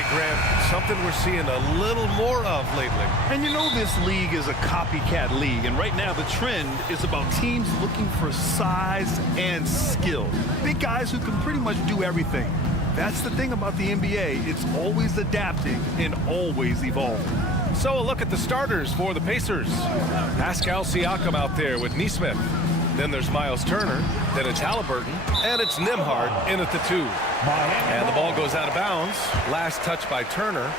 right, Grant. Something we're seeing a little more of lately. And you know this league is a copycat league, and right now the trend is about teams looking for size and skill. Big guys who can pretty much do everything. That's the thing about the NBA. It's always adapting and always evolving. So a look at the starters for the Pacers. Pascal Siakam out there with Nesmith. Then there's Miles Turner. Then it's Halliburton. And it's Nembhard in at the 2. And the ball goes out of bounds. Last touch by Turner.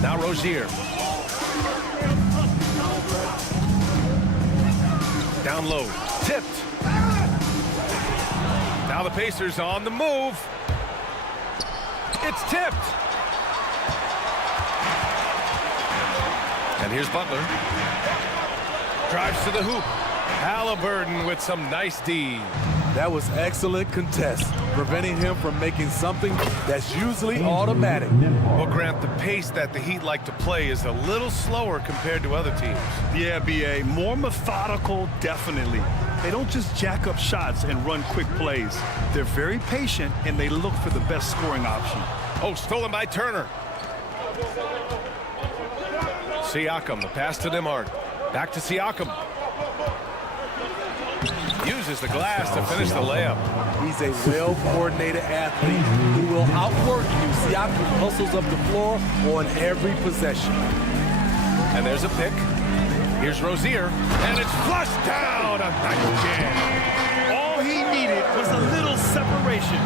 Now Rozier. Down low. Tipped. Now the Pacers on the move. It's tipped. And here's Butler. Drives to the hoop. Halliburton with some nice D. That was excellent contest, preventing him from making something that's usually automatic. Well, Grant, the pace that the Heat like to play is a little slower compared to other teams. Yeah, B.A., more methodical, definitely. They don't just jack up shots and run quick plays. They're very patient, and they look for the best scoring option. Oh, stolen by Turner. Siakam, the pass to Nembhard. Back to Siakam. Uses the glass to finish the layup. He's a well-coordinated athlete who will outwork you. Siakam hustles up the floor on every possession. And there's a pick. Here's Rozier, and it's flushed down. A nice jam. All he needed was a little separation.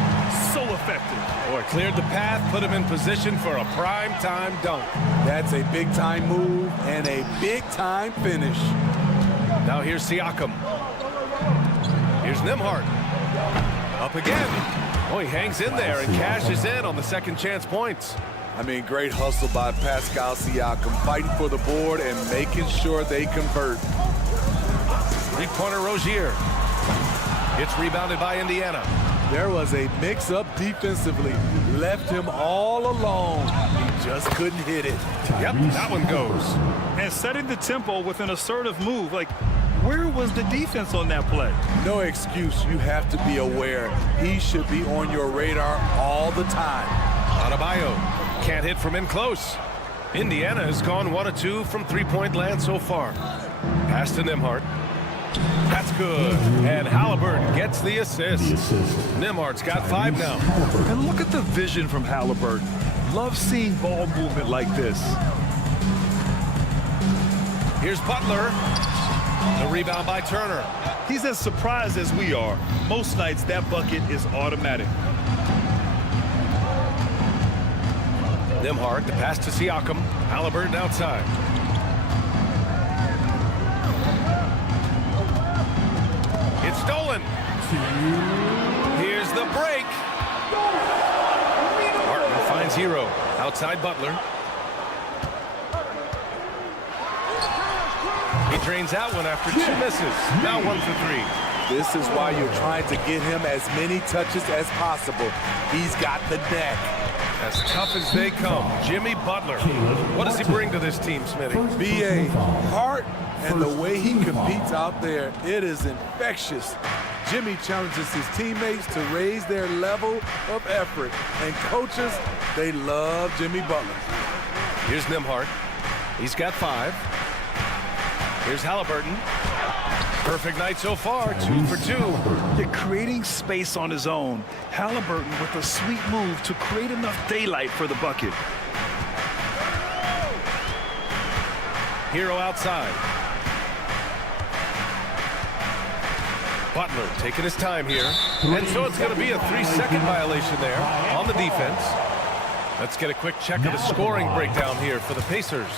So effective. Boy, cleared the path, put him in position for a prime-time dunk. That's a big-time move and a big-time finish. Now here's Siakam. Here's Nembhard. Up again. Oh, he hangs in there and cashes in on the second chance points. I mean, great hustle by Pascal Siakam, fighting for the board and making sure they convert. Three-pointer Rozier. It's rebounded by Indiana. There was a mix-up defensively. Left him all alone. He just couldn't hit it. Yep, that one goes. And setting the tempo with an assertive move. Like, where was the defense on that play? No excuse. You have to be aware. He should be on your radar all the time. Adebayo can't hit from in close. Indiana has gone 1 of 2 from three-point land so far. Pass to Nembhard. That's good. And Halliburton gets the assist. Nembhard's got 5 now. And look at the vision from Halliburton. Love seeing ball movement like this. Here's Butler. The rebound by Turner. He's as surprised as we are. Most nights, that bucket is automatic. Nembhard, the pass to Siakam. Halliburton outside. It's stolen. Here's the break. Martin finds Hero. Outside Butler. He drains out one after 2 misses. Now 1 for 3. This is why you're trying to get him as many touches as possible. He's got the neck. As tough as they come, Jimmy Butler. What does he bring to this team, Smitty? B.A. heart and the way he competes out there, it is infectious. Jimmy challenges his teammates to raise their level of effort. And coaches, they love Jimmy Butler. Here's Nembhard. He's got 5. Here's Halliburton. Perfect night so far, 2 for 2. They're creating space on his own. Halliburton with a sweet move to create enough daylight for the bucket. Hero outside. Butler taking his time here. And so it's going to be a 3-second violation there on the defense. Let's get a quick check of the scoring breakdown here for the Pacers.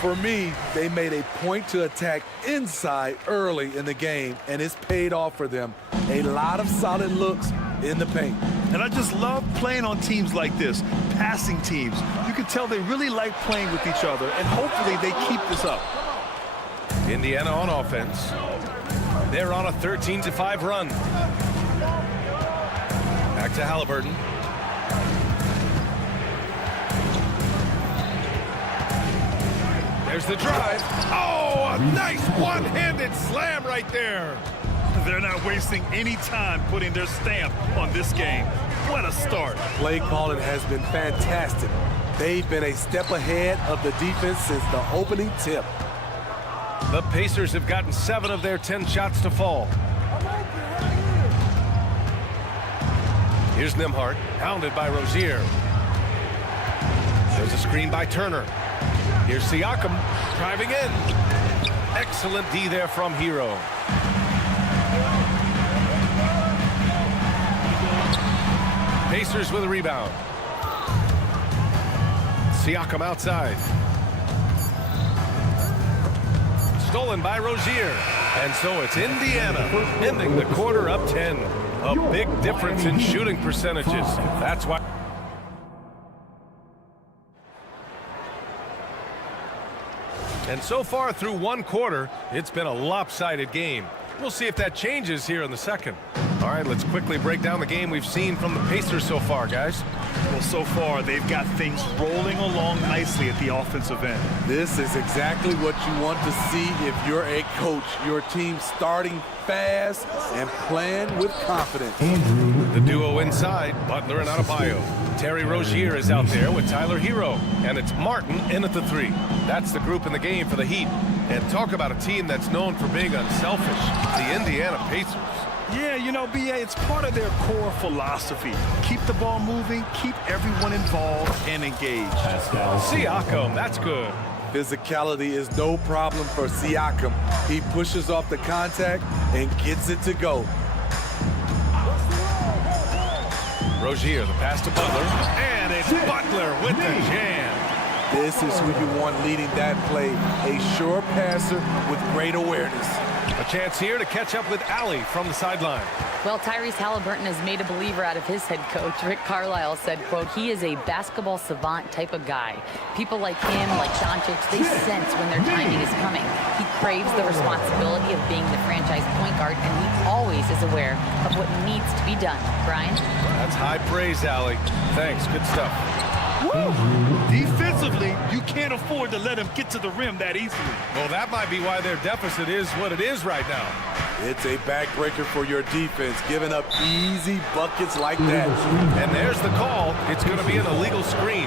For me, they made a point to attack inside early in the game, and it's paid off for them. A lot of solid looks in the paint. And I just love playing on teams like this, passing teams. You can tell they really like playing with each other, and hopefully they keep this up. Indiana on offense. They're on a 13-5 run. Back to Halliburton. There's the drive. Oh, a nice one-handed slam right there. They're not wasting any time putting their stamp on this game. What a start. Play calling has been fantastic. They've been a step ahead of the defense since the opening tip. The Pacers have gotten 7 of their 10 shots to fall. Here's Nembhard, hounded by Rozier. There's a screen by Turner. Here's Siakam, driving in. Excellent D there from Hero. Pacers with a rebound. Siakam outside. Stolen by Rozier. And so it's Indiana ending the quarter up 10. A big difference in shooting percentages. That's why. And so far through one quarter, it's been a lopsided game. We'll see if that changes here in the second. All right, let's quickly break down the game we've seen from the Pacers so far, guys. Well, so far, they've got things rolling along nicely at the offensive end. This is exactly what you want to see if you're a coach. Your team starting fast and playing with confidence. The duo inside, Butler and Adebayo. Terry Rozier is out there with Tyler Hero. And it's Martin in at the 3. That's the group in the game for the Heat. And talk about a team that's known for being unselfish. The Indiana Pacers. Yeah, you know, B.A., it's part of their core philosophy. Keep the ball moving, keep everyone involved and engaged. Siakam, that's good. Physicality is no problem for Siakam. He pushes off the contact and gets it to go. Rozier, the pass to Butler. And it's Butler with the jam. This is who you want leading that play. A sure passer with great awareness. A chance here to catch up with Allie from the sideline. Well, Tyrese Halliburton has made a believer out of his head coach. Rick Carlisle said, quote, he is a basketball savant type of guy. People like him, like Doncic, they sense when their timing is coming. He craves the responsibility of being the franchise point guard, and he always is aware of what needs to be done. Brian? That's high praise, Allie. Thanks. Good stuff. Woo! Defensively, you can't afford to let him get to the rim that easily. Well, that might be why their deficit is what it is right now. It's a backbreaker for your defense, giving up easy buckets like that. And there's the call. It's going to be an illegal screen.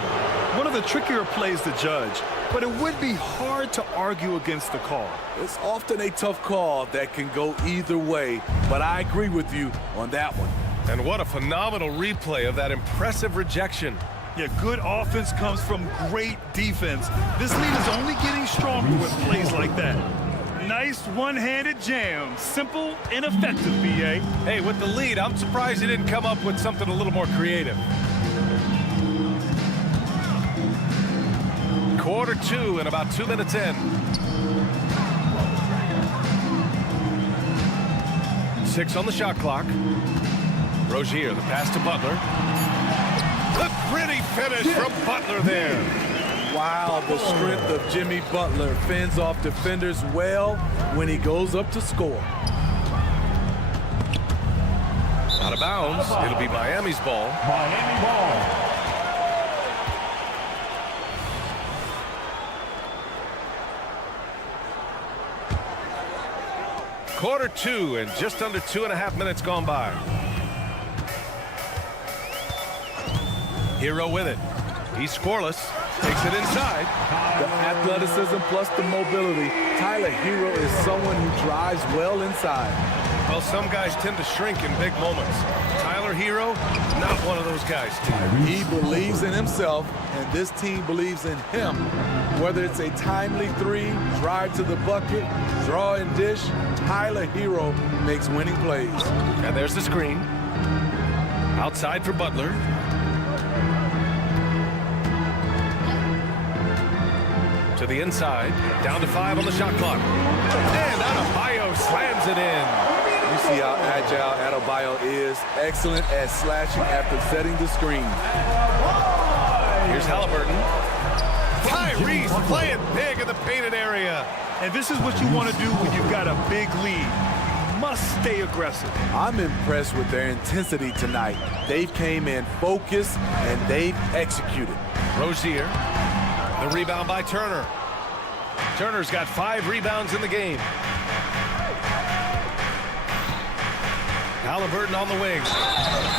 One of the trickier plays to judge, but it would be hard to argue against the call. It's often a tough call that can go either way, but I agree with you on that one. And what a phenomenal replay of that impressive rejection. Yeah, good offense comes from great defense. This lead is only getting stronger with plays like that. Nice one-handed jam. Simple and effective, B.A. Hey, with the lead, I'm surprised he didn't come up with something a little more creative. Quarter 2 and about 2 minutes in. 6 on the shot clock. Rozier, the pass to Butler. The gritty finish from Butler there. Wow, the strength of Jimmy Butler fends off defenders well when he goes up to score. Out of bounds. It'll be Miami's ball. Miami ball. Quarter 2 and just under 2.5 minutes gone by. Hero with it. He's scoreless. Takes it inside. The athleticism plus the mobility. Tyler Hero is someone who drives well inside. Well, some guys tend to shrink in big moments. Tyler Hero, not one of those guys. He believes in himself, and this team believes in him. Whether it's a timely 3, drive to the bucket, draw and dish, Tyler Hero makes winning plays. And there's the screen. Outside for Butler. To the inside. Down to 5 on the shot clock. And Adebayo slams it in. You see how agile Adebayo is. Excellent at slashing after setting the screen. Here's Halliburton. Tyrese playing big in the painted area. And this is what you want to do when you've got a big lead. You must stay aggressive. I'm impressed with their intensity tonight. They came in focused and they've executed. Rozier. The rebound by Turner. Turner's got 5 rebounds in the game. Halliburton on the wing.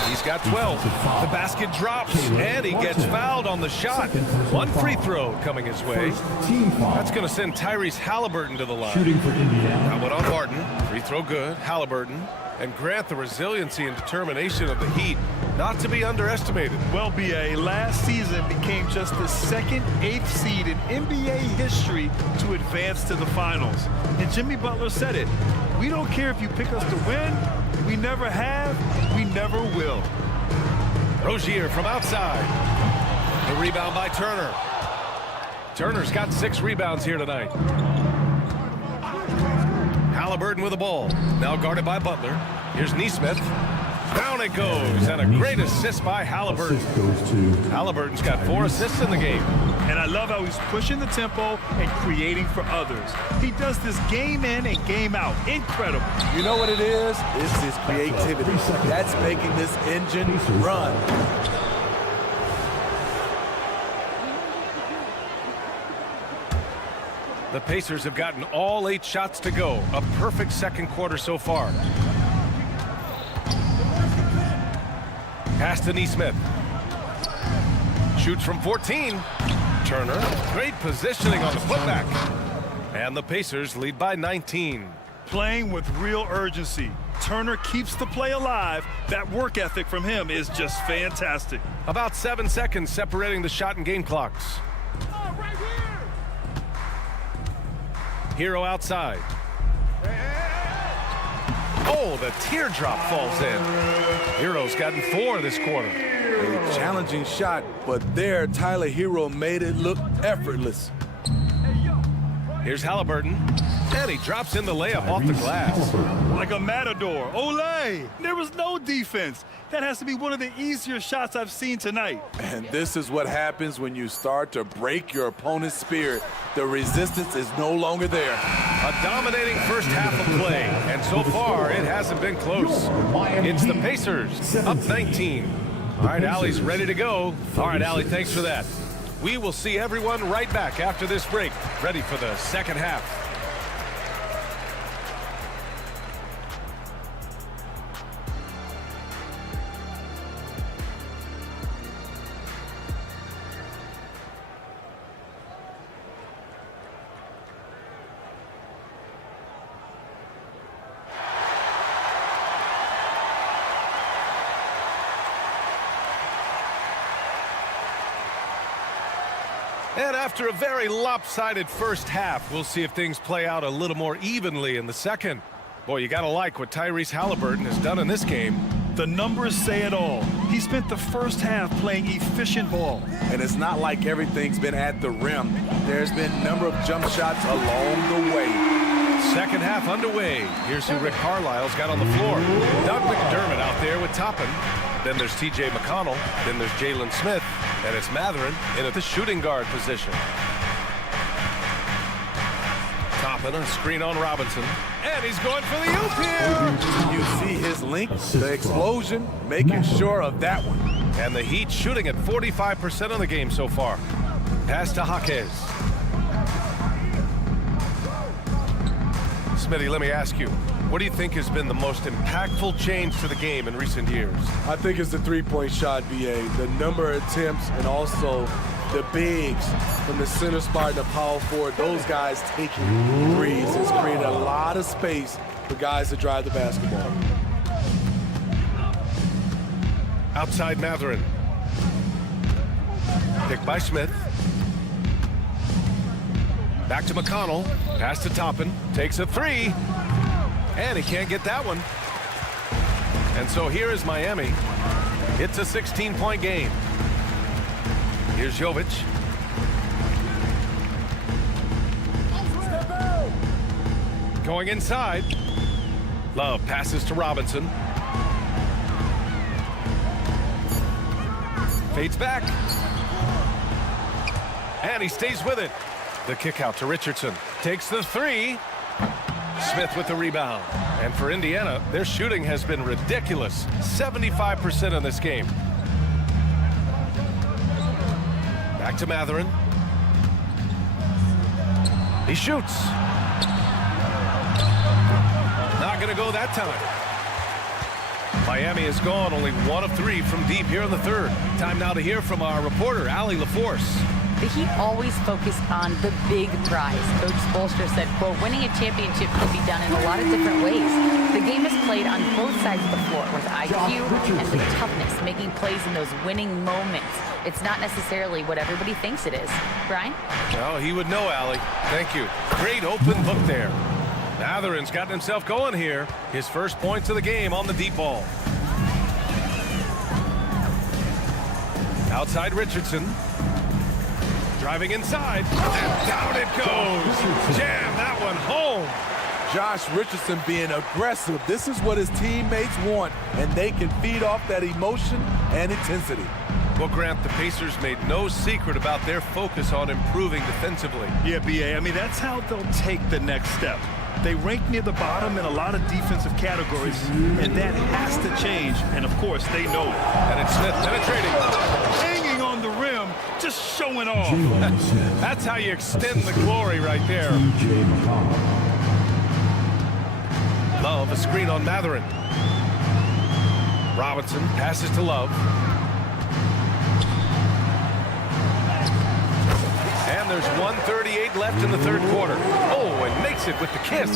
He's got 12. The basket drops, and he gets fouled on the shot. 1 free throw coming his way. That's going to send Tyrese Halliburton to the line. Shooting for Indiana. How about on Barton? Free throw good. Halliburton. And Grant, the resiliency and determination of the Heat, not to be underestimated. Well, B.A., last season became just the 2nd 8th seed in NBA history to advance to the finals. And Jimmy Butler said it. We don't care if you pick us to win. We never have. We never will. Rozier from outside. The rebound by Turner. Turner's got 6 rebounds here tonight. Halliburton with the ball. Now guarded by Butler. Here's Nesmith. Down it goes. And a great assist by Halliburton. Halliburton's got 4 assists in the game. And I love how he's pushing the tempo and creating for others. He does this game in and game out. Incredible. You know what it is? It's his creativity. That's making this engine run. The Pacers have gotten all 8 shots to go. A perfect second quarter so far. Pass to Nesmith. Shoots from 14. Turner. Great positioning on the putback. And the Pacers lead by 19. Playing with real urgency. Turner keeps the play alive. That work ethic from him is just fantastic. About 7 seconds separating the shot and game clocks. Hero outside. Oh, the teardrop falls in. Hero's gotten 4 this quarter. A challenging shot, but there Tyler Hero made it look effortless. Here's Halliburton. And he drops in the layup off the glass. Like a matador. Olé! There was no defense. That has to be one of the easier shots I've seen tonight. And this is what happens when you start to break your opponent's spirit. The resistance is no longer there. A dominating first half of play. And so far, it hasn't been close. It's the Pacers, up 19. All right, Allie's ready to go. All right, Allie, thanks for that. We will see everyone right back after this break, ready for the second half. And after a very lopsided first half, we'll see if things play out a little more evenly in the second. Boy, you gotta like what Tyrese Halliburton has done in this game. The numbers say it all. He spent the first half playing efficient ball. And it's not like everything's been at the rim. There's been a number of jump shots along the way. Second half underway. Here's who Rick Carlisle's got on the floor. Doug McDermott out there with Toppin. Then there's T.J. McConnell. Then there's Jalen Smith. And it's Matherin in at the shooting guard position. Toppin, a screen on Robinson. And he's going for the oop here. You see his link, the explosion, making sure of that one. And the Heat shooting at 45% of the game so far. Pass to Jaquez. Smitty, let me ask you, what do you think has been the most impactful change to the game in recent years? I think it's the three-point shot, BA. The number of attempts and also the bigs from the center spot and the power forward. Those guys taking threes has created a lot of space for guys to drive the basketball. Outside Matherin. Picked by Smith. Back to McConnell. Pass to Toppin. Takes a 3. And he can't get that one. And so here is Miami. It's a 16-point game. Here's Jovic. Going inside. Love passes to Robinson. Fades back. And he stays with it. The kick out to Richardson. Takes the 3. Smith with the rebound. And for Indiana, their shooting has been ridiculous. 75% in this game. Back to Matherin. He shoots. Not going to go that time. Miami has gone only 1 of 3 from deep here in the third. Time now to hear from our reporter, Allie LaForce. The Heat always focus on the big prize. Coach Spoelstra said, quote, winning a championship can be done in a lot of different ways. The game is played on both sides of the floor with IQ and with toughness, making plays in those winning moments. It's not necessarily what everybody thinks it is. Brian? Well, he would know, Allie. Thank you. Great open look there. Matherin's gotten himself going here. His first points of the game on the deep ball. Outside Richardson. Driving inside, and down it goes. Jam that one home. Josh Richardson being aggressive. This is what his teammates want, and they can feed off that emotion and intensity. Well, Grant, the Pacers made no secret about their focus on improving defensively. Yeah, B.A., I mean, that's how they'll take the next step. They rank near the bottom in a lot of defensive categories, and that has to change, and of course, they know it. And it's Smith penetrating. Hanging on the rim, just showing off. That's how you extend the glory right there. Love, a screen on Matherin. Robinson passes to Love. And there's 1:38 left in the third quarter. Oh, and makes it with the kiss.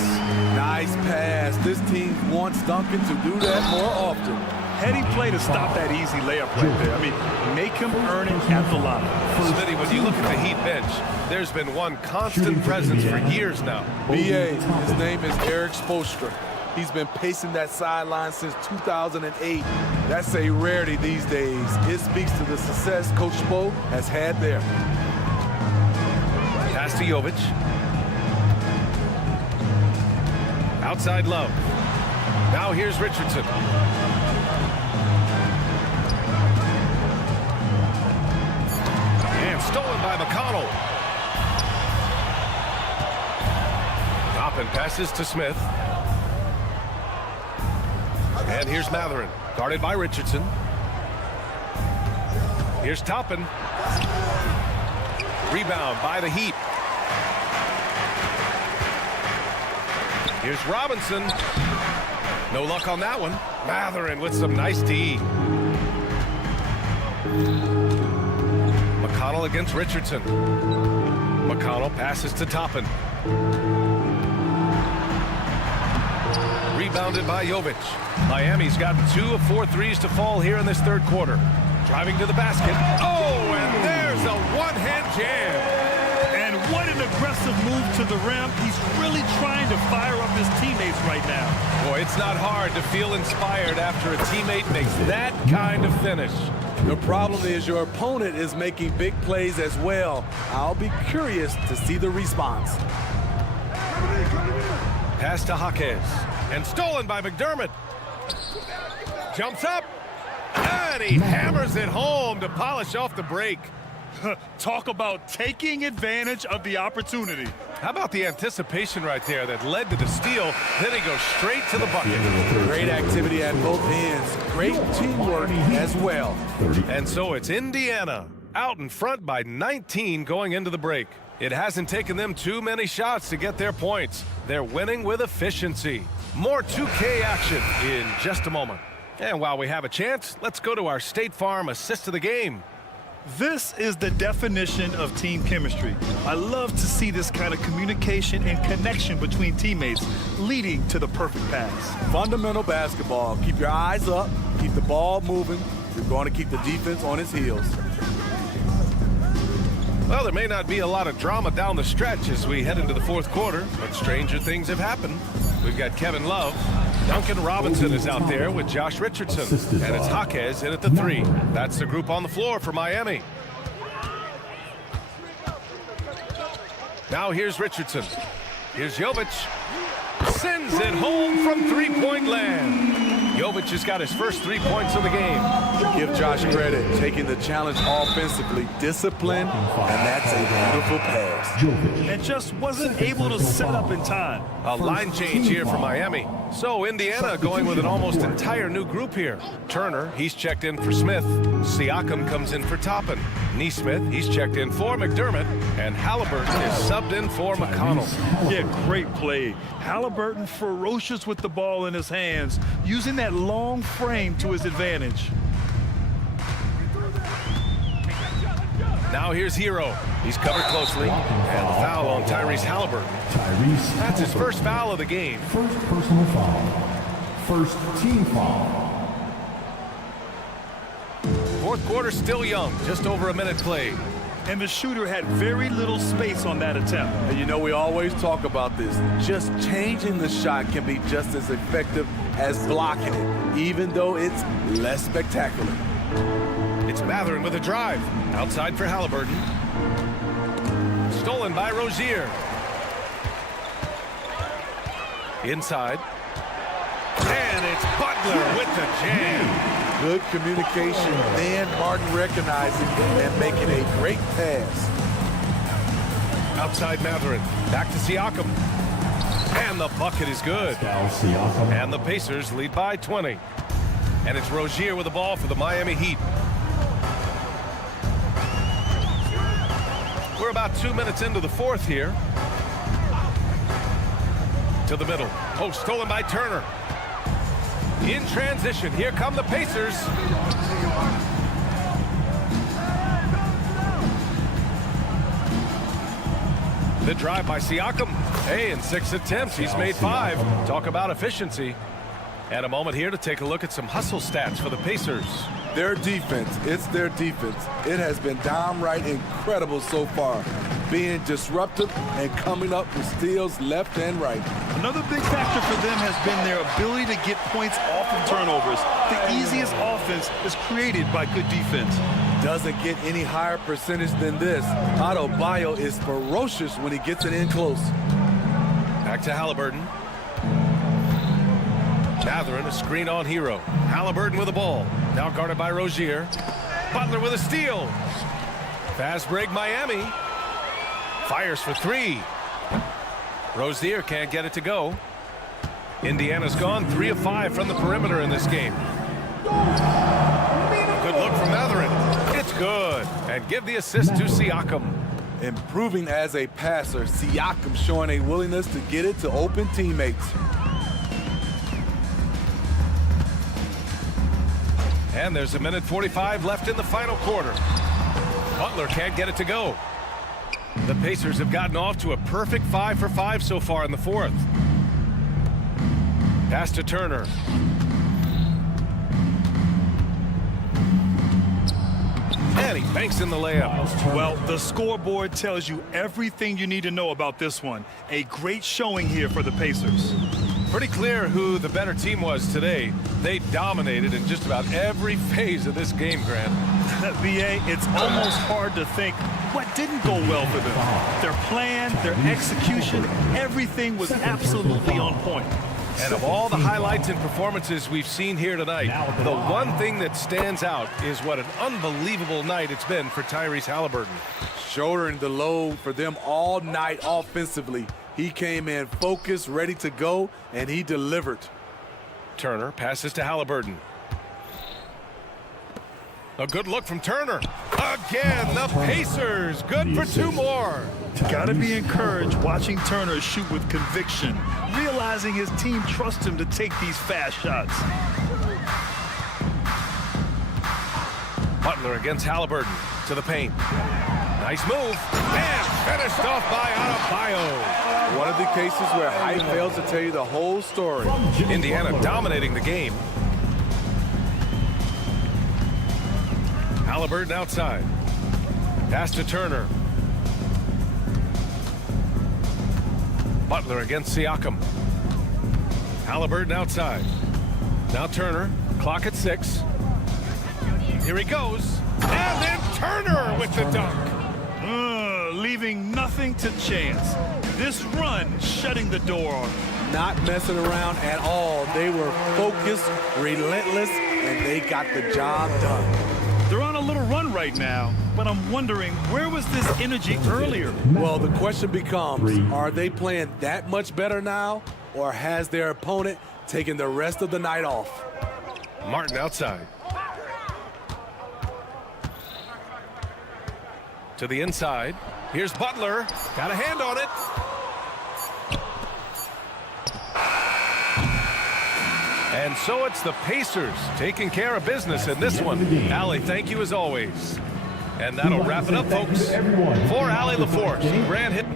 Nice pass. This team wants Duncan to do that more often. Heady play to stop that easy layup right there. I mean, make him earn it at the line. Smitty, when you look at the Heat bench, there's been one constant presence for years now. B.A., his name is Eric Spoelstra. He's been pacing that sideline since 2008. That's a rarity these days. It speaks to the success Coach Spo has had there. Pass to Jovic. Outside Love. Now here's Richardson. And stolen by McConnell. Toppin passes to Smith. And here's Matherin, guarded by Richardson. Here's Toppin. Rebound by the Heat. Here's Robinson. No luck on that one. Matherin with some nice D. McConnell against Richardson. McConnell passes to Toppin. Rebounded by Jovic. Miami's gotten 2 of 4 threes to fall here in this third quarter. Driving to the basket. Oh, and there's a one-hand jam. And what an aggressive move to the rim. He's really trying to fire up his teammates right now. Boy, it's not hard to feel inspired after a teammate makes that kind of finish. The problem is your opponent is making big plays as well. I'll be curious to see the response. Pass to Jaquez. And stolen by McDermott. Jumps up. And he hammers it home to polish off the break. Talk about taking advantage of the opportunity. How about the anticipation right there that led to the steal? Then he goes straight to the bucket. Great activity at both ends. Great teamwork as well. And so it's Indiana out in front by 19 going into the break. It hasn't taken them too many shots to get their points. They're winning with efficiency. More 2K action in just a moment. And while we have a chance, let's go to our State Farm assist of the game. This is the definition of team chemistry. I love to see this kind of communication and connection between teammates leading to the perfect pass. Fundamental basketball. Keep your eyes up. Keep the ball moving. You're going to keep the defense on its heels. Well, there may not be a lot of drama down the stretch as we head into the fourth quarter, but stranger things have happened. We've got Kevin Love. Duncan Robinson is out there with Josh Richardson. And it's Jaquez in at the 3. That's the group on the floor for Miami. Now here's Richardson. Here's Jovic. Sends it home from three-point land. Jovic has got his first 3 points of the game. Give Josh credit, taking the challenge offensively, discipline, and that's a beautiful pass. And just wasn't able to set up in time. A line change here for Miami. So Indiana going with an almost entire new group here. Turner, he's checked in for Smith. Siakam comes in for Toppin. Neesmith, he's checked in for McDermott, and Halliburton is subbed in for McConnell. Yeah, great play. Halliburton ferocious with the ball in his hands, using that long frame to his advantage. Now here's Hero. He's covered closely, and the foul on Tyrese Halliburton. That's his first foul of the game. First personal foul. First team foul. Fourth quarter still young, just over a minute played. And the shooter had very little space on that attempt. And you know, we always talk about this. Just changing the shot can be just as effective as blocking it, even though it's less spectacular. It's Mathurin with a drive. Outside for Halliburton. Stolen by Rozier. Inside. And it's Butler with the jam. Good communication, then Martin recognizing and making a great pass. Outside Mathurin. Back to Siakam. And the bucket is good. And the Pacers lead by 20. And it's Rozier with the ball for the Miami Heat. We're about 2 minutes into the fourth here. To the middle. Oh, stolen by Turner. In transition, here come the Pacers. The drive by Siakam. Hey, in 6 attempts, he's made 5. Talk about efficiency. And a moment here to take a look at some hustle stats for the Pacers. Their defense, it's their defense. It has been downright incredible so far, being disruptive and coming up with steals left and right. Another big factor for them has been their ability to get points off of turnovers. The easiest offense is created by good defense. Doesn't get any higher percentage than this. Adebayo is ferocious when he gets it in close. Back to Halliburton. Mathurin, a screen on Hero. Halliburton with the ball. Now guarded by Rozier. Butler with a steal. Fast break Miami. Fires for 3. Rozier can't get it to go. Indiana's gone 3 of 5 from the perimeter in this game. A good look from Mathurin. It's good. And give the assist to Siakam. Improving as a passer, Siakam showing a willingness to get it to open teammates. And there's a minute 45 left in the final quarter. Butler can't get it to go. The Pacers have gotten off to a perfect 5 for 5 so far in the fourth. Pass to Turner. And he banks in the layup. Well, the scoreboard tells you everything you need to know about this one. A great showing here for the Pacers. Pretty clear who the better team was today. They dominated in just about every phase of this game, Grant. BA, it's almost hard to think what didn't go well for them. Their plan, their execution, everything was absolutely on point. And of all the highlights and performances we've seen here tonight, the one thing that stands out is what an unbelievable night it's been for Tyrese Halliburton. Shouldering the load for them all night offensively. He came in focused, ready to go, and he delivered. Turner passes to Halliburton. A good look from Turner. Again, the Pacers. Good for 2 more. Gotta be encouraged watching Turner shoot with conviction, realizing his team trusts him to take these fast shots. Butler against Halliburton to the paint. Nice move. And finished off by Adebayo. One of the cases where height fails to tell you the whole story. Indiana dominating the game. Halliburton outside. Pass to Turner. Butler against Siakam. Halliburton outside. Now Turner. Clock at 6. Here he goes. And then Turner with the dunk. Leaving nothing to chance. This run shutting the door on him. Not messing around at all. They were focused, relentless, and they got the job done. They're on a little run right now, but I'm wondering, where was this energy earlier? Well, the question becomes, are they playing that much better now, or has their opponent taken the rest of the night off? To the inside. Here's Butler. Got a hand on it. And so it's the Pacers taking care of business in this one. Allie, thank you as always. And that'll wrap it up, folks. For Allie LaForce, grand hit.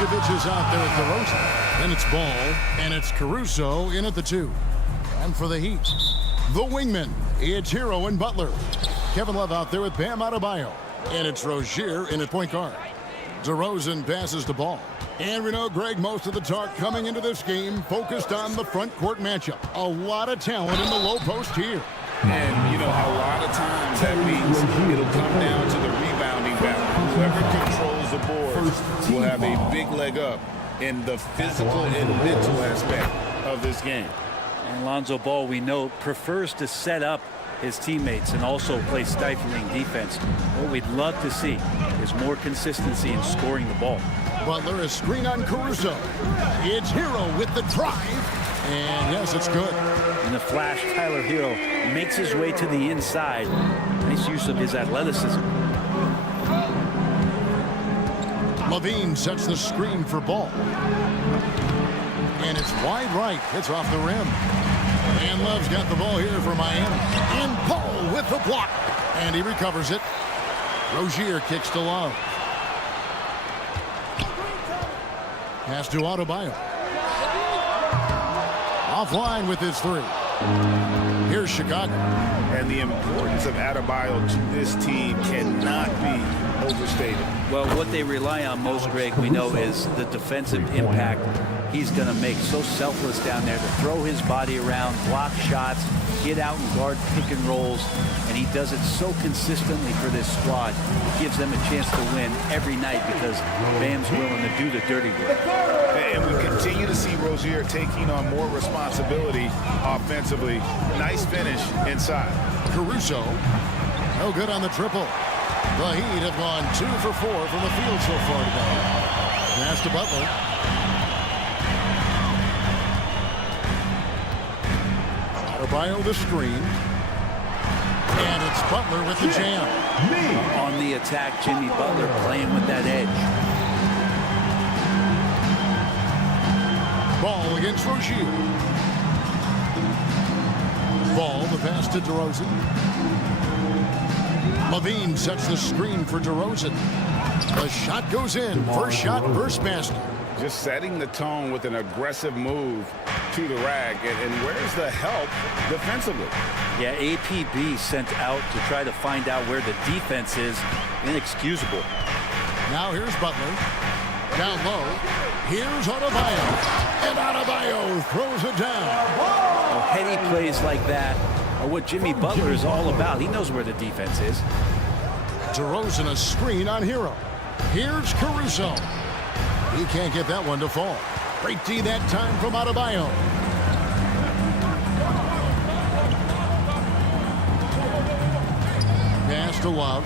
Vucevic is out there at the DeRozan. Then it's Ball, and it's Caruso in at the 2. And for the Heat, the wingman, it's Hero and Butler. Kevin Love out there with Bam Adebayo. And it's Rozier in at point guard. DeRozan passes the ball. And we know, Greg, most of the talk coming into this game focused on the front court matchup. A lot of talent in the low post here. And, you know, a lot of times that means it'll come down to the rebounding battle. Whoever controls the boards will have a big leg up in the physical and mental aspect of this game. And Lonzo Ball, we know, prefers to set up his teammates and also play stifling defense. What we'd love to see is more consistency in scoring the ball. Butler, a screen on Caruso. It's Hero with the drive. And yes, it's good. In the flash, Tyler Hero makes his way to the inside. Nice use of his athleticism. Levine sets the screen for Ball. And it's wide right. It's off the rim. And Love's got the ball here for Miami. And Ball with the block. And he recovers it. Rozier kicks to Love. Pass to Adebayo. Offline with his 3. Here's Chicago. And the importance of Adebayo to this team cannot be overstated. Well, what they rely on most, Greg, we know, is the defensive impact he's going to make. So selfless down there to throw his body around, block shots, get out and guard pick and rolls. And he does it so consistently for this squad. It gives them a chance to win every night because Bam's willing to do the dirty work. And we continue to see Rozier taking on more responsibility offensively. Nice finish inside. Caruso, no good on the triple. The Heat have gone 2 for 4 from the field so far today. Pass to Butler. Adebayo the screen. And it's Butler with the jam. On the attack, Jimmy Butler playing with that edge. Ball against Rozier. Ball, the pass to DeRozan. Levine sets the screen for DeRozan. The shot goes in. First shot, first basket. Just setting the tone with an aggressive move to the rack. And where's the help defensively? Yeah, APB sent out to try to find out where the defense is. Inexcusable. Now here's Butler. Down low. Here's Adebayo. And Adebayo throws it down. Well, heady plays like that are what Jimmy Butler is all about. He knows where the defense is. DeRozan a screen on Hero. Here's Caruso. He can't get that one to fall. Great D that time from Adebayo. Pass to Love.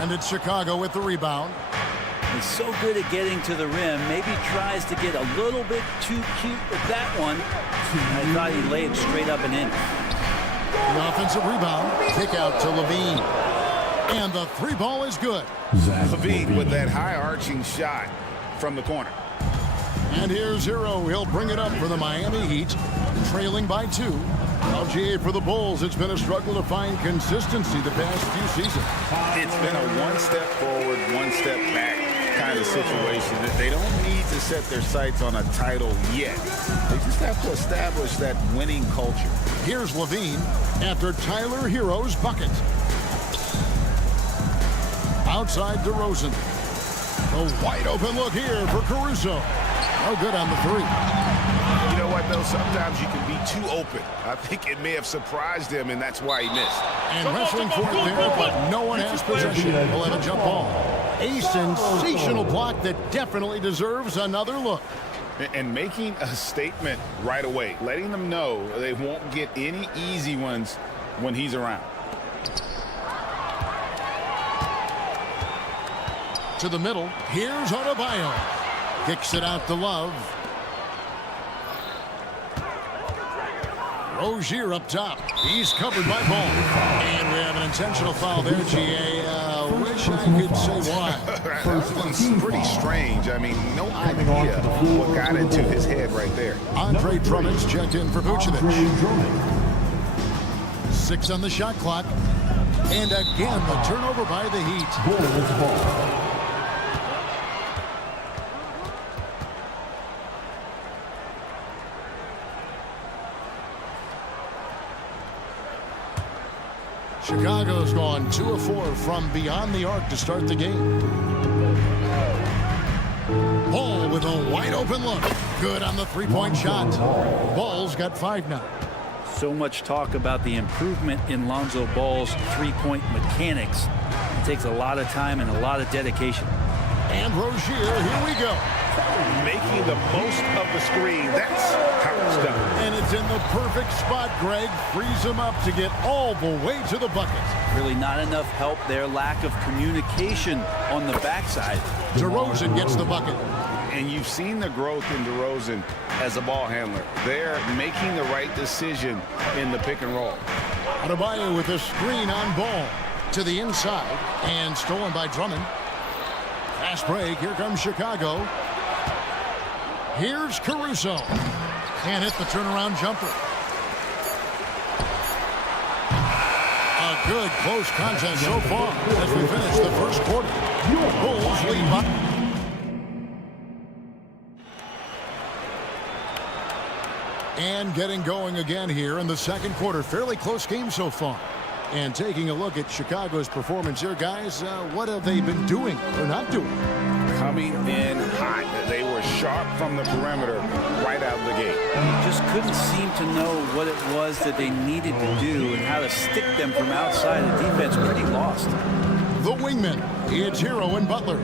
And it's Chicago with the rebound. He's so good at getting to the rim. Maybe tries to get a little bit too cute with that one. I thought he laid straight up and in. The offensive rebound. Kick out to Levine. And the 3 ball is good. Levine with that high arching shot from the corner. And here's Hero. He'll bring it up for the Miami Heat, trailing by 2. LGA for the Bulls. It's been a struggle to find consistency the past few seasons. It's been a one step forward, one step back kind of situation. They don't need to set their sights on a title yet. They just have to establish that winning culture. Here's Levine after Tyler Hero's bucket. Outside DeRozan. A wide open look here for Caruso. No good on the 3. You know what, though? Sometimes you can be too open. I think it may have surprised him, and that's why he missed. And wrestling for it there, but no one has possession. We'll have a jump ball. A sensational block that definitely deserves another look. And making a statement right away, letting them know they won't get any easy ones when he's around. To the middle. Here's Adebayo. Kicks it out to Love. Rozier up top. He's covered by Ball. And we have an intentional foul there, GA. Wish I could say why. That one's pretty strange. I mean, no idea what got into his head right there. Andre Drummond's checked in for Vucevic. 6 on the shot clock. And again, the turnover by the Heat. Bulls ball. Chicago's gone 2 of 4 from beyond the arc to start the game. Ball with a wide open look. Good on the three-point shot. Ball's got 5 now. So much talk about the improvement in Lonzo Ball's three-point mechanics. It takes a lot of time and a lot of dedication. And Rozier, here we go. Making the most of the screen. That's how it's done. And it's in the perfect spot, Greg. Frees him up to get all the way to the bucket. Really not enough help there. Lack of communication on the backside. DeRozan gets the bucket. And you've seen the growth in DeRozan as a ball handler. They're making the right decision in the pick and roll. Adebayo with a screen on Ball to the inside and stolen by Drummond. Fast break. Here comes Chicago. Here's Caruso. Can't hit the turnaround jumper. A good close contest so far as we finish the first quarter. Bulls lead by. And getting going again here in the second quarter. Fairly close game so far. And taking a look at Chicago's performance here, guys, what have they been doing or not doing? Coming in hot. They were sharp from the perimeter right out of the gate. Just couldn't seem to know what it was that they needed to do and how to stick them from outside. The defense pretty lost. The wingmen, it's Hero and Butler.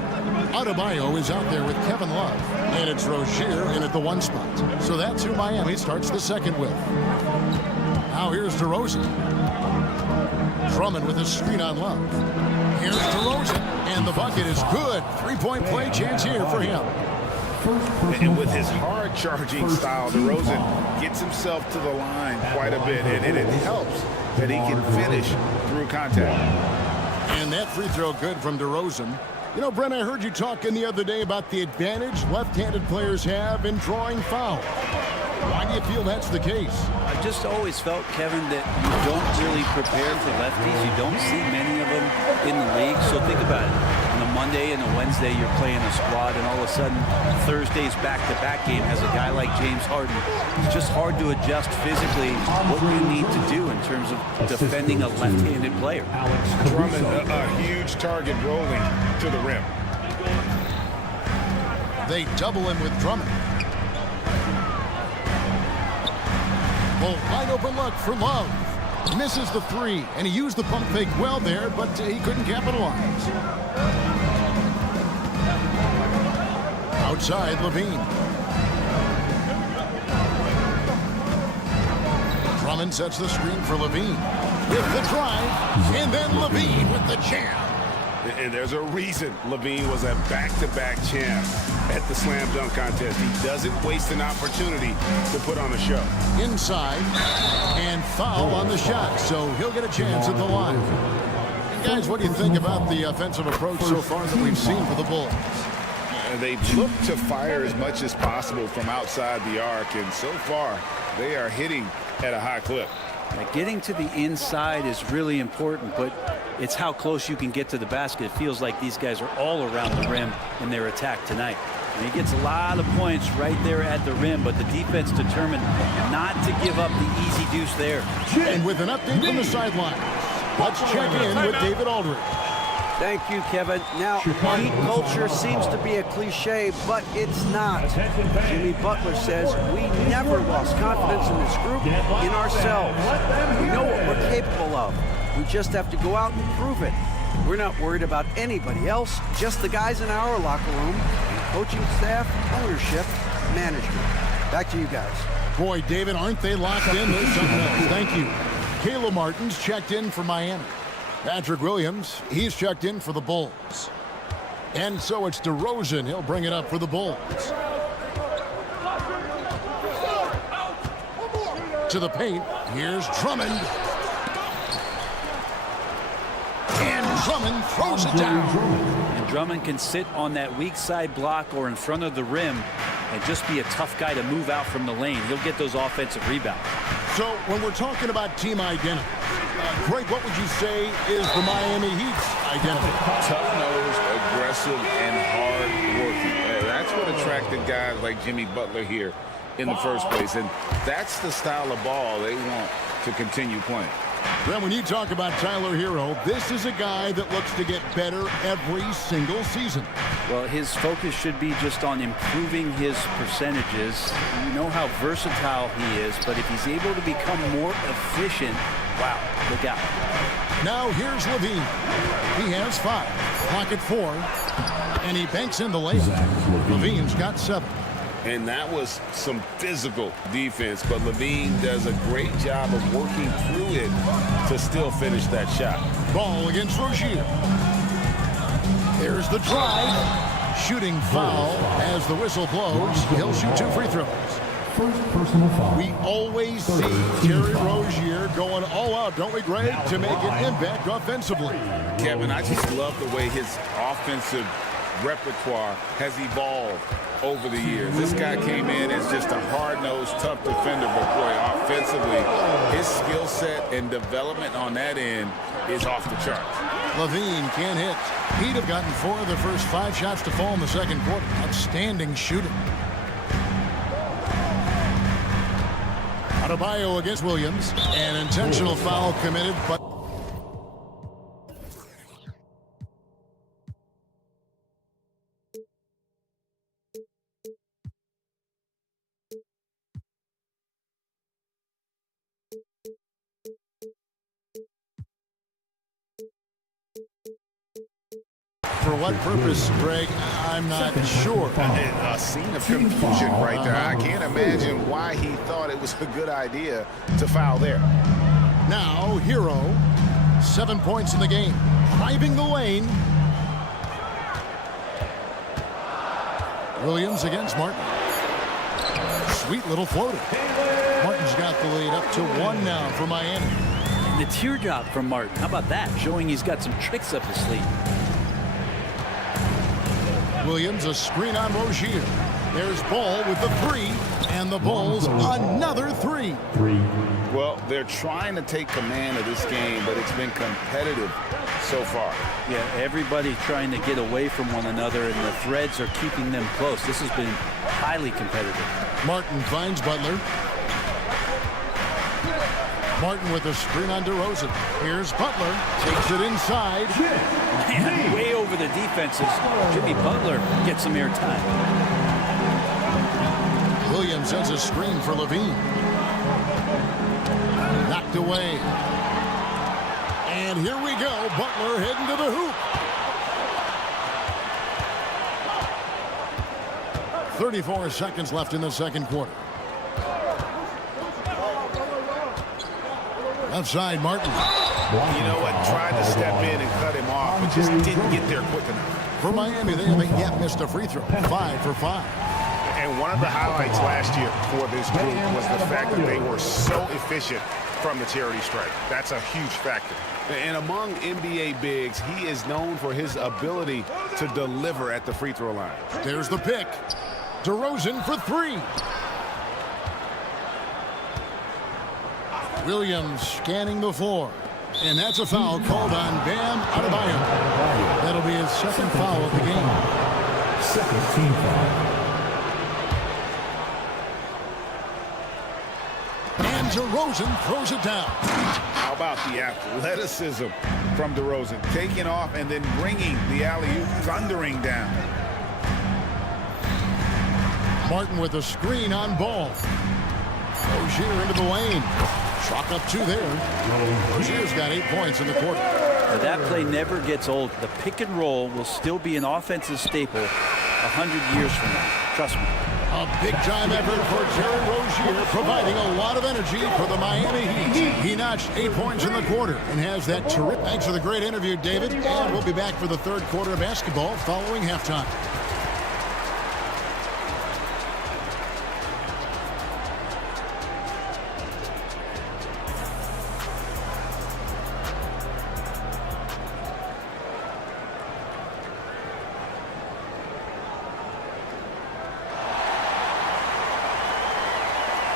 Adebayo is out there with Kevin Love. And it's Rozier in at the 1 spot. So that's who Miami starts the second with. Now here's DeRozan. Drummond with a screen on Love. Here's DeRozan. And the bucket is good. 3-point play chance here for him. And with his hard charging style, DeRozan gets himself to the line quite a bit. And it helps that he can finish through contact. And that free throw good from DeRozan. You know, Brent, I heard you talking the other day about the advantage left-handed players have in drawing fouls. Why do you feel that's the case? I've just always felt, Kevin, that you don't really prepare for lefties. You don't see many of them in the league. So think about it. On a Monday and a Wednesday, you're playing a squad, and all of a sudden, Thursday's back-to-back game has a guy like James Harden. It's just hard to adjust physically what you need to do in terms of defending a left-handed player. Drummond, a huge target rolling to the rim. They double him with Drummond. Well, wide open look for Love. Misses the 3, and he used the pump fake well there, but he couldn't capitalize. Outside, Levine. Drummond sets the screen for Levine. With the drive, and then Levine with the jam. And there's a reason Levine was a back-to-back champ at the slam dunk contest. He doesn't waste an opportunity to put on a show. Inside, and foul on the shot, so he'll get a chance at the line. And guys, what do you think about the offensive approach so far that we've seen for the Bulls? They've looked to fire as much as possible from outside the arc, and so far they are hitting at a high clip. Getting to the inside is really important, but it's how close you can get to the basket. It feels like these guys are all around the rim in their attack tonight. And he gets a lot of points right there at the rim, but the defense determined not to give up the easy deuce there. And with an update from the sideline, let's check in with David Aldridge. Thank you, Kevin. Now, Heat culture seems to be a cliche, but it's not. Jimmy Butler says we never lost confidence in this group, in ourselves. We know what we're capable of. We just have to go out and prove it. We're not worried about anybody else, just the guys in our locker room, coaching staff, ownership, management. Back to you guys. Boy, David, aren't they locked in? There's something else. Thank you. Kayla Martin's checked in for Miami. Patrick Williams, he's checked in for the Bulls. And so it's DeRozan. He'll bring it up for the Bulls. To the paint. Here's Drummond. And Drummond throws it down. And Drummond can sit on that weak side block or in front of the rim and just be a tough guy to move out from the lane. He'll get those offensive rebounds. So when we're talking about team identity, Greg, what would you say is the Miami Heat's identity? Tough-nosed, aggressive, and hard-working. That's what attracted guys like Jimmy Butler here in the first place. And that's the style of ball they want to continue playing. Then when you talk about Tyler Hero, this is a guy that looks to get better every single season. Well, his focus should be just on improving his percentages. You know how versatile he is, but if he's able to become more efficient, wow, look out. Now here's Levine. He has 5. Clock at 4. And he banks in the layup. Levine's got 7. And that was some physical defense, but Levine does a great job of working through it to still finish that shot. Ball against Rozier. There's the drive. Shooting foul as the whistle blows. He'll shoot 2 free throws. First personal foul. We always see Terry Rozier going all out, don't we, Greg, to make an impact offensively. Kevin, I just love the way his offensive repertoire has evolved over the years. This guy came in as just a hard-nosed, tough defender, but boy, offensively, his skill set and development on that end is off the charts. Levine can't hit. He'd have gotten 4 of the first 5 shots to fall in the second quarter. Outstanding shooting. Adebayo against Williams. An intentional foul committed, but for what purpose, Greg, I'm not sure. A scene of confusion right there. I can't imagine why he thought it was a good idea to foul there. Now, Hero, 7 points in the game. Driving the lane. Williams against Martin. Sweet little floater. Martin's got the lead up to 1 now for Miami. And the teardrop from Martin. How about that? Showing he's got some tricks up his sleeve. Williams, a screen on Rozier. There's Ball with the 3, and the Bulls another 3. Well, they're trying to take command of this game, but it's been competitive so far. Yeah, everybody trying to get away from one another, and the threads are keeping them close. This has been highly competitive. Martin finds Butler. Martin with a screen on DeRozan. Here's Butler. Takes it inside. Man, way over the defenses. Jimmy Butler gets some airtime. Williams has a screen for Levine. Knocked away. And here we go. Butler heading to the hoop. 34 seconds left in the second quarter. Left side, Martin. You know what? Tried to step in and cut him off, but just didn't get there quick enough. For Miami, they haven't yet missed a free throw. 5 for 5. And one of the highlights last year for this group was the fact that they were so efficient from the charity stripe. That's a huge factor. And among NBA bigs, he is known for his ability to deliver at the free throw line. There's the pick. DeRozan for 3. Williams scanning the floor. And that's a foul called on Bam Adebayo. That'll be his second foul of the game. Second team foul. And DeRozan throws it down. How about the athleticism from DeRozan? Taking off and then bringing the alley-oop thundering down. Martin with a screen on Ball. Rozier into the lane. Chalk up 2 there. Rozier's got 8 points in the quarter. Now that play never gets old. The pick and roll will still be an offensive staple 100 years from now. Trust me. A big-time effort for Terry Rozier, providing a lot of energy for the Miami Heat. He notched 8 points in the quarter and has that terrific. Thanks for the great interview, David. And we'll be back for the third quarter of basketball following halftime.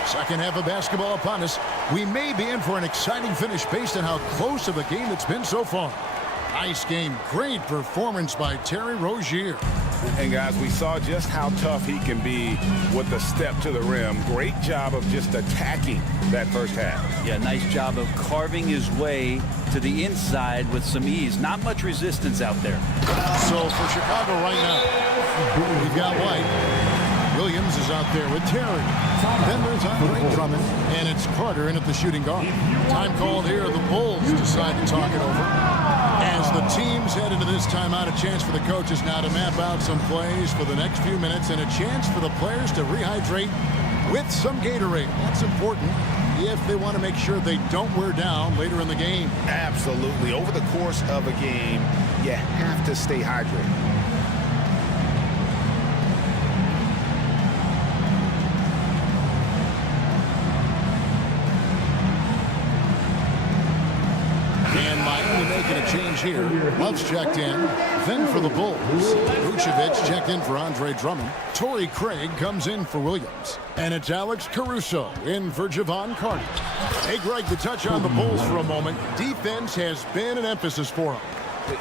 Second half of basketball upon us. We may be in for an exciting finish based on how close of a game it's been so far. Nice game. Great performance by Terry Rozier. And guys, we saw just how tough he can be with the step to the rim. Great job of just attacking that first half. Yeah, nice job of carving his way to the inside with some ease. Not much resistance out there. So for Chicago right now, we've got White. Williams is out there with Terry. Then there's Andre Drummond, and it's Carter in at the shooting guard. Time called here. The Bulls decide to talk it over. As the teams head into this timeout, a chance for the coaches now to map out some plays for the next few minutes and a chance for the players to rehydrate with some Gatorade. That's important if they want to make sure they don't wear down later in the game. Absolutely. Over the course of a game, you have to stay hydrated. Making a change here. Love's checked in. Then for the Bulls, Vucevic checked in for Andre Drummond. Torrey Craig comes in for Williams. And it's Alex Caruso in for Javon Carter. Hey, Greg, the touch on the Bulls for a moment. Defense has been an emphasis for them.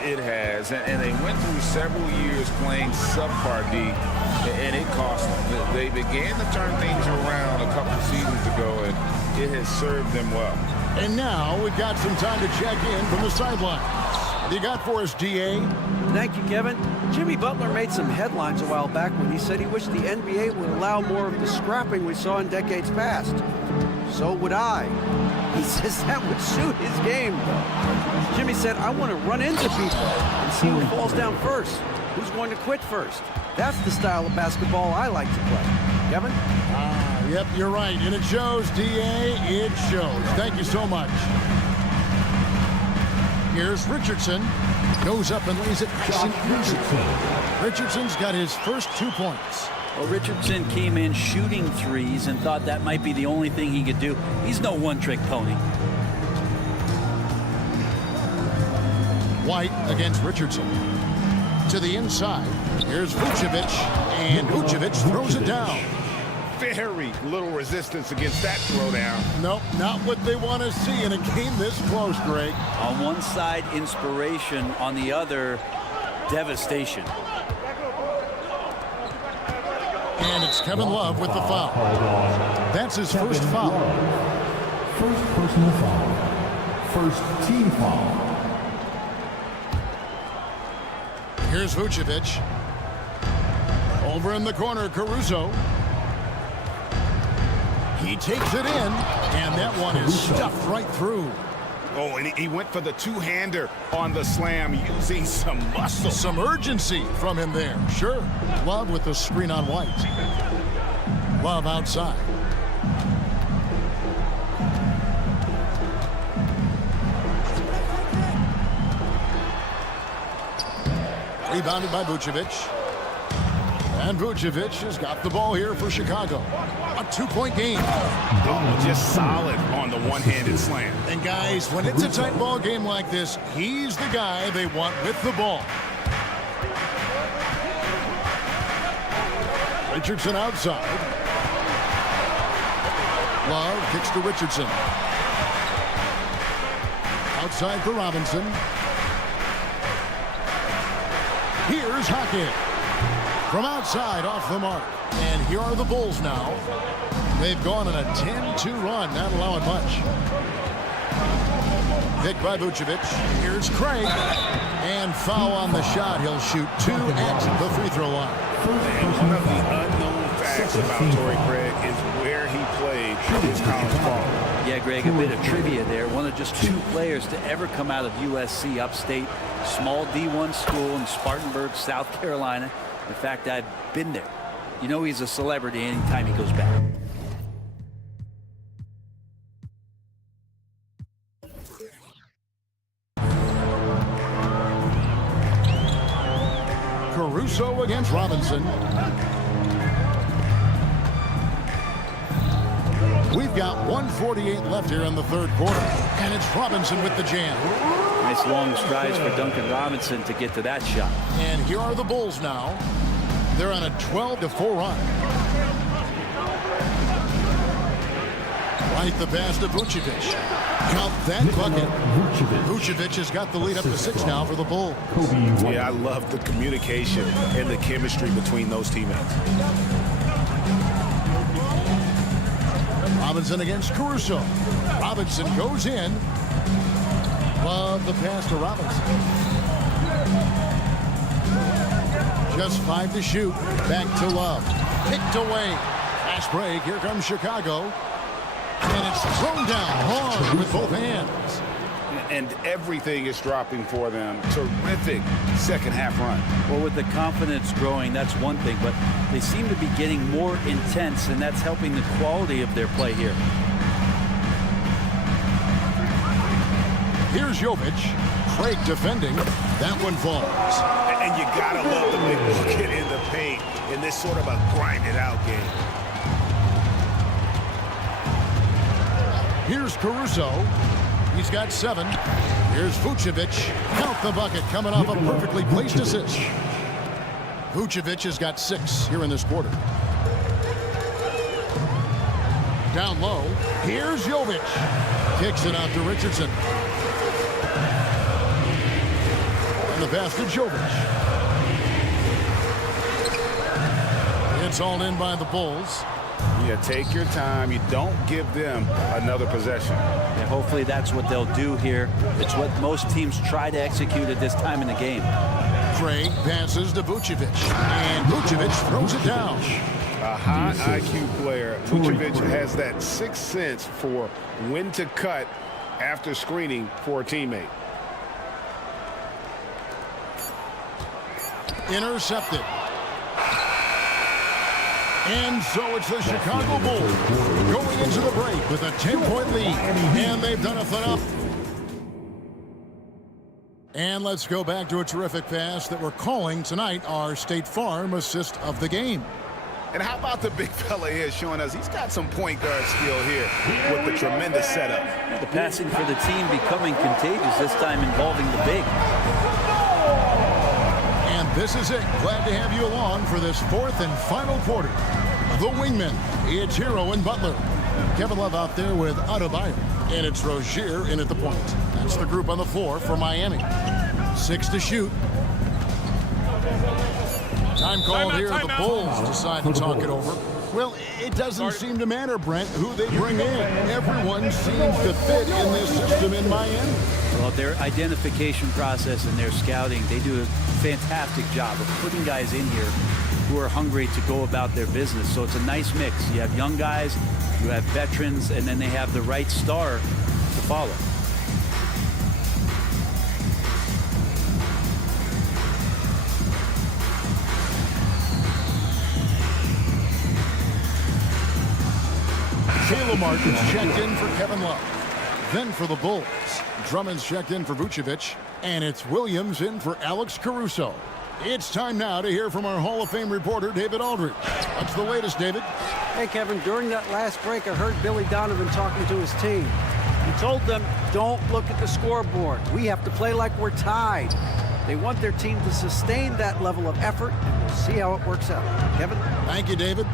It has, and they went through several years playing subpar D, and it cost them. They began to turn things around a couple seasons ago, and it has served them well. And now we've got some time to check in from the sideline. What do you got for us, DA? Thank you, Kevin. Jimmy Butler made some headlines a while back when he said he wished the NBA would allow more of the scrapping we saw in decades past. So would I. He says that would suit his game, though. Jimmy said, I want to run into people and see who falls down first, who's going to quit first. That's the style of basketball I like to play. Kevin? Yep, you're right. And it shows, DA. It shows. Thank you so much. Here's Richardson. Goes up and lays it nice and easy. Richardson's got his first 2 points. Well, Richardson came in shooting threes and thought that might be the only thing he could do. He's no one-trick pony. White against Richardson. To the inside. Here's Vucevic. And Vucevic throws it down. Very little resistance against that throwdown. Nope, not what they want to see in a game this close, Greg. On one side, inspiration. On the other, devastation. And it's Kevin Love with the foul. That's his first foul. First personal foul. First team foul. Here's Vucevic. Over in the corner, Caruso. He takes it in, and that one is stuffed right through. Oh, and he went for the two-hander on the slam, using some muscle. Some urgency from him there, sure. Love with the screen on White. Love outside. Rebounded by Vucevic. And Vucevic has got the ball here for Chicago. A 2-point game. Oh, just solid on the one-handed slam. And guys, when it's a tight ball game like this, he's the guy they want with the ball. Richardson outside. Love kicks to Richardson. Outside for Robinson. Here's Hackett. From outside, off the mark. And here are the Bulls now. They've gone on a 10-2 run, not allowing much. Picked by Vucevic. Here's Craig. And foul on the shot. He'll shoot 2 at the free throw line. And one of the unknown facts about Torrey Craig is where he played his college ball. Yeah, Greg, a bit of trivia there. One of just 2 players to ever come out of USC upstate. Small D1 school in Spartanburg, South Carolina. In fact, I've been there. You know he's a celebrity anytime he goes back. Caruso against Robinson. We've got 1:48 left here in the third quarter. And it's Robinson with the jam. Nice long strides for Duncan Robinson to get to that shot. And here are the Bulls now. They're on a 12-4 run. Right the pass to Vucevic. Count that bucket. Vucevic has got the lead up to 6 now for the Bulls. Yeah, I love the communication and the chemistry between those teammates. Robinson against Caruso. Robinson goes in. Love the pass to Robinson. Just 5 to shoot. Back to Love. Picked away. Fast break. Here comes Chicago. And it's thrown down hard with both hands. And everything is dropping for them. Terrific second half run. Well, with the confidence growing, that's one thing, but they seem to be getting more intense, and that's helping the quality of their play here. Here's Jovic. Craig defending. That one falls. And you gotta love the big bucket in the paint in this sort of a grinded out game. Here's Caruso. He's got 7. Here's Vucevic. Count the bucket coming off a perfectly placed assist. Vucevic has got 6 here in this quarter. Down low. Here's Jovic. Kicks it out to Richardson. And the pass to Jovic. It's all in by the Bulls. Yeah, take your time. You don't give them another possession. And hopefully that's what they'll do here. It's what most teams try to execute at this time in the game. Craig passes to Vucevic. And Vucevic throws it down. A high IQ player. Vucevic has that sixth sense for when to cut after screening for a teammate. Intercepted. And so it's the Chicago Bulls going into the break with a 10-point lead. And they've done a phenomenal. And let's go back to a terrific pass that we're calling tonight our State Farm assist of the game. And how about the big fella here showing us he's got some point guard skill here with the tremendous setup. The passing for the team becoming contagious, this time involving the big. And this is it. Glad to have you along for this 4th and final quarter. The wingmen, it's Hero and Butler. Kevin Love out there with Adebayo. And it's Rozier in at the point. That's the group on the floor for Miami. 6 to shoot. Time called here. The Bulls decide to talk it over. Well, it doesn't seem to matter, Brent, who they bring in. Everyone seems to fit in this system in Miami. Well, their identification process and their scouting, they do a fantastic job of putting guys in here who are hungry to go about their business. So it's a nice mix. You have young guys, you have veterans, and then they have the right star to follow. Caleb Martin's checked in for Kevin Love. Then for the Bulls, Drummond's checked in for Vucevic, and it's Williams in for Alex Caruso. It's time now to hear from our Hall of Fame reporter, David Aldridge. What's the latest, David? Hey, Kevin, during that last break, I heard Billy Donovan talking to his team. He told them, don't look at the scoreboard. We have to play like we're tied. They want their team to sustain that level of effort, and we'll see how it works out. Kevin? Thank you, David.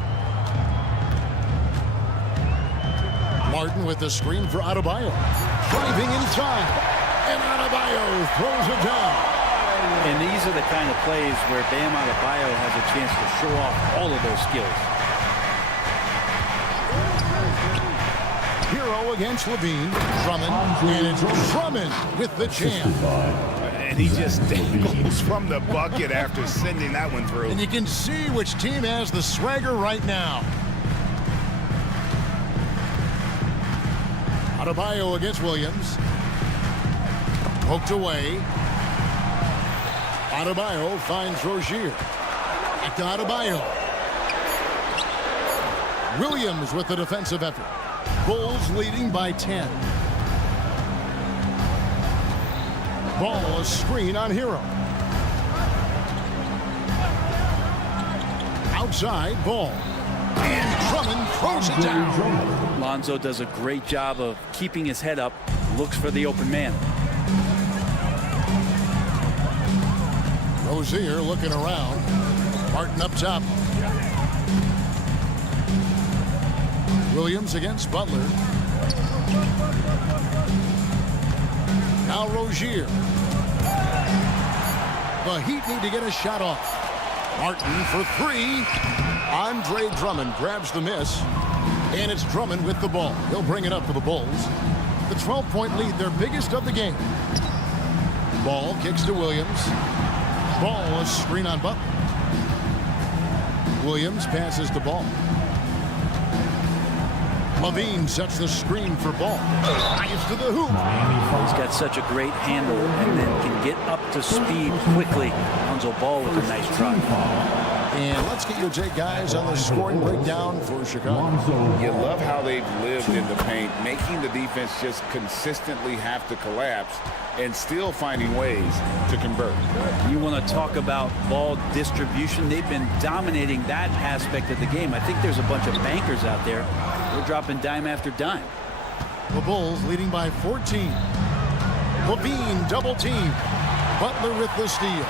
Martin with the screen for Adebayo. Driving inside. And Adebayo throws it down. And these are the kind of plays where Bam Adebayo has a chance to show off all of those skills. Hero against Levine. Drummond. And it's Drummond with the jam. And he just dangles from the bucket after sending that one through. And you can see which team has the swagger right now. Adebayo against Williams. Poked away. Adebayo finds Rozier. Back to Adebayo. Williams with the defensive effort. Bulls leading by 10. Ball a screen on Hero. Outside ball. And Drummond throws it down. Lonzo does a great job of keeping his head up, looks for the open man. Rozier looking around. Martin up top. Williams against Butler. Now Rozier. The Heat need to get a shot off. Martin for three. Andre Drummond grabs the miss. And it's Drummond with the ball. He'll bring it up for the Bulls. The 12-point lead, their biggest of the game. Ball kicks to Williams. Ball, a screen on Butler. Williams passes the ball. Levine sets the screen for Ball. Drives to the hoop. He's got such a great handle and then can get up to speed quickly. Lonzo Ball with a nice try. And let's get your take, guys, on the scoring breakdown for Chicago. You love how they've lived in the paint, making the defense just consistently have to collapse and still finding ways to convert. You want to talk about ball distribution. They've been dominating that aspect of the game. I think there's a bunch of bankers out there. They're dropping dime after dime. The Bulls leading by 14. Levine double team. Butler with the steal.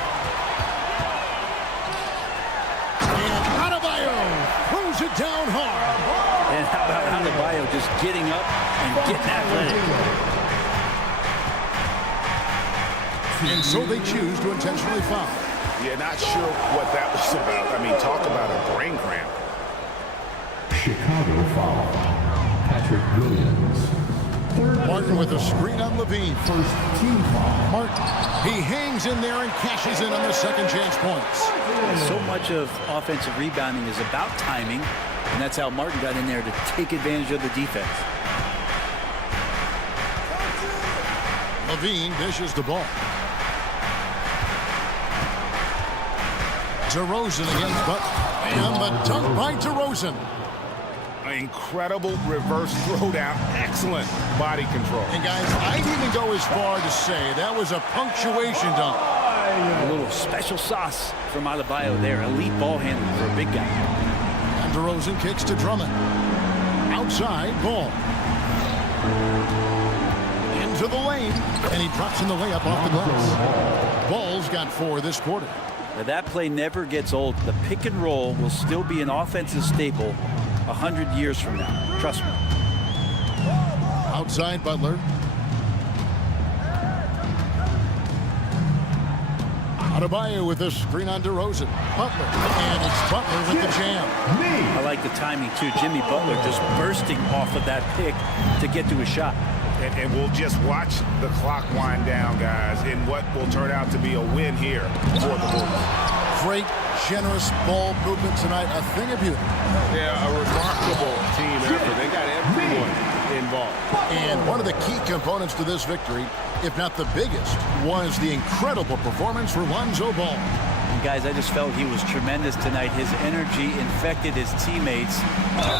And Adebayo throws it down hard. And how about Adebayo just getting up and getting athletic? And so they choose to intentionally foul. Yeah, not sure what that was about. I mean, talk about a brain cramp. Chicago foul. Patrick Williams. Martin with a screen on Levine. First team foul. Martin, he hangs in there and cashes in on the second chance points. So much of offensive rebounding is about timing, and that's how Martin got in there to take advantage of the defense. Levine dishes the ball. DeRozan against Butler. And the dunk by DeRozan. Incredible reverse throwdown. Excellent body control. And guys, I'd even go as far to say that was a punctuation dunk. A little special sauce from Adebayo there. Elite ball handling for a big guy. And DeRozan kicks to Drummond. Outside, Ball. Into the lane. And he drops in the layup off the glass. Ball's got 4 this quarter. Now that play never gets old. The pick and roll will still be an offensive staple 100 years from now. Trust me. Outside Butler. Adebayo with a screen on DeRozan. Butler. And it's Butler with the jam. I like the timing too. Jimmy Butler just bursting off of that pick to get to a shot. And we'll just watch the clock wind down, guys, in what will turn out to be a win here for the Bulls. Great, generous ball movement tonight. A thing of beauty. Yeah, a remarkable team effort. They got everyone involved. And one of the key components to this victory, if not the biggest, was the incredible performance for Lonzo Ball. And guys, I just felt he was tremendous tonight. His energy infected his teammates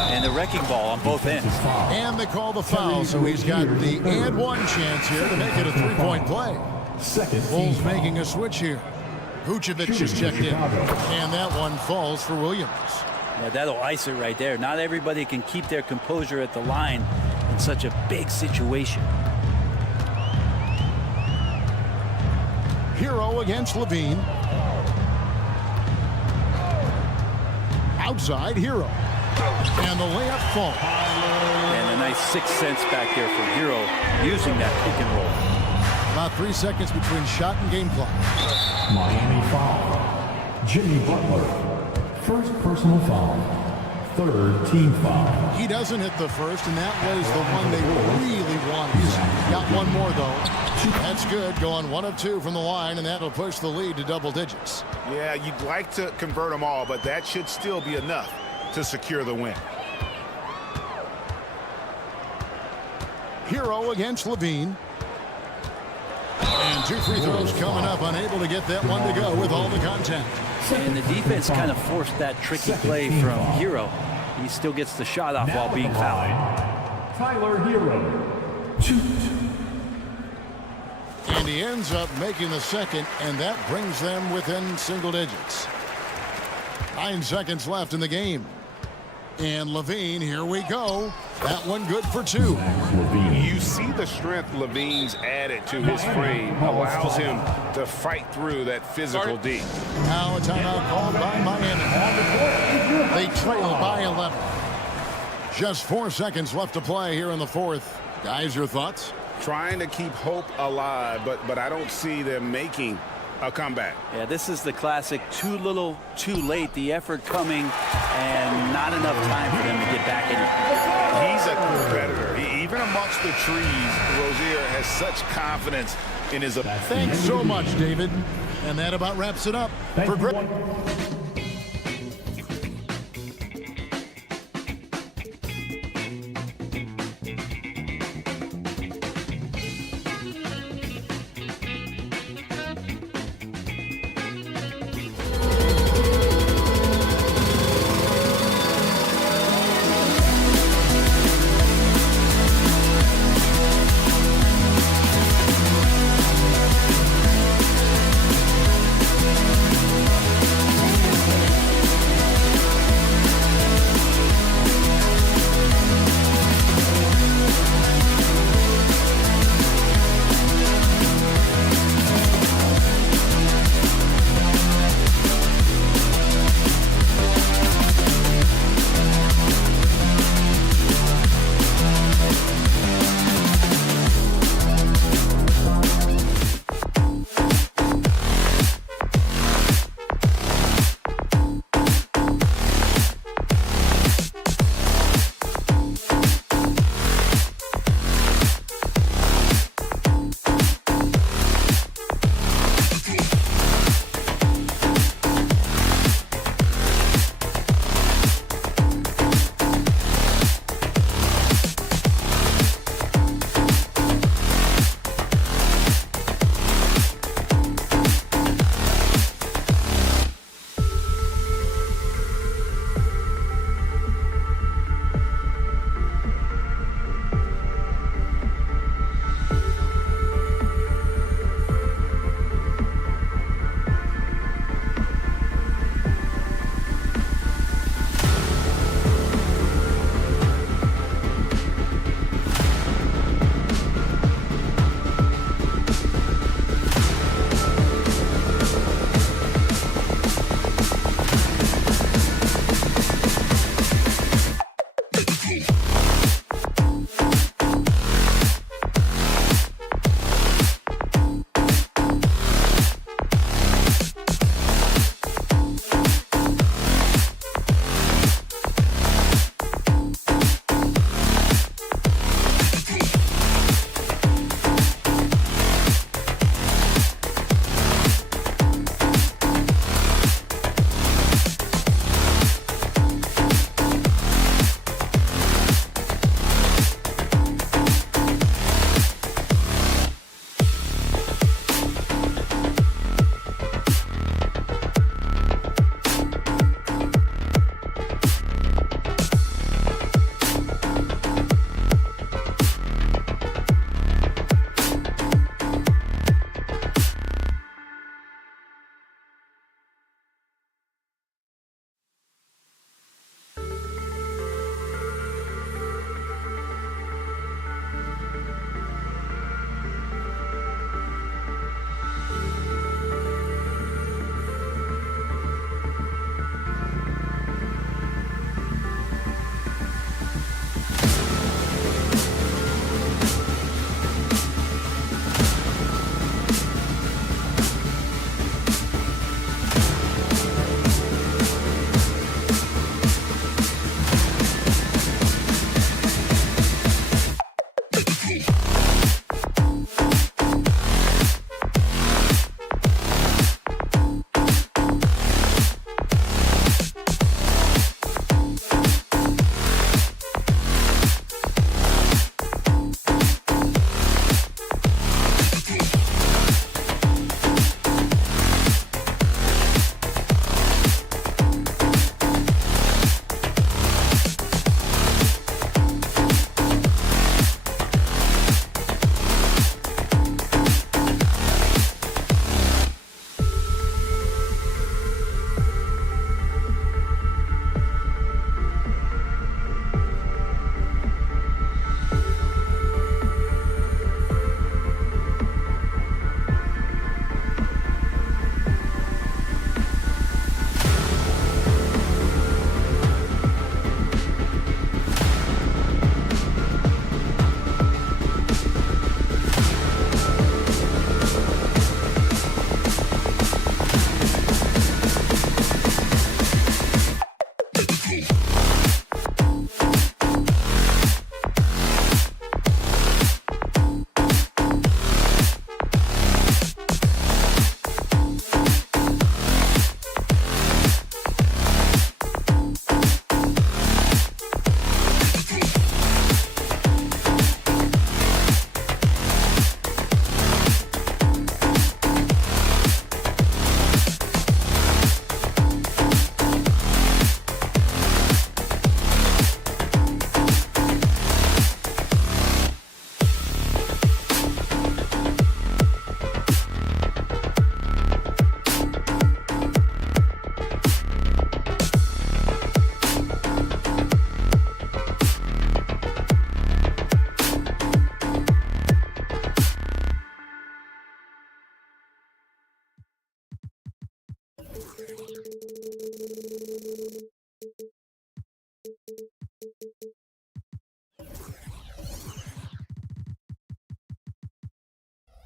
and the wrecking ball on both ends. And they call the foul, so he's got the and one chance here to make it a 3-point play. Bulls making a switch here. Vucevic is checked in, and that one falls for Williams. Yeah, that'll ice it right there. Not everybody can keep their composure at the line in such a big situation. Hero against Levine. Outside Hero. And the layup falls. And a nice 6 cents back there from Hero using that pick and roll. About 3 seconds between shot and game clock. Miami foul. Jimmy Butler. First personal foul. Third team foul. He doesn't hit the first, and that was the one they really wanted. Got one more, though. That's good. Going 1 of 2 from the line, and that'll push the lead to double digits. Yeah, you'd like to convert them all, but that should still be enough to secure the win. Hero against Levine. And 2 free throws coming up, unable to get that one to go with all the contact. And the defense kind of forced that tricky play from Hero. He still gets the shot off while being fouled. Tyler Hero. 2. And he ends up making the second, and that brings them within single digits. 9 seconds left in the game. And Levine, here we go. That one good for 2. You see the strength Levine's added to his frame, allows him to fight through that physical D. Now a timeout called by Miami. They trail by 11. Just 4 seconds left to play here in the fourth. Guys, your thoughts? Trying to keep hope alive, but I don't see them making a comeback. Yeah, this is the classic too little, too late. The effort coming and not enough time for them to get back in it. He's a competitor. Even amongst the trees, Rozier has such confidence in his ability. Thanks so much, David. And that about wraps it up. For Greg.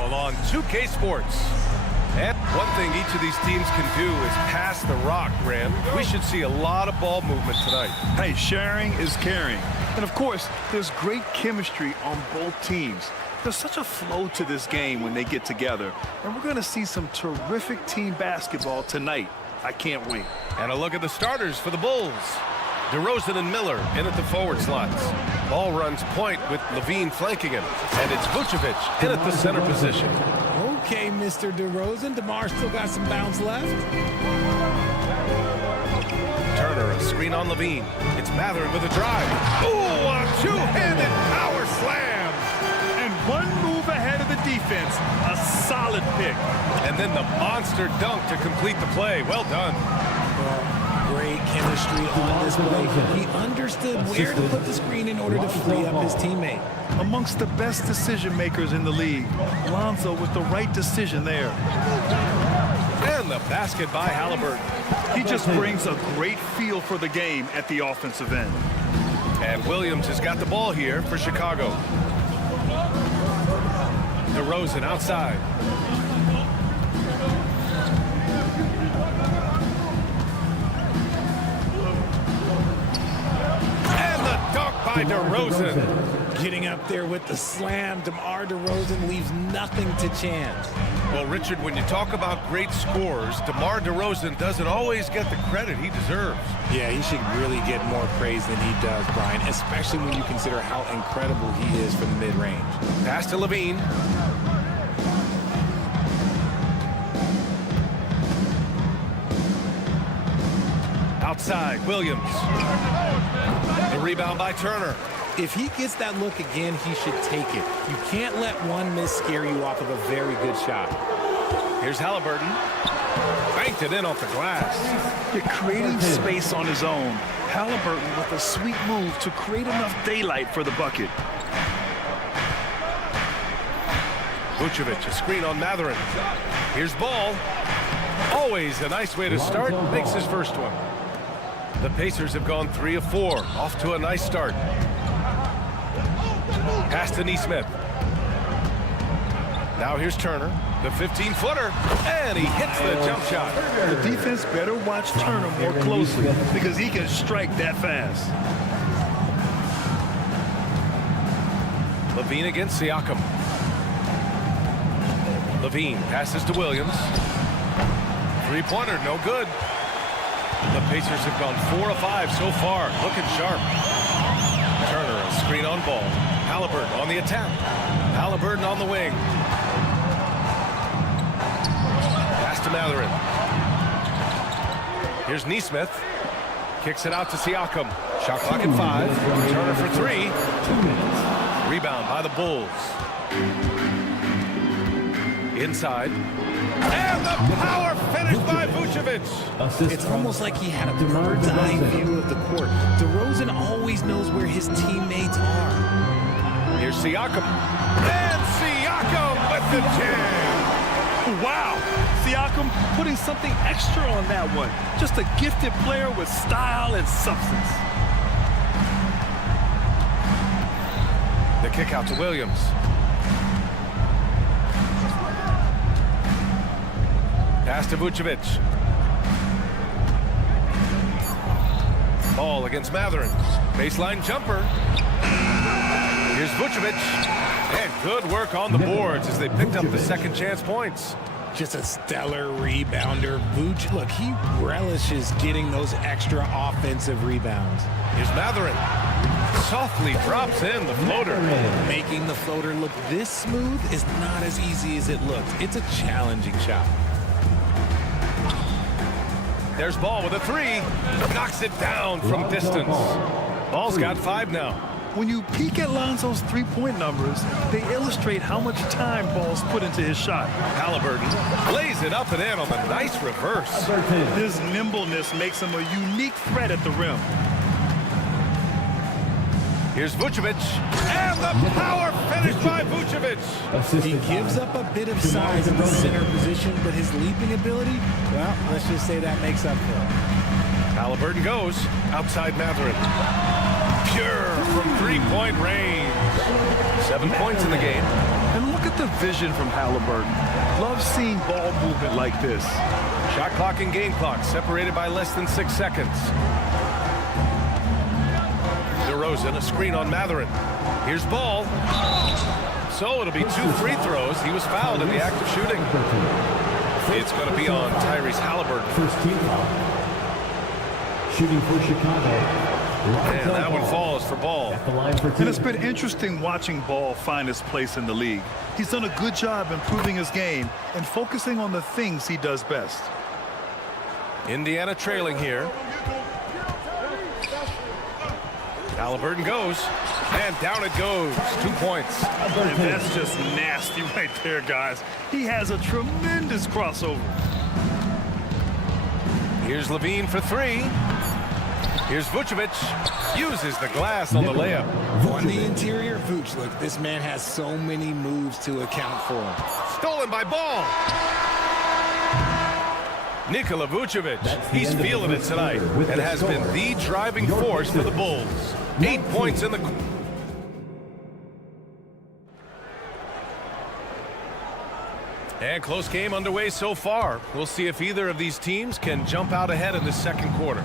Romario on 2K Sports. And one thing each of these teams can do is pass the rock, Graham. We should see a lot of ball movement tonight. Hey, sharing is caring. And of course, there's great chemistry on both teams. There's such a flow to this game when they get together. And we're going to see some terrific team basketball tonight. I can't wait. And a look at the starters for the Bulls. DeRozan and Miller in at the forward slots. Ball runs point with Levine flanking him. And it's Vucevic in at the center position. Okay, Mr. DeRozan. DeMar still got some bounce left. Turner, a screen on Levine. It's Mathurin with a drive. Ooh, a two-handed power slam. And one move ahead of the defense. A solid pick. And then the monster dunk to complete the play. Well done. Great chemistry on display. He understood where to put the screen in order to free up his teammate. Amongst the best decision makers in the league. Lonzo with the right decision there. And the basket by Halliburton. He just brings a great feel for the game at the offensive end. And Williams has got the ball here for Chicago. DeRozan outside. And the dunk by DeRozan. Getting up there with the slam, DeMar DeRozan leaves nothing to chance. Well, Richard, when you talk about great scores, DeMar DeRozan doesn't always get the credit he deserves. Yeah, he should really get more praise than he does, Brian, especially when you consider how incredible he is from the mid-range. Pass to Levine. Outside, Williams. The rebound by Turner. If he gets that look again, he should take it. You can't let one miss scare you off of a very good shot. Here's Halliburton. Banked it in off the glass. You're creating space on his own. Halliburton with a sweet move to create enough daylight for the bucket. Vucevic, a screen on Mathurin. Here's Ball. Always a nice way to start. Makes his first one. The Pacers have gone 3 of 4. Off to a nice start. Pass to Nesmith. Now here's Turner. The 15-footer. And he hits the jump shot. The defense better watch Turner more closely because he can strike that fast. Levine against Siakam. Levine passes to Williams. Three-pointer, no good. The Pacers have gone 4 of 5 so far. Looking sharp. Turner, a screen on Ball. Halliburton on the attack. Halliburton on the wing. Pass to Mathurin. Here's Nesmith. Kicks it out to Siakam. Shot clock at 5. Turner for 3. Rebound by the Bulls. Inside. And the power finish by Vucevic. It's almost like he had a bird's eye view of the court. DeRozan always knows where his teammates are. Here's Siakam. And Siakam with the jam. Wow. Siakam putting something extra on that one. Just a gifted player with style and substance. The kick out to Williams. Pass to Vucevic. Ball against Mathurin. Baseline jumper. Here's Vucevic. And good work on the boards as they picked up the second chance points. Just a stellar rebounder. Vucevic, look, he relishes getting those extra offensive rebounds. Here's Mathurin. Softly drops in the floater. Making the floater look this smooth is not as easy as it looks. It's a challenging shot. There's Ball with a 3. Knocks it down from distance. Ball's got 5 now. When you peek at Lonzo's three-point numbers, they illustrate how much time Ball's put into his shot. Halliburton lays it up and in on the nice reverse. His nimbleness makes him a unique threat at the rim. Here's Vucevic. And the power finish by Vucevic. He gives up a bit of size in the center position, but his leaping ability, well, let's just say that makes up for it. Halliburton goes outside Mathurin. Pure from three-point range. 7 points in the game. And look at the vision from Halliburton. Love seeing ball movement like this. Shot clock and game clock separated by less than 6 seconds. DeRozan, a screen on Matherin. Here's Ball. So it'll be 2 free throws. He was fouled in the act of shooting. It's going to be on Tyrese Halliburton. First team foul. Shooting for Chicago. And that one falls for Ball. And it's been interesting watching Ball find his place in the league. He's done a good job improving his game and focusing on the things he does best. Indiana trailing here. Halliburton goes, and down it goes. 2 points. And that's just nasty right there, guys. He has a tremendous crossover. Here's Levine for 3. Here's Vucevic. Uses the glass on the layup. On the interior, Vuce, look, this man has so many moves to account for. Stolen by Ball. Nikola Vucevic, he's feeling it tonight and has been the driving force for the Bulls. 8 points in the... And close game underway so far. We'll see if either of these teams can jump out ahead in the second quarter.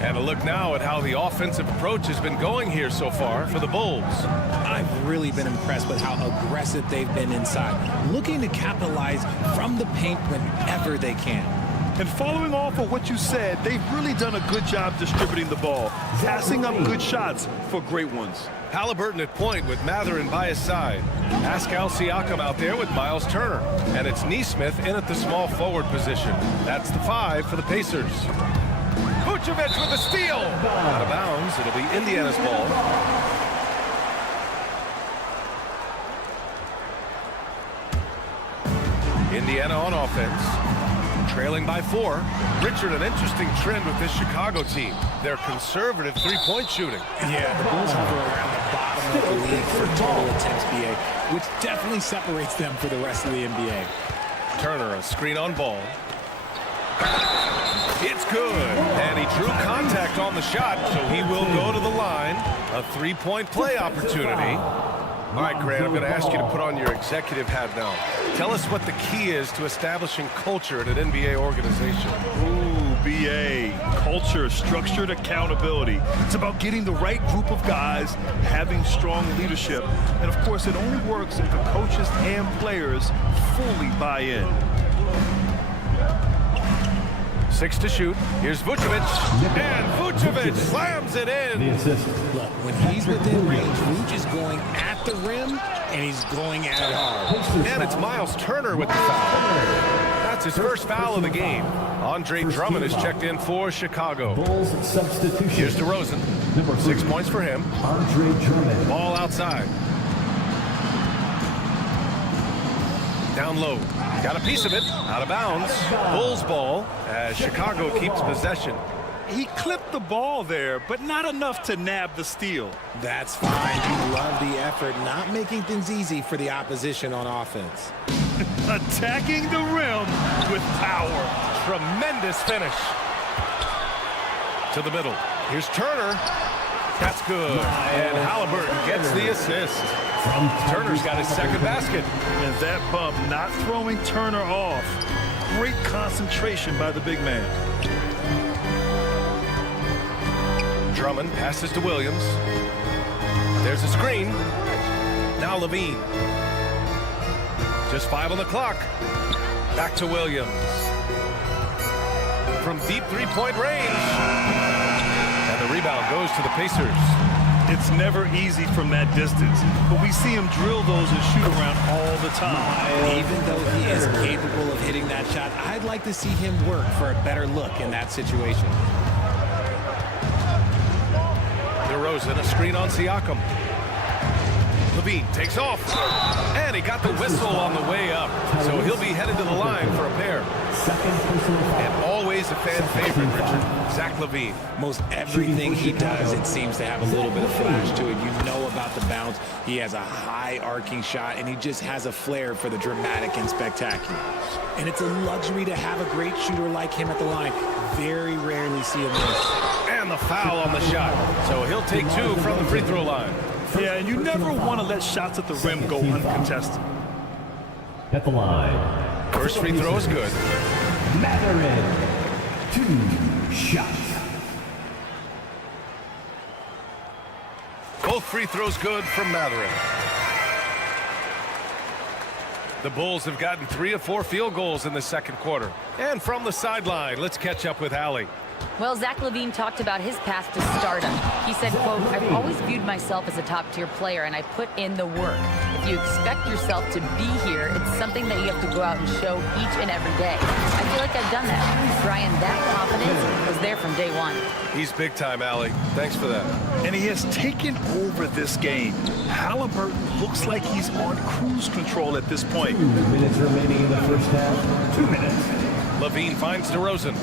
And a look now at how the offensive approach has been going here so far for the Bulls. I've really been impressed with how aggressive they've been inside, looking to capitalize from the paint whenever they can. And following off of what you said, they've really done a good job distributing the ball, passing up good shots for great ones. Halliburton at point with Matherin by his side. Pascal Siakam out there with Miles Turner. And it's Nesmith in at the small forward position. That's the 5 for the Pacers. Vucevic with a steal. Out of bounds. It'll be Indiana's ball. Indiana on offense. Trailing by 4. Richard, an interesting trend with this Chicago team. Their conservative three-point shooting. Yeah, the Bulls hover around the bottom of the league for total attempts BA, which definitely separates them for the rest of the NBA. Turner, a screen on Ball. It's good. And he drew contact on the shot, so he will go to the line. A three-point play opportunity. All right, Grant, I'm going to ask you to put on your executive hat now. Tell us what the key is to establishing culture at an NBA organization. Ooh, BA. Culture, structured accountability. It's about getting the right group of guys, having strong leadership. And, of course, it only works if the coaches and players fully buy in. 6 to shoot. Here's Vucevic. And Vucevic slams it in. Look, when he's within range, Vuce is going at the rim, and he's going at it hard. And it's Miles Turner with the foul. That's his first foul of the game. Andre Drummond is checked in for Chicago. Bulls substitution. Here's DeRozan. 6 points for him. Andre Drummond. Ball outside. Down low. Got a piece of it. Out of bounds. Bulls ball as Chicago keeps possession. He clipped the ball there, but not enough to nab the steal. That's fine. You love the effort, not making things easy for the opposition on offense. Attacking the rim with power. Tremendous finish. To the middle. Here's Turner. That's good. And Halliburton gets the assist. Turner's got his second basket. And that bump not throwing Turner off. Great concentration by the big man. Drummond passes to Williams. There's a screen. Now Levine. Just 5 on the clock. Back to Williams. From deep three-point range. And the rebound goes to the Pacers. It's never easy from that distance, but we see him drill those and shoot around all the time. Even though he is capable of hitting that shot, I'd like to see him work for a better look in that situation. DeRozan, a screen on Siakam. Levine takes off. And he got the whistle on the way up. So he'll be headed to the line for a pair. And always a fan favorite, Richard. Zach LaVine. Most everything he does, it seems to have a little bit of flash to it. You know about the bounce. He has a high arcing shot, and he just has a flair for the dramatic and spectacular. And it's a luxury to have a great shooter like him at the line. Very rarely see him miss. And the foul on the shot. So he'll take 2 from the free throw line. Yeah, and you never want to let shots at the rim go uncontested. at the line. First free throw is good. Mathurin, 2 shots. Both free throws good from Mathurin. The Bulls have gotten 3 of 4 field goals in the second quarter. And from the sideline, let's catch up with Allie. Well, Zach LaVine talked about his path to stardom. He said, quote, "I've always viewed myself as a top-tier player, and I put in the work. If you expect yourself to be here, it's something that you have to go out and show each and every day. I feel like I've done that. Brian, that confidence was there from day one." He's big time, Allie. Thanks for that. And he has taken over this game. Halliburton looks like he's on cruise control at this point. 2 minutes remaining in the first half. 2 minutes. LaVine finds DeRozan.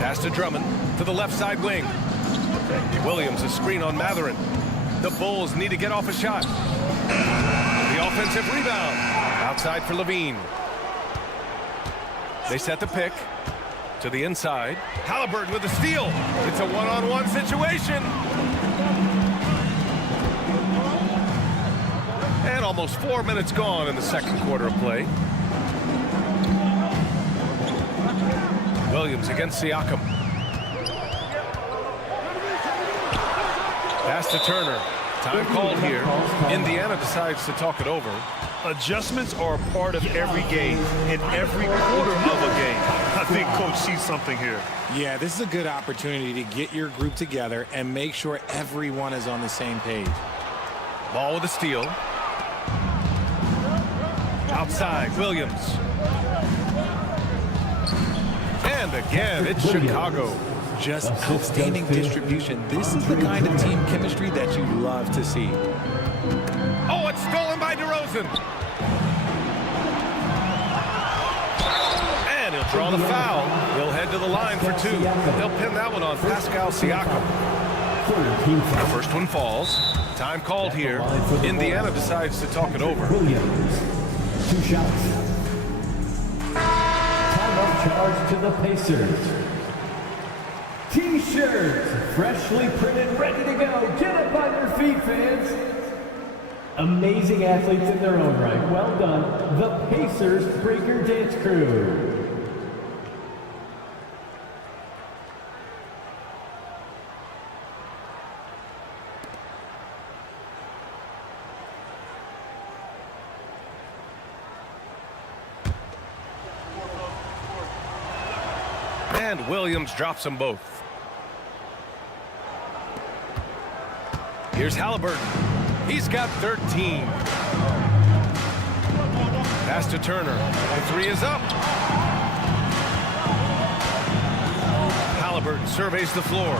Pass to Drummond to the left side wing. Williams a screen on Mathurin. The Bulls need to get off a shot. The offensive rebound. Outside for LaVine. They set the pick to the inside. Halliburton with a steal. It's a one-on-one situation. And almost 4 minutes gone in the second quarter of play. Williams against Siakam. Pass to Turner. Time called here. Indiana decides to talk it over. Adjustments are a part of every game, in every quarter of a game. I think Coach sees something here. Yeah, this is a good opportunity to get your group together and make sure everyone is on the same page. Ball with a steal. Outside, Williams. And again, it's Chicago. Just outstanding distribution. This is the kind of team chemistry that you love to see. Oh, it's stolen by DeRozan. And he'll draw the foul. He'll head to the line for 2. They'll pin that one on Pascal Siakam. The first one falls. Time called here. Indiana decides to talk it over. Williams, 2 shots. Time-up charge to the Pacers. T-shirts, freshly printed, ready to go. Get up on your feet, fans. Amazing athletes in their own right. Well done, the Pacers Breaker Dance Crew. And Williams drops them both. Here's Halliburton. He's got 13. Pass to Turner. The 3 is up. Halliburton surveys the floor.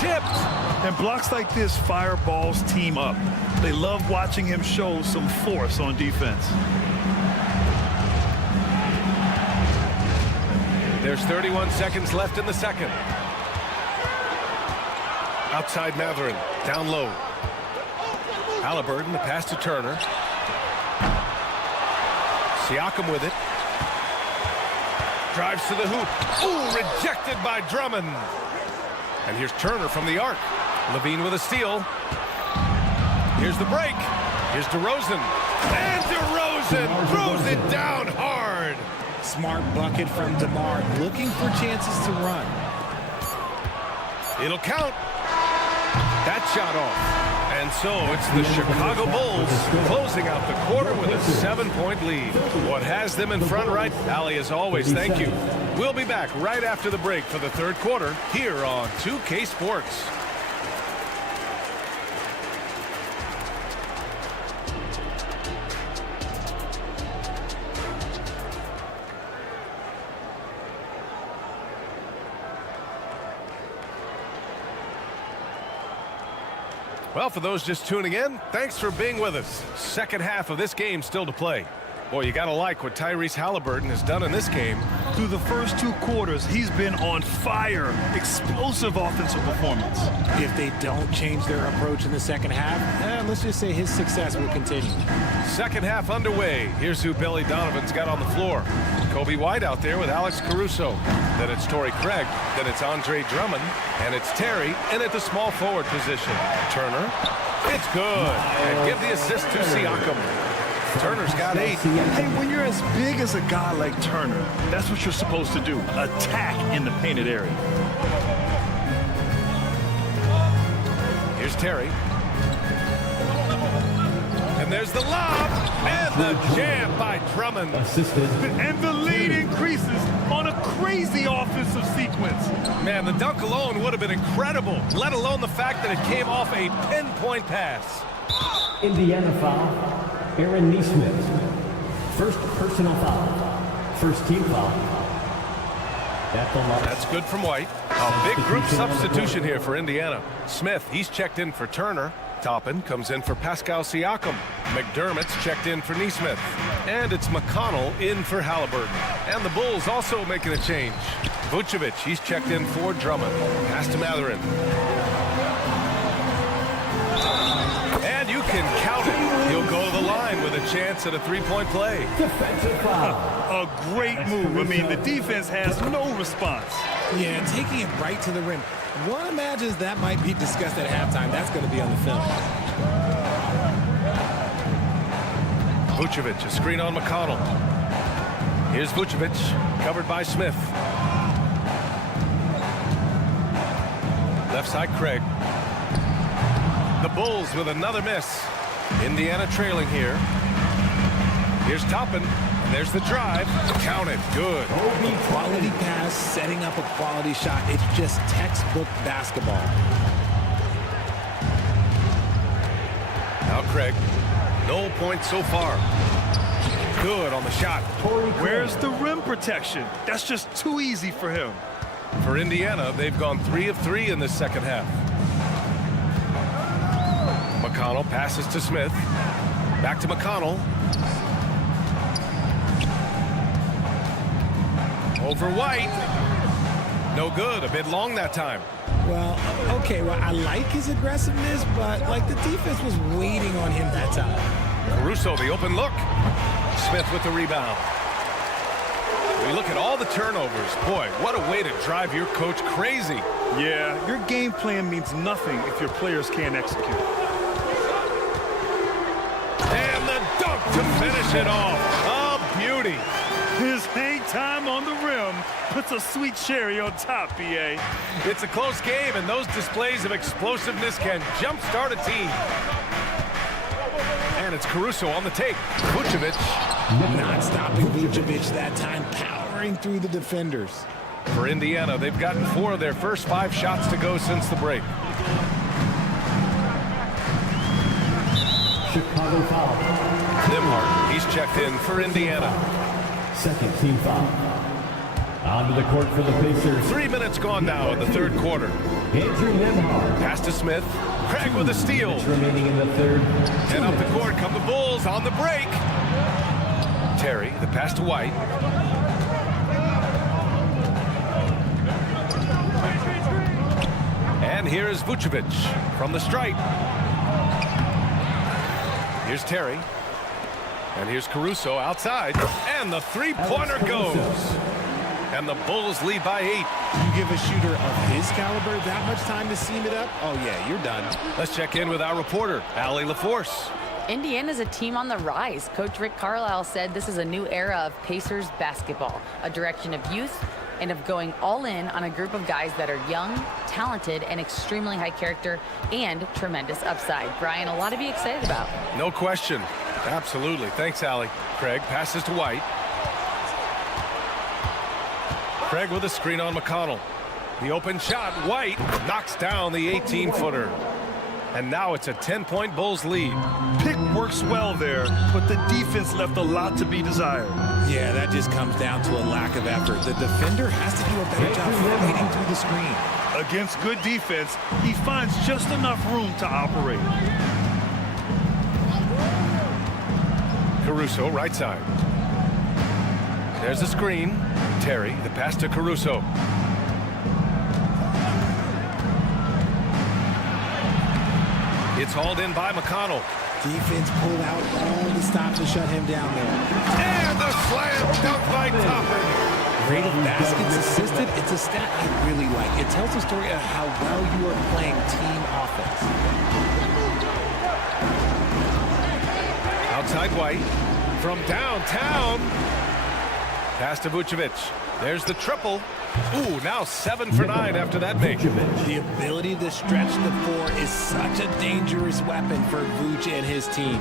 Tipped. And blocks like this fire balls team up. They love watching him show some force on defense. There's 31 seconds left in the second. Outside Mathurin, down low. Halliburton, the pass to Turner. Siakam with it. Drives to the hoop. Ooh, rejected by Drummond. And here's Turner from the arc. LaVine with a steal. Here's the break. Here's DeRozan. And DeRozan throws it down hard. Smart bucket from DeMar, looking for chances to run. It'll count. That shot off. And so it's the Chicago Bulls closing out the quarter with a 7-point lead. What has them in front right? Allie, as always, thank you. We'll be back right after the break for the third quarter here on 2K Sports. Well, for those just tuning in, thanks for being with us. Second half of this game still to play. Boy, you got to like what Tyrese Halliburton has done in this game. Through the first 2 quarters, he's been on fire. Explosive offensive performance. If they don't change their approach in the second half, let's just say his success will continue. Second half underway. Here's who Billy Donovan's got on the floor. Kobe White out there with Alex Caruso. Then it's Torrey Craig. Then it's Andre Drummond. And it's Terry in at the small forward position. Turner. It's good. And give the assist to Siakam. Turner's got 8. Hey, when you're as big as a guy like Turner, that's what you're supposed to do. Attack in the painted area. Here's Terry. And there's the lob. And the jam by Drummond. Assisted. And the lead increases on a crazy offensive sequence. Man, the dunk alone would have been incredible, let alone the fact that it came off a pinpoint pass. Indiana foul. Aaron Nesmith. First personal foul. First team foul. At the line. That's good from White. A big group substitution here for Indiana. Smith, he's checked in for Turner. Toppin comes in for Pascal Siakam. McDermott's checked in for Nesmith. And it's McConnell in for Halliburton. And the Bulls also making a change. Vucevic, he's checked in for Drummond. Pass to Mathurin. And you can count it. He'll go to the line with a chance at a three-point play. Defensive foul. A great move. I mean, the defense has no response. Yeah, taking it right to the rim. One imagines that might be discussed at halftime. That's going to be on the film. Vucevic, a screen on McConnell. Here's Vucevic, covered by Smith. Left side, Craig. The Bulls with another miss. Indiana trailing here. Here's Toppin. There's the drive. Count it. Good. Quality pass, setting up a quality shot. It's just textbook basketball. Now Craig. No points so far. Good on the shot. Where's the rim protection? That's just too easy for him. For Indiana, they've gone 3 of 3 in this second half. McConnell passes to Smith. Back to McConnell. Over White. No good. A bit long that time. Well, okay, well, I like his aggressiveness, but, like, the defense was waiting on him that time. Caruso, the open look. Smith with the rebound. We look at all the turnovers. Boy, what a way to drive your coach crazy. Yeah, your game plan means nothing if your players can't execute. And the dunk to finish it off. A beauty. His hang time on the rim puts a sweet cherry on top, B.A. It's a close game, and those displays of explosiveness can jumpstart a team. And it's Caruso on the take. Vucevic. Not stopping Vucevic that time, powering through the defenders. For Indiana, they've gotten 4 of their first 5 shots to go since the break. Chicago foul. Nembhard, he's checked in for Indiana. Second team foul. Onto the court for the Pacers. 3 minutes gone now in the third quarter. Andrew Nembhard. Pass to Smith. Craig with a steal. Remaining in the third. And up the court come the Bulls on the break. Terry, the pass to White. And here's Vucevic from the stripe. Here's Terry. And here's Caruso outside. And the three-pointer goes. And the Bulls lead by 8. You give a shooter of his caliber that much time to seam it up? Oh, yeah, you're done. Let's check in with our reporter, Allie LaForce. Indiana's a team on the rise. Coach Rick Carlisle said this is a new era of Pacers basketball, a direction of youth and of going all in on a group of guys that are young, talented, and extremely high character and tremendous upside. Brian, a lot to be excited about. No question. Absolutely. Thanks, Allie. Craig passes to White. Craig with a screen on McConnell. The open shot. White knocks down the 18-footer. And now it's a 10-point Bulls lead. Pick works well there, but the defense left a lot to be desired. Yeah, that just comes down to a lack of effort. The defender has to do a better job fighting through the screen. Against good defense, he finds just enough room to operate. Caruso, right side. There's a screen. Terry, the pass to Caruso. It's hauled in by McConnell. Defense pulled out all the stops to shut him down there. And the slam dunk by Toppin. Rate of baskets assisted, it's a stat I really like. It tells the story of how well you are playing team offense. Outside White. From downtown. Pass to Vucevic. There's the triple. Ooh, now 7 for 9 after that make. The ability to stretch the floor is such a dangerous weapon for Vuce and his team.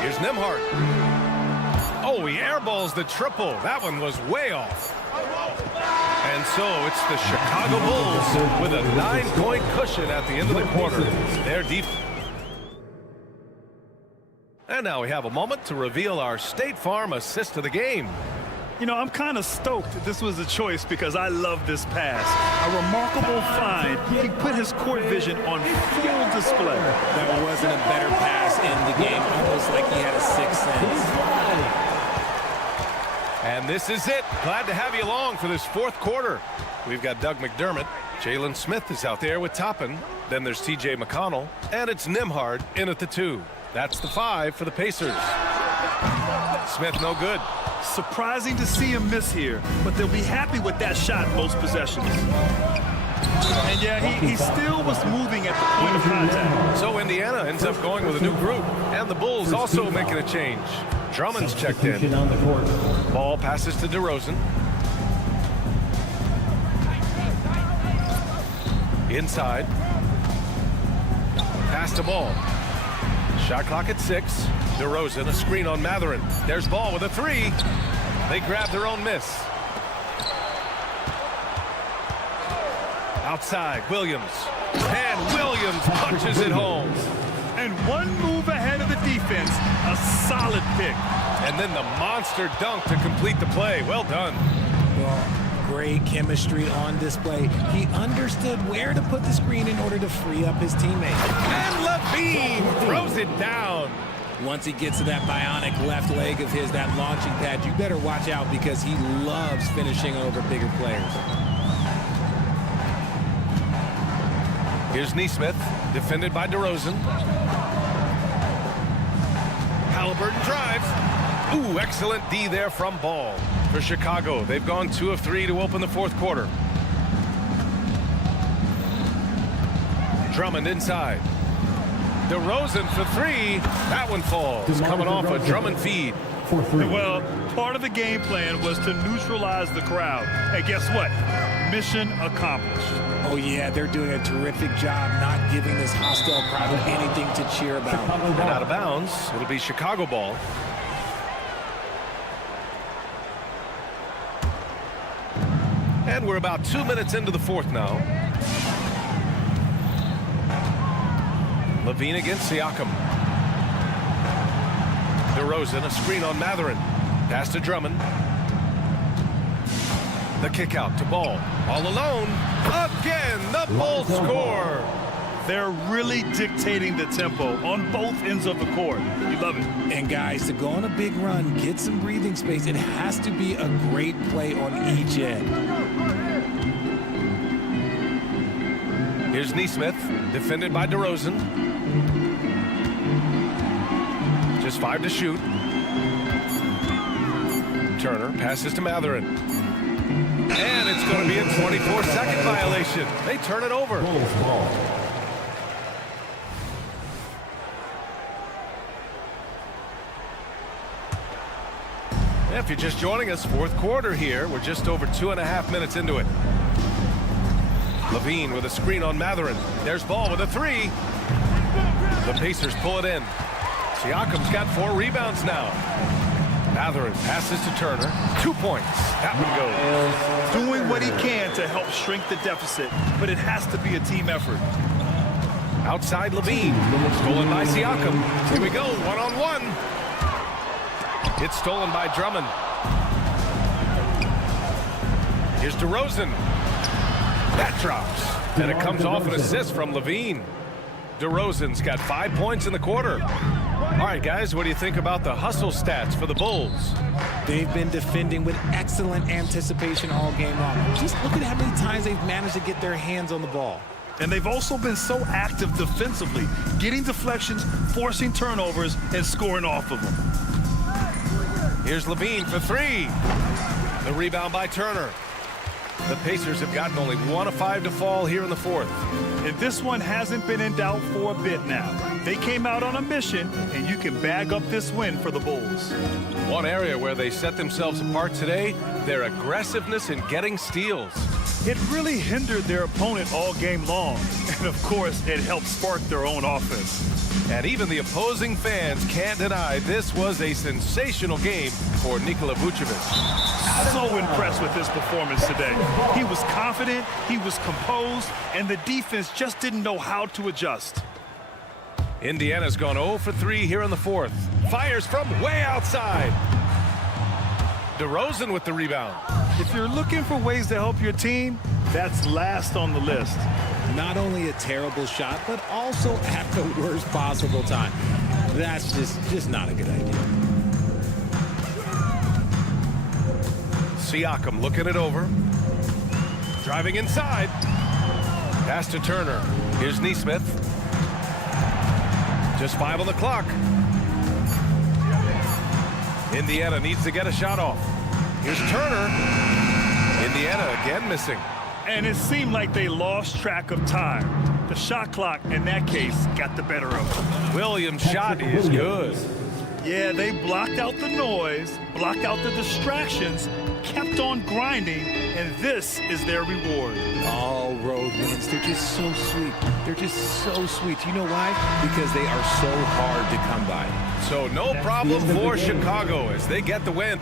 Here's Nembhard. Oh, he airballs the triple. That one was way off. And so it's the Chicago Bulls with a 9-point cushion at the end of the quarter. Their defense. And now we have a moment to reveal our State Farm assist of the game. You know, I'm kind of stoked this was a choice because I love this pass. A remarkable find. He put his court vision on full display. That wasn't a better pass in the game, almost like he had a sixth sense. And this is it. Glad to have you along for this fourth quarter. We've got Doug McDermott. Jalen Smith is out there with Toppin. Then there's TJ McConnell. And it's Nembhard in at the 2. That's the 5 for the Pacers. Smith no good. Surprising to see him miss here, but they'll be happy with that shot most possessions. And yeah, he still was moving at the point of contact. So Indiana ends up going with a new group, and the Bulls also making a change. Drummond's checked in. Ball passes to DeRozan. Inside. Pass to Ball. Shot clock at 6. DeRozan, a screen on Mathurin. There's Ball with a 3. They grab their own miss. Outside, Williams. And Williams punches it home. And one move ahead of the defense. A solid pick. And then the monster dunk to complete the play. Well done. Well, great chemistry on display. He understood where to put the screen in order to free up his teammate. And Levine throws it down. Once he gets to that bionic left leg of his, that launching pad, you better watch out because he loves finishing over bigger players. Here's Nesmith, defended by DeRozan. Halliburton drives. Ooh, excellent D there from Ball. For Chicago, they've gone 2 of 3 to open the fourth quarter. Drummond inside. DeRozan for 3. That one falls. Coming off a Drummond feed. Well, part of the game plan was to neutralize the crowd. And guess what? Mission accomplished. Oh, yeah, they're doing a terrific job not giving this hostile crowd anything to cheer about. And out of bounds, it'll be Chicago ball. And we're about 2 minutes into the fourth now. Levine against Siakam. DeRozan, a screen on Mathurin. Pass to Drummond. The kick out to Ball. All alone. Again, the Bulls score. They're really dictating the tempo on both ends of the court. You love it. And guys, to go on a big run, get some breathing space, it has to be a great play on each end. Here's Nesmith, defended by DeRozan. Just 5 to shoot. Turner passes to Mathurin. And it's going to be a 24-second violation. They turn it over. If you're just joining us, fourth quarter here. We're just over 2.5 minutes into it. Levine with a screen on Mathurin. There's Ball with a 3. The Pacers pull it in. Siakam's got 4 rebounds now. Mathurin passes to Turner. 2 points. That one goes. Doing what he can to help shrink the deficit, but it has to be a team effort. Outside Levine. Stolen by Siakam. Here we go, one-on-one. It's stolen by Drummond. Here's DeRozan. That drops. And it comes off an assist from Levine. DeRozan's got 5 points in the quarter. All right, guys, what do you think about the hustle stats for the Bulls? They've been defending with excellent anticipation all game long. Just look at how many times they've managed to get their hands on the ball. And they've also been so active defensively, getting deflections, forcing turnovers, and scoring off of them. Here's Levine for three. The rebound by Turner. The Pacers have gotten only 1 of 5 to fall here in the fourth. And this one hasn't been in doubt for a bit now. They came out on a mission, and you can bag up this win for the Bulls. One area where they set themselves apart today, their aggressiveness in getting steals. It really hindered their opponent all game long. And of course, it helped spark their own offense. And even the opposing fans can't deny this was a sensational game for Nikola Vucevic. So impressed with his performance today. He was confident, he was composed, and the defense just didn't know how to adjust. Indiana's gone 0 for 3 here in the fourth. Fires from way outside. DeRozan with the rebound. If you're looking for ways to help your team, that's last on the list. Not only a terrible shot, but also at the worst possible time. That's just not a good idea. Siakam looking it over. Driving inside. Pass to Turner. Here's Nesmith. Just 5 on the clock. Indiana needs to get a shot off. Here's Turner. Indiana again missing. And it seemed like they lost track of time. The shot clock, in that case, got the better of them. Williams' shot is good. Yeah, they blocked out the noise, blocked out the distractions, kept on grinding, and this is their reward. All road wins. They're just so sweet. They're just so sweet. You know why? Because they are so hard to come by. So no problem for Chicago as they get the win.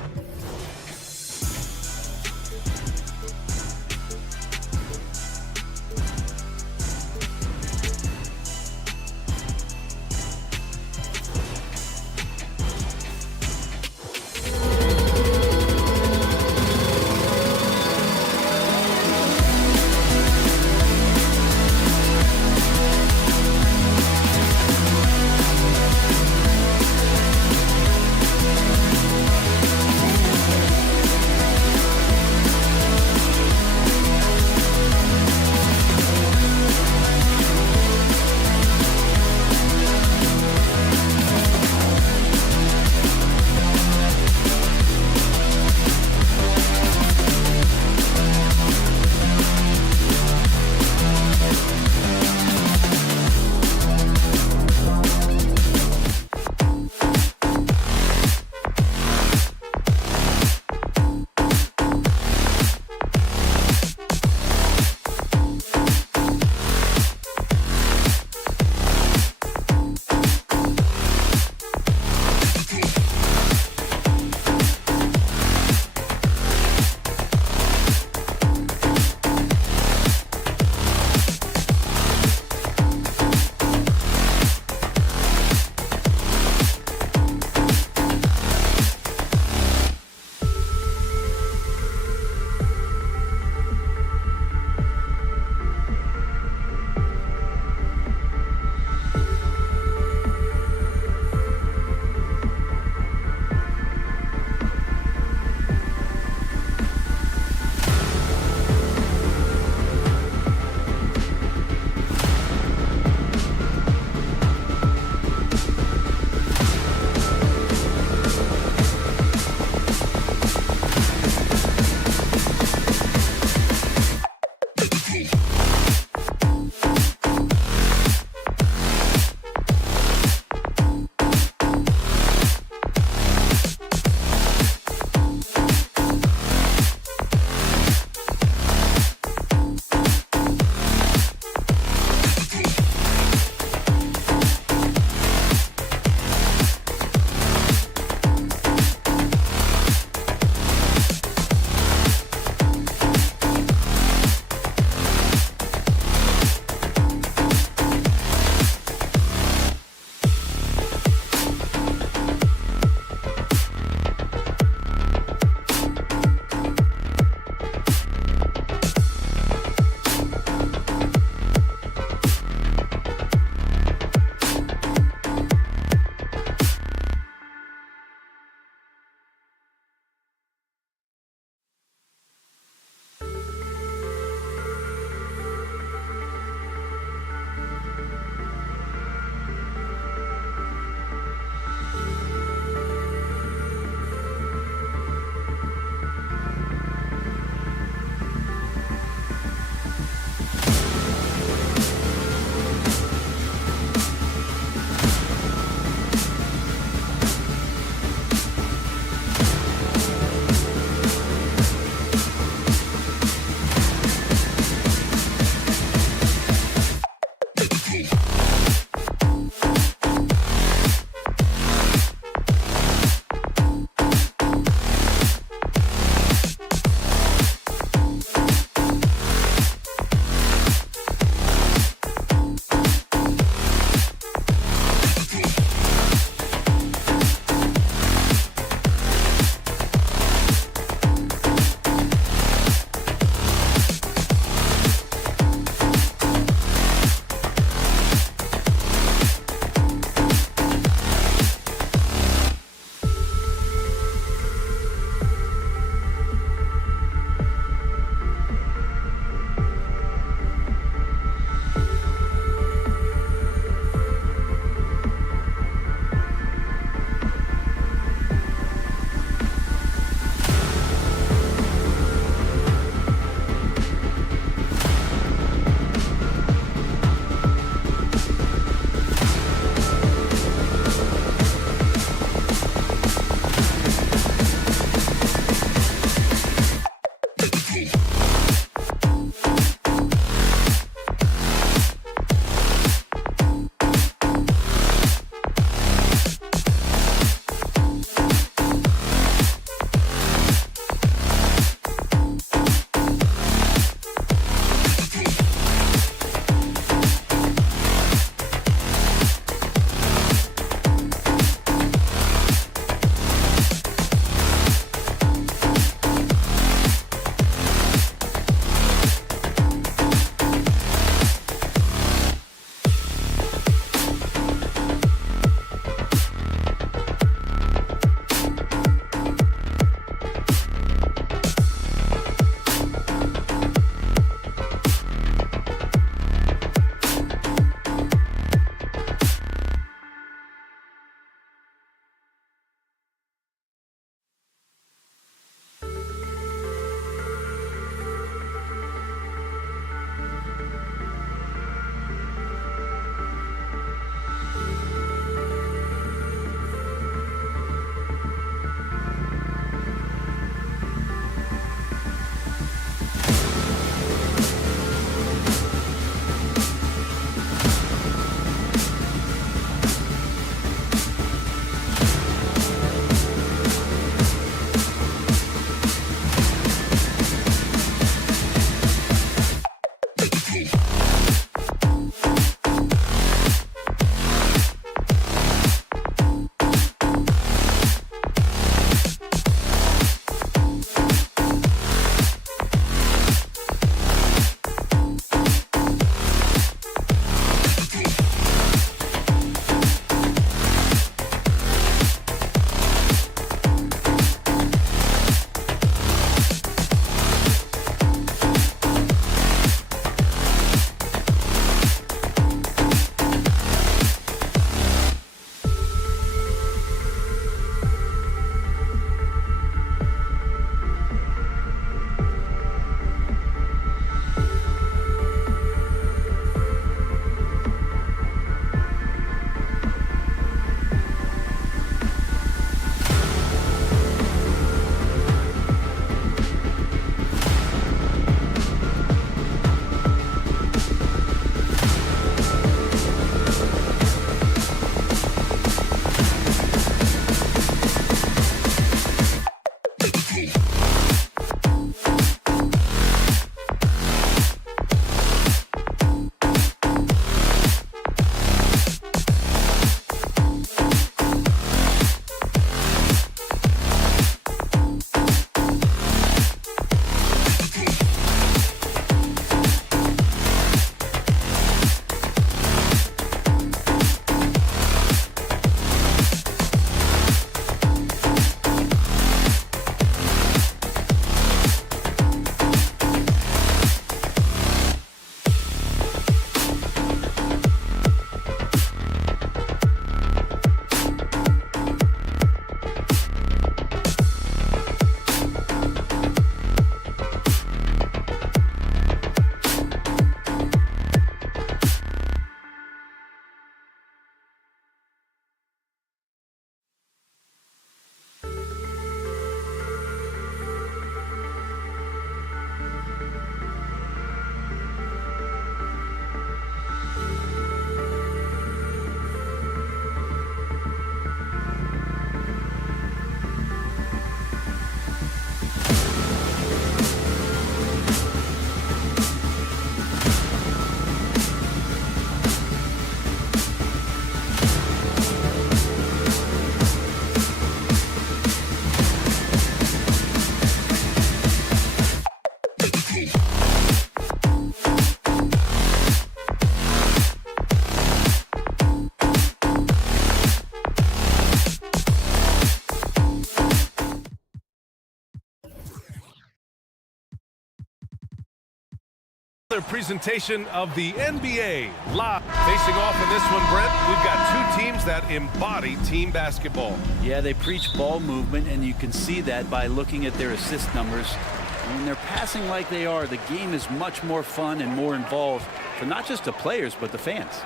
Presentation of the NBA live. Facing off in this one, Brent, we've got two teams that embody team basketball. Yeah, they preach ball movement, and you can see that by looking at their assist numbers. When they're passing like they are, the game is much more fun and more involved for not just the players, but the fans.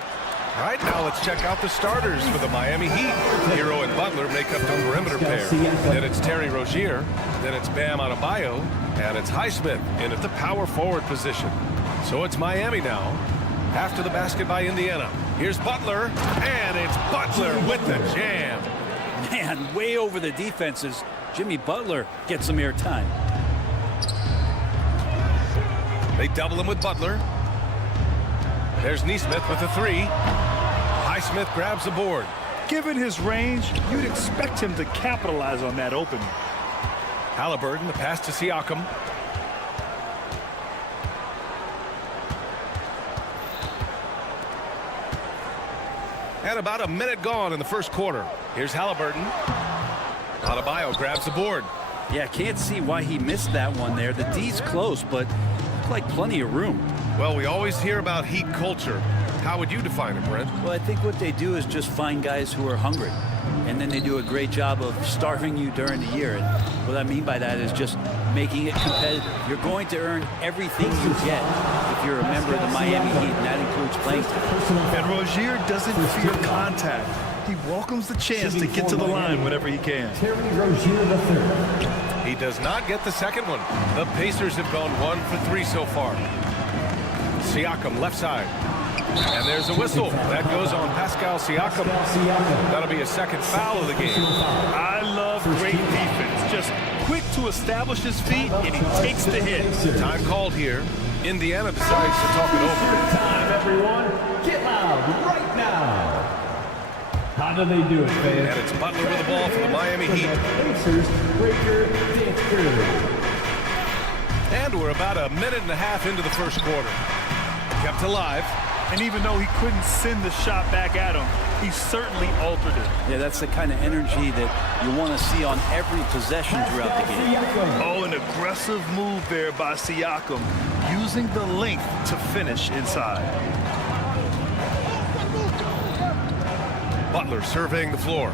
All right, now let's check out the starters for the Miami Heat. Hero and Butler make up the perimeter pair. Then it's Terry Rozier. Then it's Bam Adebayo. And it's Highsmith in at the power forward position. So it's Miami now. After the basket by Indiana. Here's Butler. And it's Butler with the jam. Man, way over the defenses. Jimmy Butler gets some airtime. They double him with Butler. There's Neesmith with a three. Highsmith grabs the board. Given his range, you'd expect him to capitalize on that opening. Halliburton, the pass to Siakam. And about a minute gone in the first quarter. Here's Halliburton. Adebayo grabs the board. Yeah, can't see why he missed that one there. The D's close, but looked like plenty of room. Well, we always hear about Heat culture. How would you define it, Brent? Well, I think what they do is just find guys who are hungry. And then they do a great job of starving you during the year. And what I mean by that is just making it competitive. You're going to earn everything you get if you're a member of the Miami Heat, and that includes playing time. And Rozier doesn't fear contact. He welcomes the chance to get to the line whenever he can. Terry Rozier III. He does not get the second one. The Pacers have gone 1 for 3 so far. Siakam left side. And there's a whistle. That goes on Pascal Siakam. That'll be a second foul of the game. I love great defense. Just quick to establish his feet, and he takes the hit. Time called here. Indiana decides to talk it over. Time, everyone. Get loud right now. How do they do it, fans? And it's Butler with the ball for the Miami Heat. Pacers breaker Dancer. And we're about a minute and a half into the first quarter. Kept alive. And even though he couldn't send the shot back at him, he certainly altered it. Yeah, that's the kind of energy that you want to see on every possession throughout the game. Oh, an aggressive move there by Siakam, using the length to finish inside. Butler surveying the floor.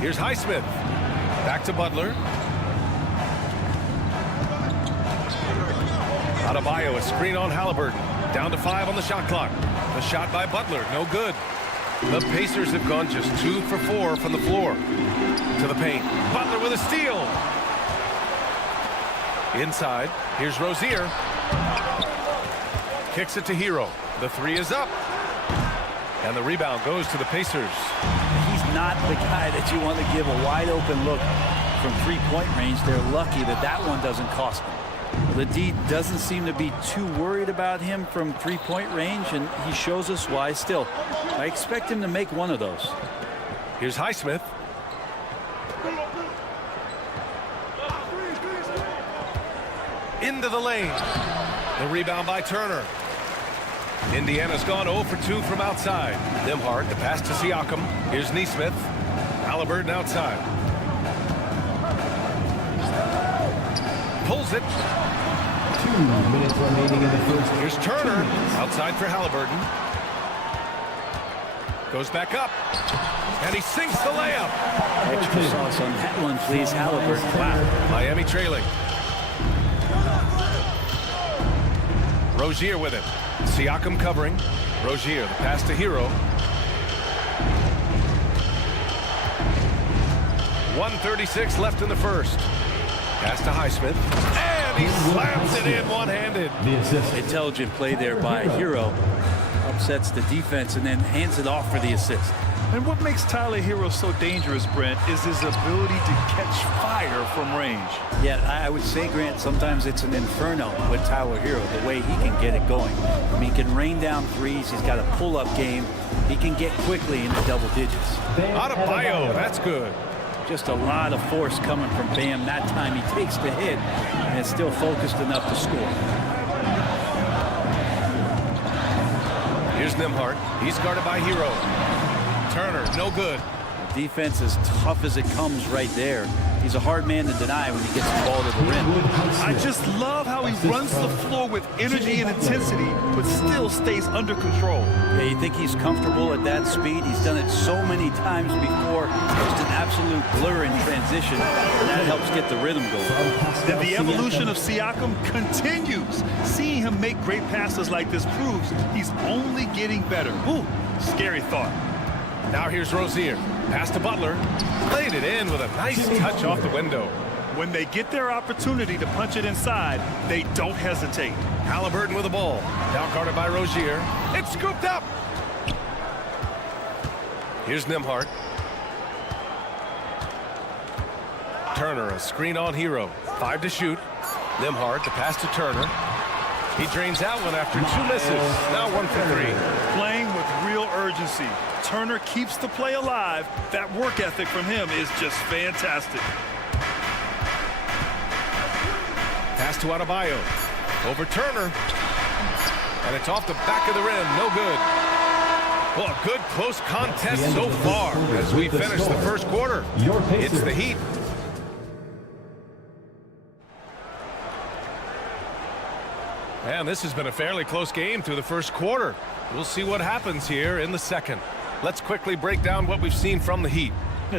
Here's Highsmith. Back to Butler. Adebayo, a screen on Halliburton. Down to 5 on the shot clock. The shot by Butler, no good. The Pacers have gone just 2 for 4 from the floor. To the paint. Butler with a steal. Inside. Here's Rozier. Kicks it to Hero. The three is up. And the rebound goes to the Pacers. He's not the guy that you want to give a wide open look from three-point range. They're lucky that that one doesn't cost them. The D doesn't seem to be too worried about him from three-point range, and he shows us why. Still, I expect him to make one of those. Here's Highsmith. Into the lane. The rebound by Turner. Indiana's gone 0 for 2 from outside. Nembhard, the pass to Siakam. Here's Neesmith. Halliburton outside. Pulls it. 2 minutes remaining in the first. Here's Turner. Outside for Halliburton. Goes back up. And he sinks the layup. Extra sauce on that one, please, Halliburton. Wow. Miami trailing. Rozier with it. Siakam covering. Rozier, the pass to Hero. 1:36 left in the first. Pass to Highsmith. And he slams it in one-handed. Intelligent play there by Hero. Upsets the defense and then hands it off for the assist. And what makes Tyler Hero so dangerous, Brent, is his ability to catch fire from range. Yeah, I would say, Grant, sometimes it's an inferno with Tyler Hero, the way he can get it going. I mean, he can rain down threes. He's got a pull-up game. He can get quickly into double digits. Adebayo, that's good. Just a lot of force coming from Bam. That time he takes the hit and is still focused enough to score. Here's Nembhard. He's guarded by Hero. Turner, no good. Defense as tough as it comes right there. He's a hard man to deny when he gets the ball to the rim. I just love how he runs the floor with energy and intensity, but still stays under control. Yeah, you think he's comfortable at that speed? He's done it so many times before. Just an absolute blur in transition, and that helps get the rhythm going. And the evolution of Siakam continues. Seeing him make great passes like this proves he's only getting better. Ooh, scary thought. Now here's Rozier. Pass to Butler. Played it in with a nice touch off the window. When they get their opportunity to punch it inside, they don't hesitate. Halliburton with the ball. Now guarded by Rozier. It's scooped up. Here's Nembhard. Turner, a screen on Hero. 5 to shoot. Nembhard, the pass to Turner. He drains that one after 2 misses. Now 1 for 3. Playing with real urgency. Turner keeps the play alive. That work ethic from him is just fantastic. Pass to Adebayo. Over Turner. And it's off the back of the rim. No good. Well, a good close contest so far as we finish the first quarter. It's the Heat. And this has been a fairly close game through the first quarter. We'll see what happens here in the second. Let's quickly break down what we've seen from the Heat.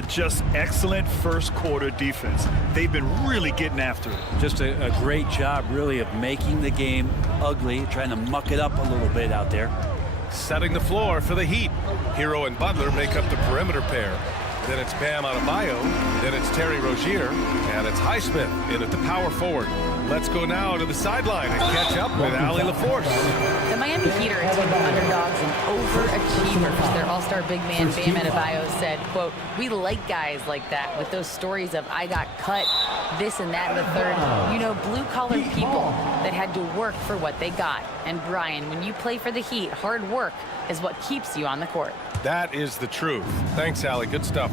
Just excellent first quarter defense. They've been really getting after it. Just a great job, really, of making the game ugly, trying to muck it up a little bit out there. Setting the floor for the Heat. Hero and Butler make up the perimeter pair. Then it's Bam Adebayo. Then it's Terry Rozier. And it's Highsmith in at the power forward. Let's go now to the sideline and catch up with Allie LaForce. The Miami Heat are a team of underdogs and overachievers. Their all-star big man, Bam Adebayo, said, quote, "We like guys like that with those stories of I got cut, this and that and the third. You know, blue-collar people that had to work for what they got. And Brian, when you play for the Heat, hard work is what keeps you on the court." That is the truth. Thanks, Allie. Good stuff.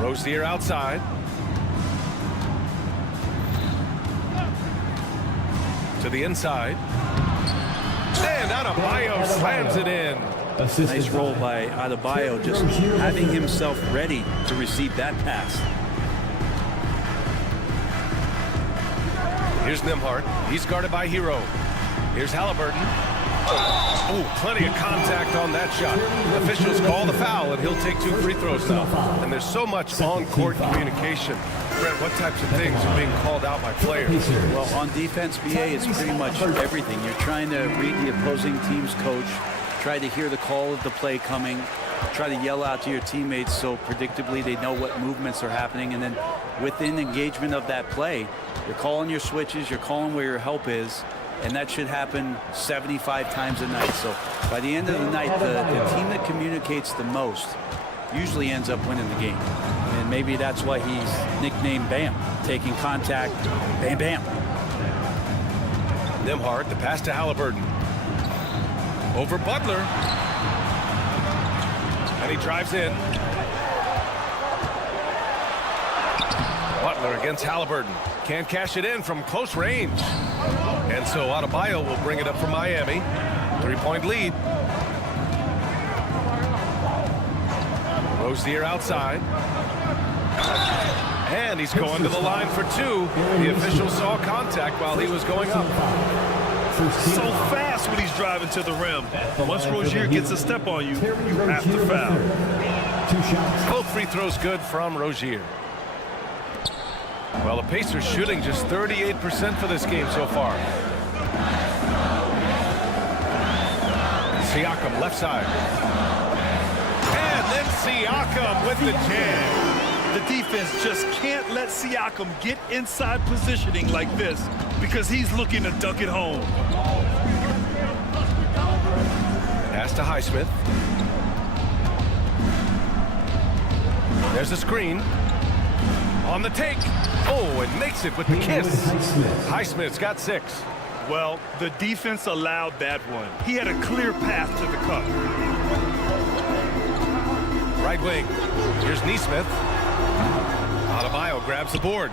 Rozier outside. To the inside. And Adebayo slams it in. Nice roll by Adebayo, just having himself ready to receive that pass. Here's Nembhard. He's guarded by Hero. Here's Halliburton. Oh, plenty of contact on that shot. Officials call the foul, and he'll take 2 free throws now. And there's so much on-court communication. Brent, what types of things are being called out by players? Well, on defense, BA, it's pretty much everything. You're trying to read the opposing team's coach, try to hear the call of the play coming, try to yell out to your teammates so predictably they know what movements are happening. And then within engagement of that play, you're calling your switches, you're calling where your help is, and that should happen 75 times a night. So by the end of the night, the team that communicates the most usually ends up winning the game. And maybe that's why he's nicknamed Bam, taking contact, bam, bam. Nembhard, the pass to Halliburton. Over Butler. And he drives in. Butler against Halliburton. Can't cash it in from close range. And so Adebayo will bring it up for Miami. 3-point lead. Rozier outside. And he's going to the line for 2. The official saw contact while he was going up. So fast when he's driving to the rim. Once Rozier gets a step on you, you have to foul. 2 shots. Both free throws good from Rozier. Well, the Pacers shooting just 38% for this game so far. Siakam left side. And then Siakam with the jam. The defense just can't let Siakam get inside positioning like this because he's looking to dunk it home. Pass to Highsmith. There's a screen. On the take. Oh, it makes it with the kiss. Highsmith's got 6. Well, the defense allowed that one. He had a clear path to the cup. Right wing. Here's Nesmith. Adebayo grabs the board.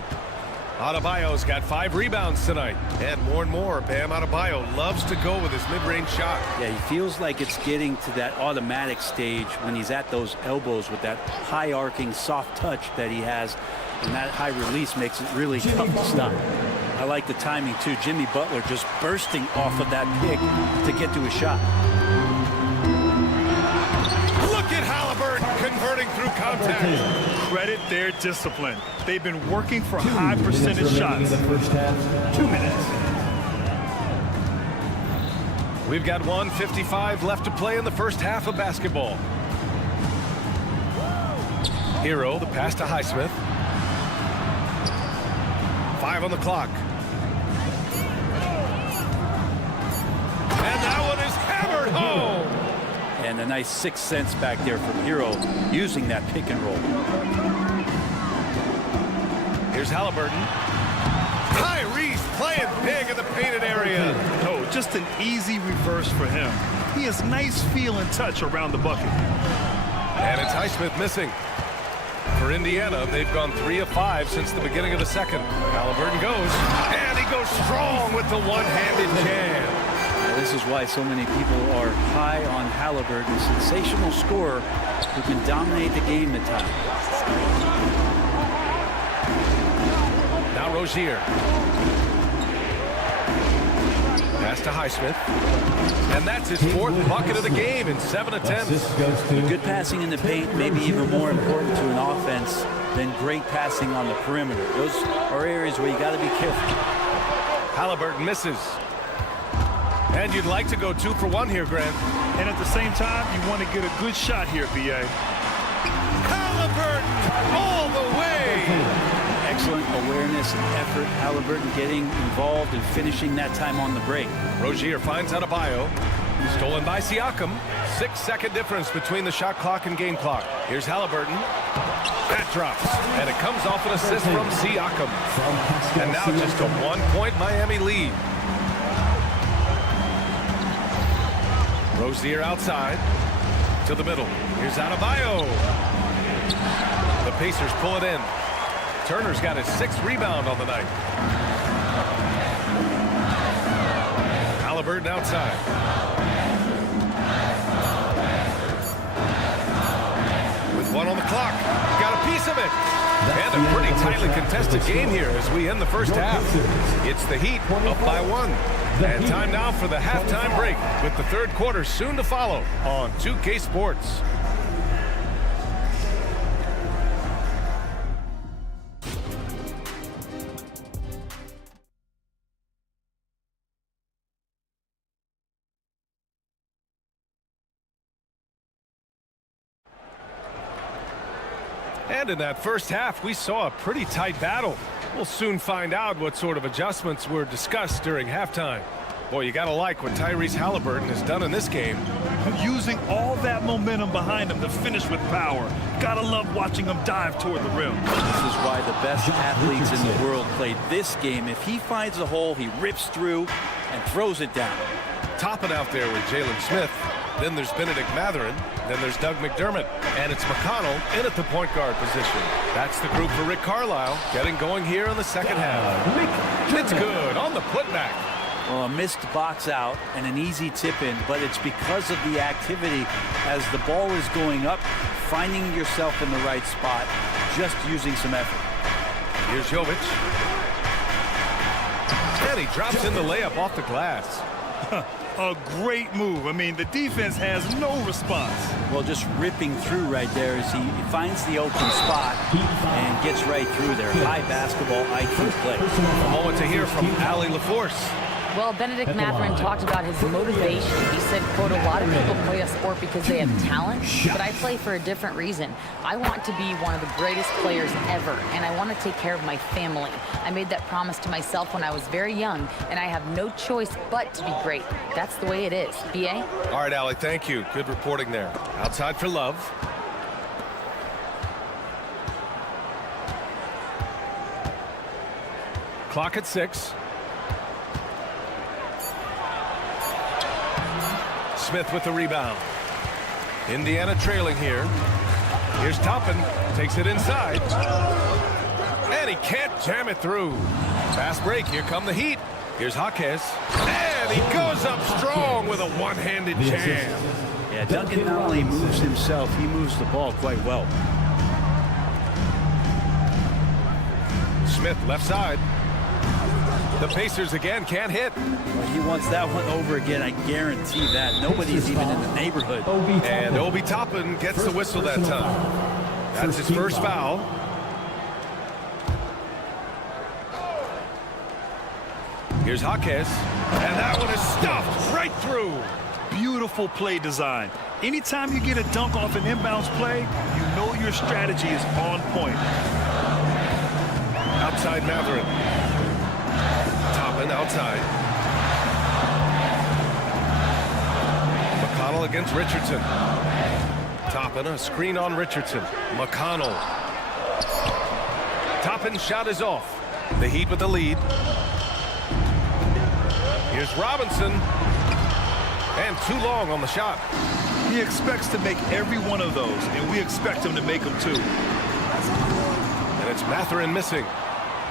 Adebayo's got 5 rebounds tonight. And more, Bam Adebayo loves to go with his mid-range shot. Yeah, he feels like it's getting to that automatic stage when he's at those elbows with that high arcing soft touch that he has, and that high release makes it really tough to stop. I like the timing too. Jimmy Butler just bursting off of that pick to get to his shot. Look at Halliburton converting through contact. Credit their discipline. They've been working for high percentage shots. 2 minutes. We've got 1:55 left to play in the first half of basketball. Hero, the pass to Highsmith. 5 on the clock. And that one is hammered home. And a nice 6 cents back there from Hero using that pick and roll. Here's Halliburton. Tyrese playing big in the painted area. No, just an easy reverse for him. He has nice feel and touch around the bucket. And it's Highsmith missing. For Indiana, they've gone 3 of 5 since the beginning of the second. Halliburton goes, and he goes strong with the one-handed jam. Now, this is why so many people are high on Halliburton, sensational scorer who can dominate the game at times. Now Rozier. Pass to Highsmith. And that's his 4th bucket of the game in 7 attempts. Good passing in the paint may be even more important to an offense than great passing on the perimeter. Those are areas where you got to be careful. Halliburton misses. And you'd like to go 2 for 1 here, Grant. And at the same time, you want to get a good shot here, B.A. Halliburton all the way. Excellent awareness and effort. Halliburton getting involved and finishing that time on the break. Rozier finds Adebayo. Stolen by Siakam. 6-second difference between the shot clock and game clock. Here's Halliburton. That drops. And it comes off an assist from Siakam. And now just a 1-point Miami lead. Rozier outside to the middle. Here's Adebayo. The Pacers pull it in. Turner's got his 6th rebound on the night. Halliburton outside. With 1 on the clock. Got a piece of it. And a pretty tightly contested game here as we end the first half. It's the Heat up by 1. And time now for the halftime break with the 3rd quarter soon to follow on 2K Sports. And in that first half, we saw a pretty tight battle. We'll soon find out what sort of adjustments were discussed during halftime. Boy, you got to like what Tyrese Halliburton has done in this game. Using all that momentum behind him to finish with power. Gotta love watching him dive toward the rim. This is why the best athletes in the world play this game. If he finds a hole, he rips through and throws it down. Topping out there with Jalen Smith. Then there's Benedict Mathurin. Then there's Doug McDermott. And it's McConnell in at the point guard position. That's the group for Rick Carlisle getting going here in the second half. It's good on the putback. Well, a missed box out and an easy tip in, but it's because of the activity as the ball is going up, finding yourself in the right spot, just using some effort. Here's Jovic. And he drops in the layup off the glass. A great move. I mean, the defense has no response. Well, just ripping through right there as he finds the open spot and gets right through there. High basketball IQ play. A moment to hear from Allie LaForce. Well, Benedict Mathurin talked about his motivation. He said, quote, a lot of people play a sport because they have talent, but I play for a different reason. I want to be one of the greatest players ever, and I want to take care of my family. I made that promise to myself when I was very young, and I have no choice but to be great. That's the way it is. B.A.? All right, Allie, thank you. Good reporting there. Outside for Love. Clock at 6. Smith with the rebound. Indiana trailing here. Here's Toppin. Takes it inside. And he can't jam it through. Fast break. Here come the Heat. Here's Jaquez. And he goes up strong with a one-handed jam. Yeah, Duncan not only moves himself, he moves the ball quite well. Smith left side. The Pacers again can't hit. Well, he wants that one over again. I guarantee that. Nobody's even in the neighborhood. And Obi Toppin gets the whistle that time. That's his first foul. Here's Jaquez. And that one is stuffed right through. Beautiful play design. Anytime you get a dunk off an inbounds play, you know your strategy is on point. Outside Matherin. Toppin outside. McConnell against Richardson. Toppin, a screen on Richardson. McConnell. Toppin's shot is off. The Heat with the lead. Here's Robinson. And too long on the shot. He expects to make every one of those, and we expect him to make them too. And it's Matherin missing.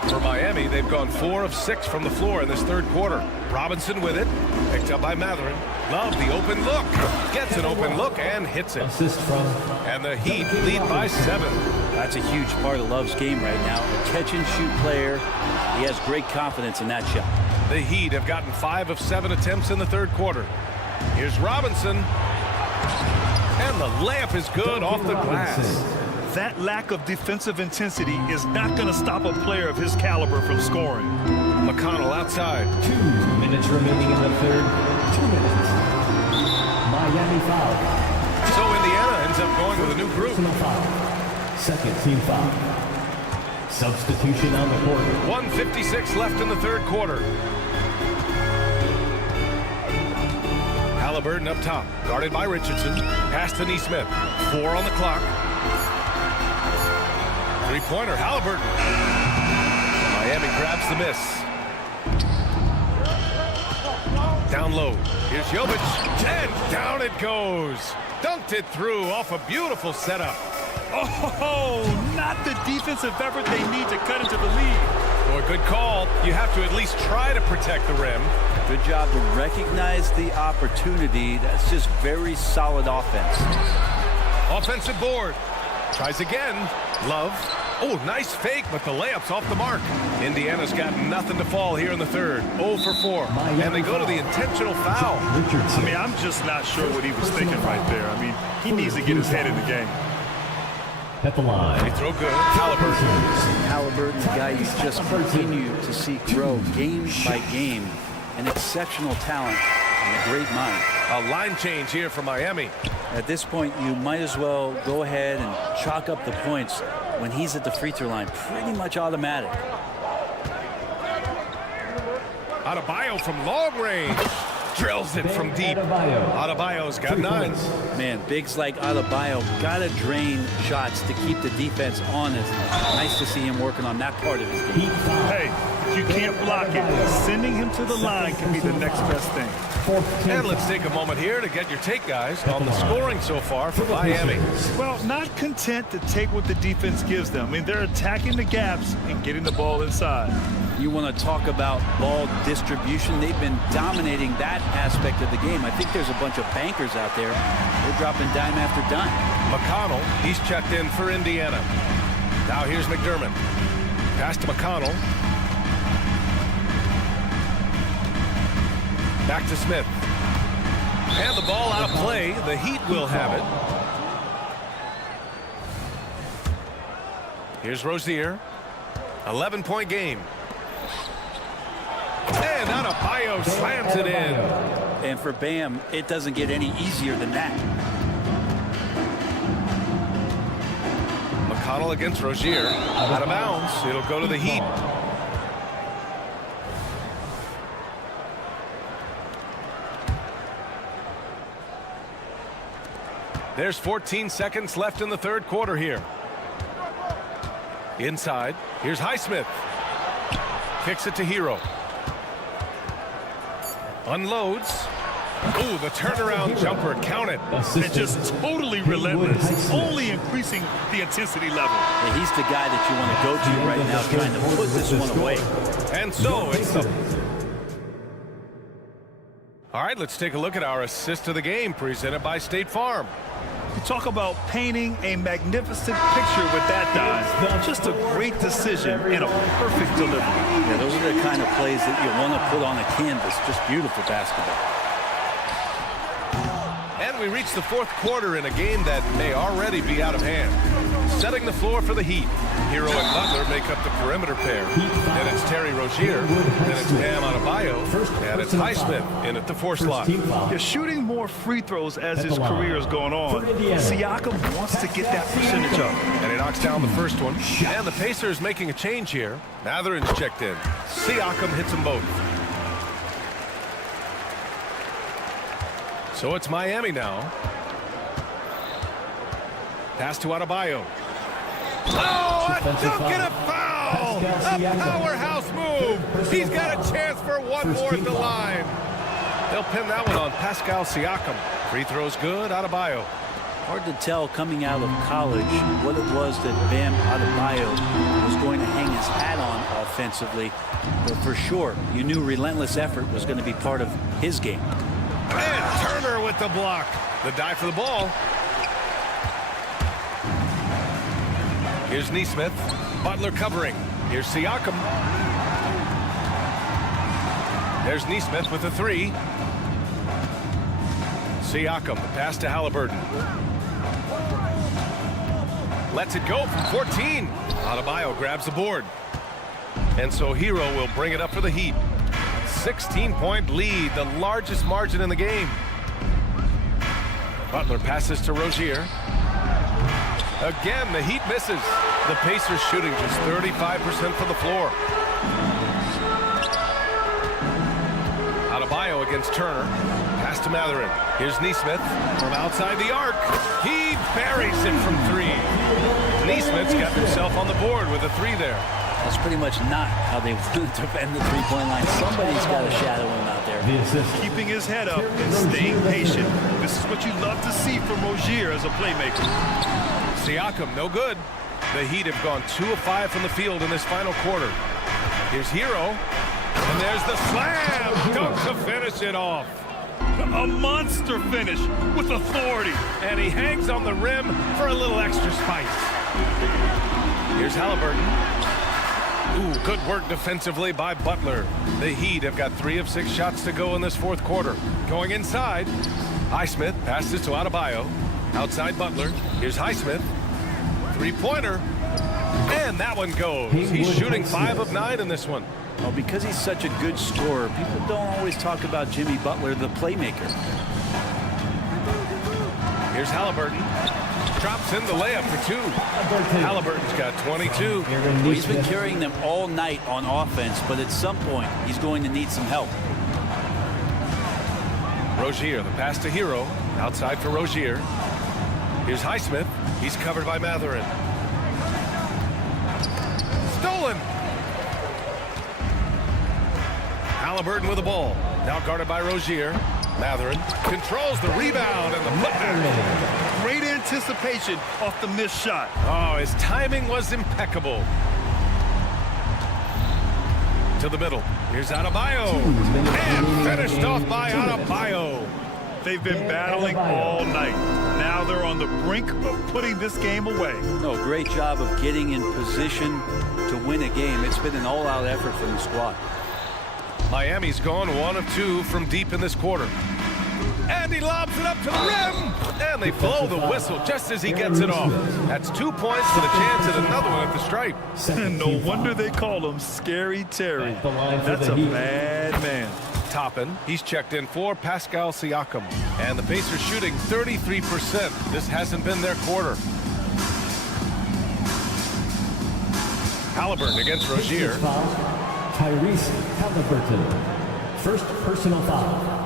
For Miami, they've gone 4 of 6 from the floor in this third quarter. Robinson with it. Picked up by Matherin. Love the open look. Gets an open look and hits it. Assist from. And the Heat lead by 7. That's a huge part of Love's game right now. A catch-and-shoot player. He has great confidence in that shot. The Heat have gotten 5 of 7 attempts in the third quarter. Here's Robinson. And the layup is good off the glass. That lack of defensive intensity is not going to stop a player of his caliber from scoring. McConnell outside. 2 minutes remaining in the third. 2 minutes. Miami foul. So Indiana ends up going with a new group. Foul. Second team foul. Substitution on the court. 1:56 left in the third quarter. Halliburton up top, guarded by Richardson. Pass to Nesmith. 4 on the clock. Three-pointer, Halliburton. Miami grabs the miss. Down low. Here's Jovic. And down it goes. Dunked it through off a beautiful setup. Oh, not the defensive effort they need to cut into the lead. Boy, good call. You have to at least try to protect the rim. Good job to recognize the opportunity. That's just very solid offense. Offensive board. Tries again. Love. Oh, nice fake, but the layup's off the mark. Indiana's got nothing to fall here in the third. 0 for 4. And they go to the intentional foul. I mean, I'm just not sure what he was thinking right there. I mean, he needs to get his head in the game. At the line. They throw good. Halliburton. Halliburton, the guy you just continue to see grow game by game. An exceptional talent and a great mind. A line change here for Miami. At this point, you might as well go ahead and chalk up the points when he's at the free throw line. Pretty much automatic. Adebayo from long range. Drills it from deep. Adebayo's got 9. Man, bigs like Adebayo gotta drain shots to keep the defense honest. Nice to see him working on that part of his game. Hey, if you can't block it, sending him to the line can be the next best thing. And let's take a moment here to get your take, guys, on the scoring so far for Miami. Well, not content to take what the defense gives them. I mean, they're attacking the gaps and getting the ball inside. You want to talk about ball distribution. They've been dominating that aspect of the game. I think there's a bunch of bankers out there. They're dropping dime after dime. McConnell, he's checked in for Indiana. Now here's McDermott. Pass to McConnell. Back to Smith. And the ball out of play. The Heat will have it. Here's Rozier. 11-point game. And Adebayo slams it in. And for Bam, it doesn't get any easier than that. McConnell against Rozier. Out of bounds. It'll go to the Heat. There's 14 seconds left in the third quarter here. Inside. Here's Highsmith. Kicks it to Hero. Unloads. Ooh, the turnaround jumper. Count it. It's just totally relentless. Only in increasing the intensity level. Yeah, he's the guy that you want to go to right now, trying to put this one away. And so it's the... All right, let's take a look at our assist of the game presented by State Farm. You talk about painting a magnificent picture with that dive. Just a great decision and a perfect delivery. Yeah, those are the kind of plays that you want to put on a canvas. Just beautiful basketball. And we reach the fourth quarter in a game that may already be out of hand. Setting the floor for the Heat. Hero and Butler make up the perimeter pair. Then it's Terry Rozier. Then it's Bam Adebayo. And it's Highsmith in at the 4 slot. You're shooting more free throws as his career is going on. Siakam wants to get that percentage up. And he knocks down the first one. And the Pacers making a change here. Mathurin's checked in. Siakam hits them both. So it's Miami now. Pass to Adebayo. Oh, a dunk and a foul! A powerhouse move! He's got a chance for one more at the line. They'll pin that one on Pascal Siakam. Free throw's good, Adebayo. Hard to tell coming out of college what it was that Bam Adebayo was going to hang his hat on offensively. But for sure, you knew relentless effort was going to be part of his game. And Turner with the block. The dive for the ball. Here's Nesmith. Butler covering. Here's Siakam. There's Nesmith with the 3. Siakam, the pass to Halliburton. Lets it go from 14. Adebayo grabs the board. And so Hero will bring it up for the Heat. 16-point lead, the largest margin in the game. Butler passes to Rozier. Again, the Heat misses. The Pacers shooting just 35% from the floor. Adebayo against Turner. Pass to Mathurin. Here's Nesmith from outside the arc. He buries it from 3. Nesmith's got himself on the board with a 3 there. That's pretty much not how they want to defend the three-point line. Somebody's got to shadow him out there. Keeping his head up and staying patient. This is what you love to see from Rozier as a playmaker. Siakam, no good. The Heat have gone 2 of 5 from the field in this final quarter. Here's Hero. And there's the slam. Dunk to finish it off. A monster finish with authority. And he hangs on the rim for a little extra spice. Here's Halliburton. Ooh, good work defensively by Butler. The Heat have got 3 of 6 shots to go in this fourth quarter. Going inside. Highsmith passes to Adebayo. Outside Butler. Here's Highsmith. 3-pointer. And that one goes. He's shooting 5 of 9 in this one. Well, because he's such a good scorer, people don't always talk about Jimmy Butler, the playmaker. Here's Halliburton. Drops in the layup for 2. Halliburton's got 22. Well, he's been carrying them all night on offense, but at some point, he's going to need some help. Rozier, the pass to Hero. Outside for Rozier. Here's Highsmith. He's covered by Mathurin. Stolen. Halliburton with the ball. Now guarded by Rozier. Mathurin controls the rebound and the putback. Great anticipation off the missed shot. Oh, his timing was impeccable. To the middle. Here's Adebayo. And finished off by Adebayo. They've been battling all night. Now they're on the brink of putting this game away. No, great job of getting in position to win a game. It's been an all-out effort from the squad. Miami's gone 1 of 2 from deep in this quarter. And he lobs it up to the rim. And they blow the whistle just as he gets it off. That's 2 points with a chance at another one at the stripe. And no wonder they call him Scary Terry. That's a bad man. Toppin, he's checked in for Pascal Siakam. And the Pacers shooting 33%. This hasn't been their quarter. Halliburton against Rozier. Tyrese Halliburton. First personal foul.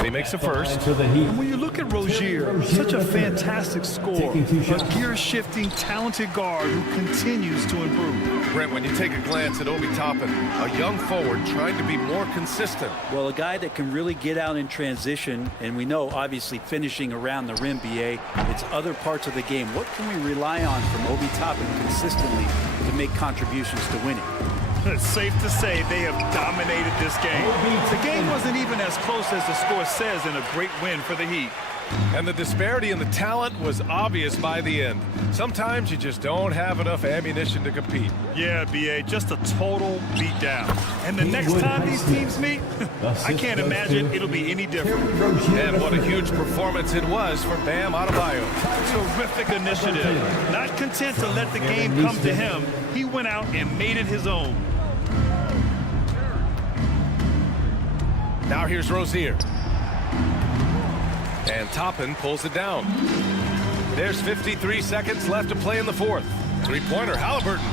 And he makes a first. For the Heat. And when you look at Rozier, such a fantastic scorer, a gear-shifting, talented guard who continues to improve. Brent, when you take a glance at Obi Toppin, a young forward trying to be more consistent. Well, a guy that can really get out in transition, and we know, obviously, finishing around the rim, BA, it's other parts of the game. What can we rely on from Obi Toppin consistently to make contributions to winning? It's safe to say they have dominated this game. The game wasn't even as close as the score says in a great win for the Heat. And the disparity in the talent was obvious by the end. Sometimes you just don't have enough ammunition to compete. Yeah, BA, just a total beatdown. And the next time these teams meet, I can't imagine it'll be any different. And what a huge performance it was for Bam Adebayo. Terrific initiative. Not content to let the game come to him, he went out and made it his own. Now here's Rozier. And Toppin pulls it down. There's 53 seconds left to play in the fourth. Three-pointer, Halliburton.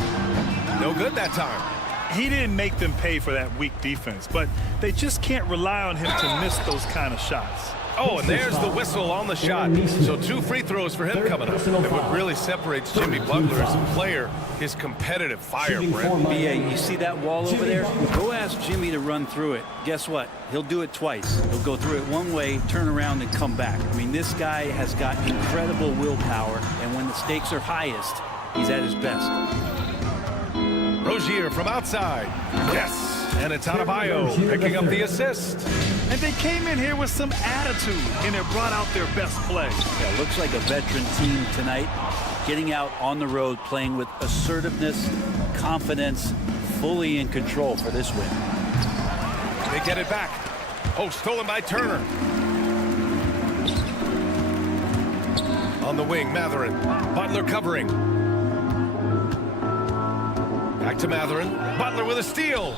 No good that time. He didn't make them pay for that weak defense, but they just can't rely on him to miss those kind of shots. Oh, and there's the whistle on the shot. So 2 free throws for him coming up. And what really separates Jimmy Butler as a player, his competitive fire, Brent. BA, you see that wall over there? Go ask Jimmy to run through it. Guess what? He'll do it twice. He'll go through it one way, turn around, and come back. I mean, this guy has got incredible willpower, and when the stakes are highest, he's at his best. Rozier from outside. Yes. And it's Adebayo picking up the assist. And they came in here with some attitude, and it brought out their best play. Yeah, looks like a veteran team tonight, getting out on the road, playing with assertiveness, confidence, fully in control for this win. They get it back. Oh, stolen by Turner. On the wing, Matherin. Butler covering. Back to Matherin. Butler with a steal.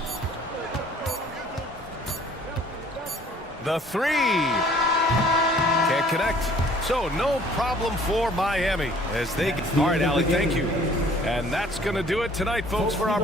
The three. Can't connect. So no problem for Miami as they get. All right, Alec, thank you. And that's going to do it tonight, folks, for our.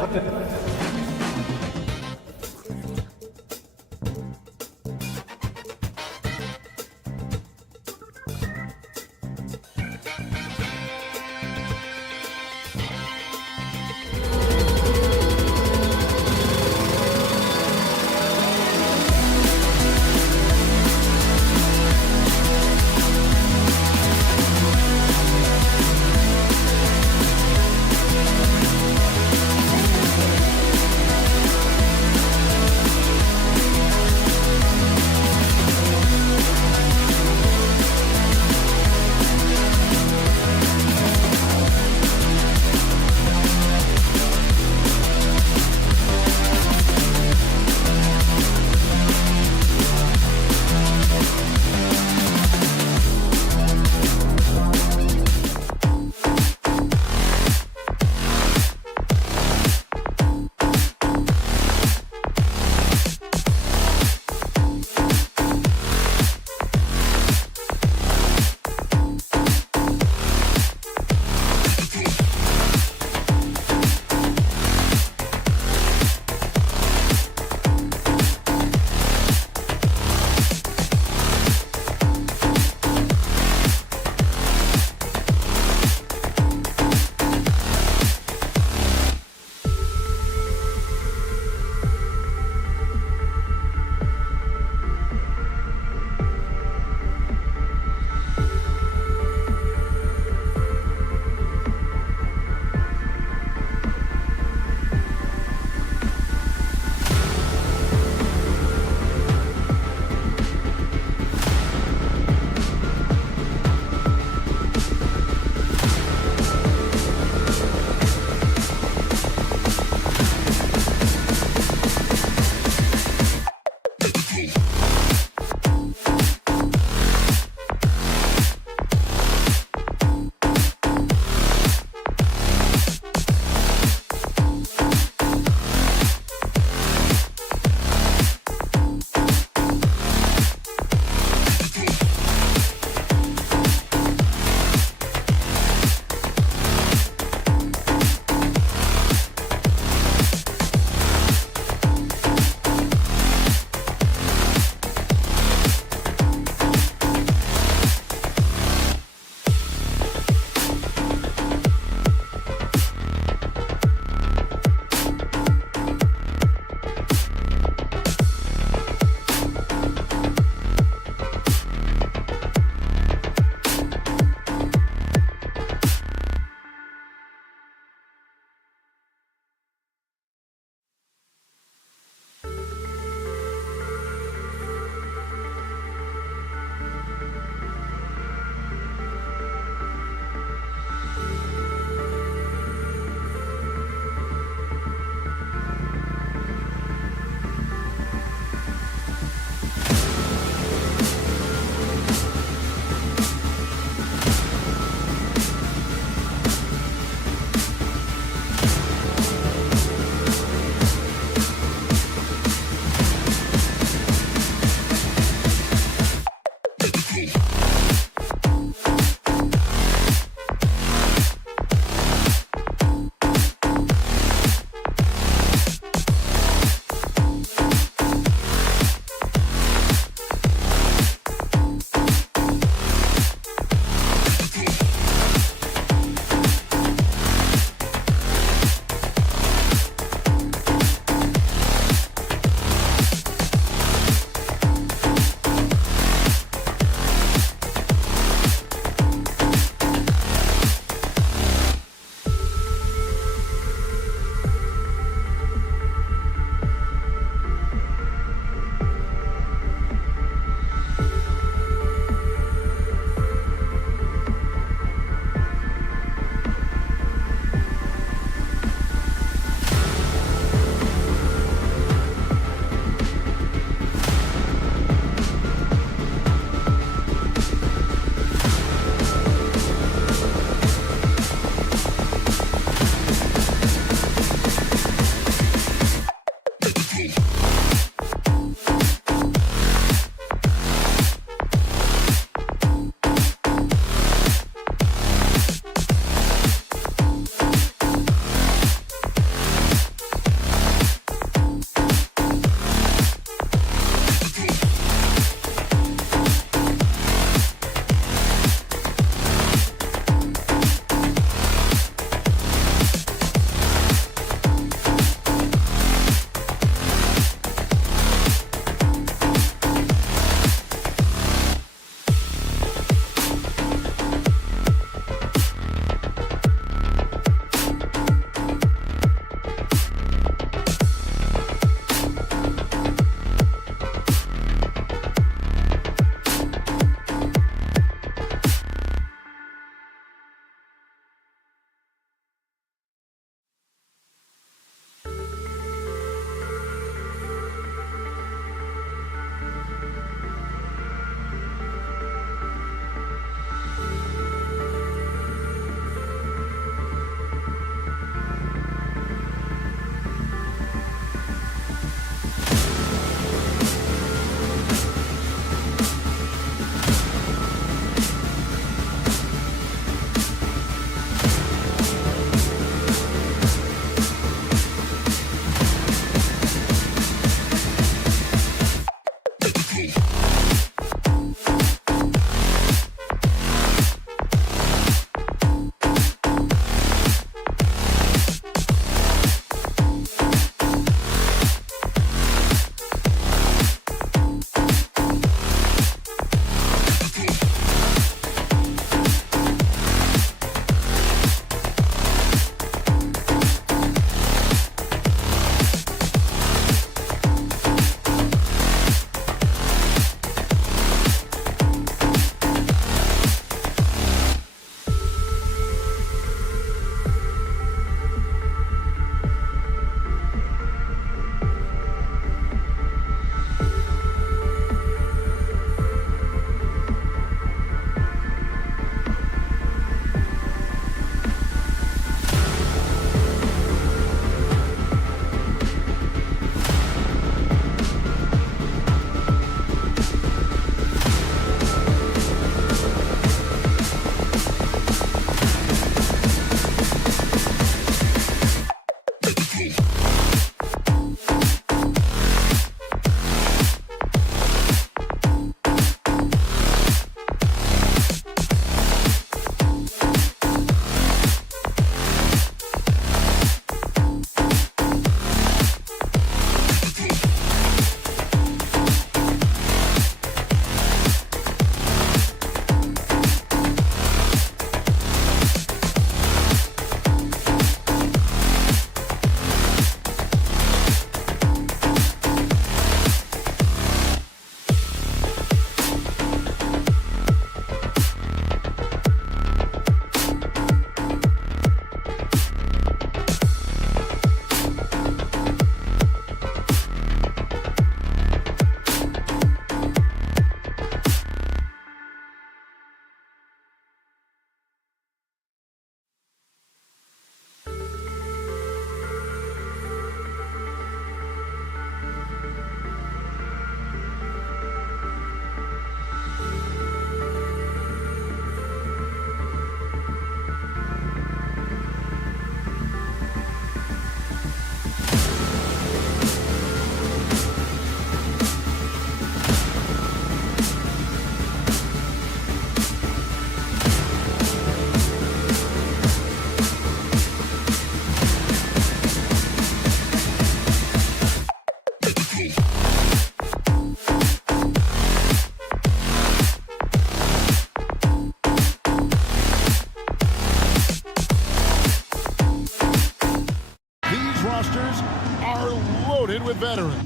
Pacers are loaded with veterans.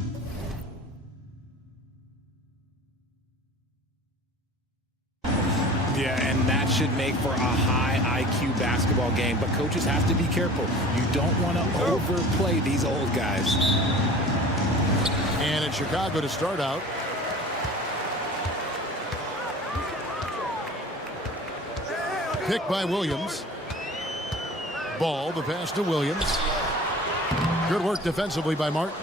Yeah, and that should make for a high IQ basketball game. But coaches have to be careful. You don't want to overplay these old guys. And in Chicago to start out. Pick by Williams. Ball, the pass to Williams. Good work defensively by Martin.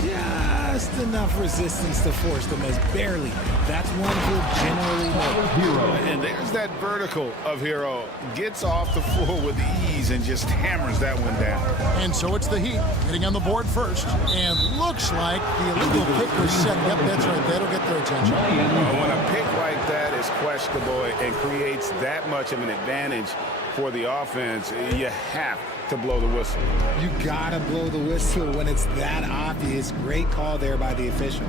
Just enough resistance to force them as barely. That's one he'll generally make. And there's that vertical of Hero. Gets off the floor with ease and just hammers that one down. And so it's the Heat getting on the board first. And looks like the illegal pick was set. Yep, that's right. That'll get their attention. When a pick like that is questionable and creates that much of an advantage for the offense, you have to blow the whistle. You gotta blow the whistle when it's that obvious. Great call there by the official.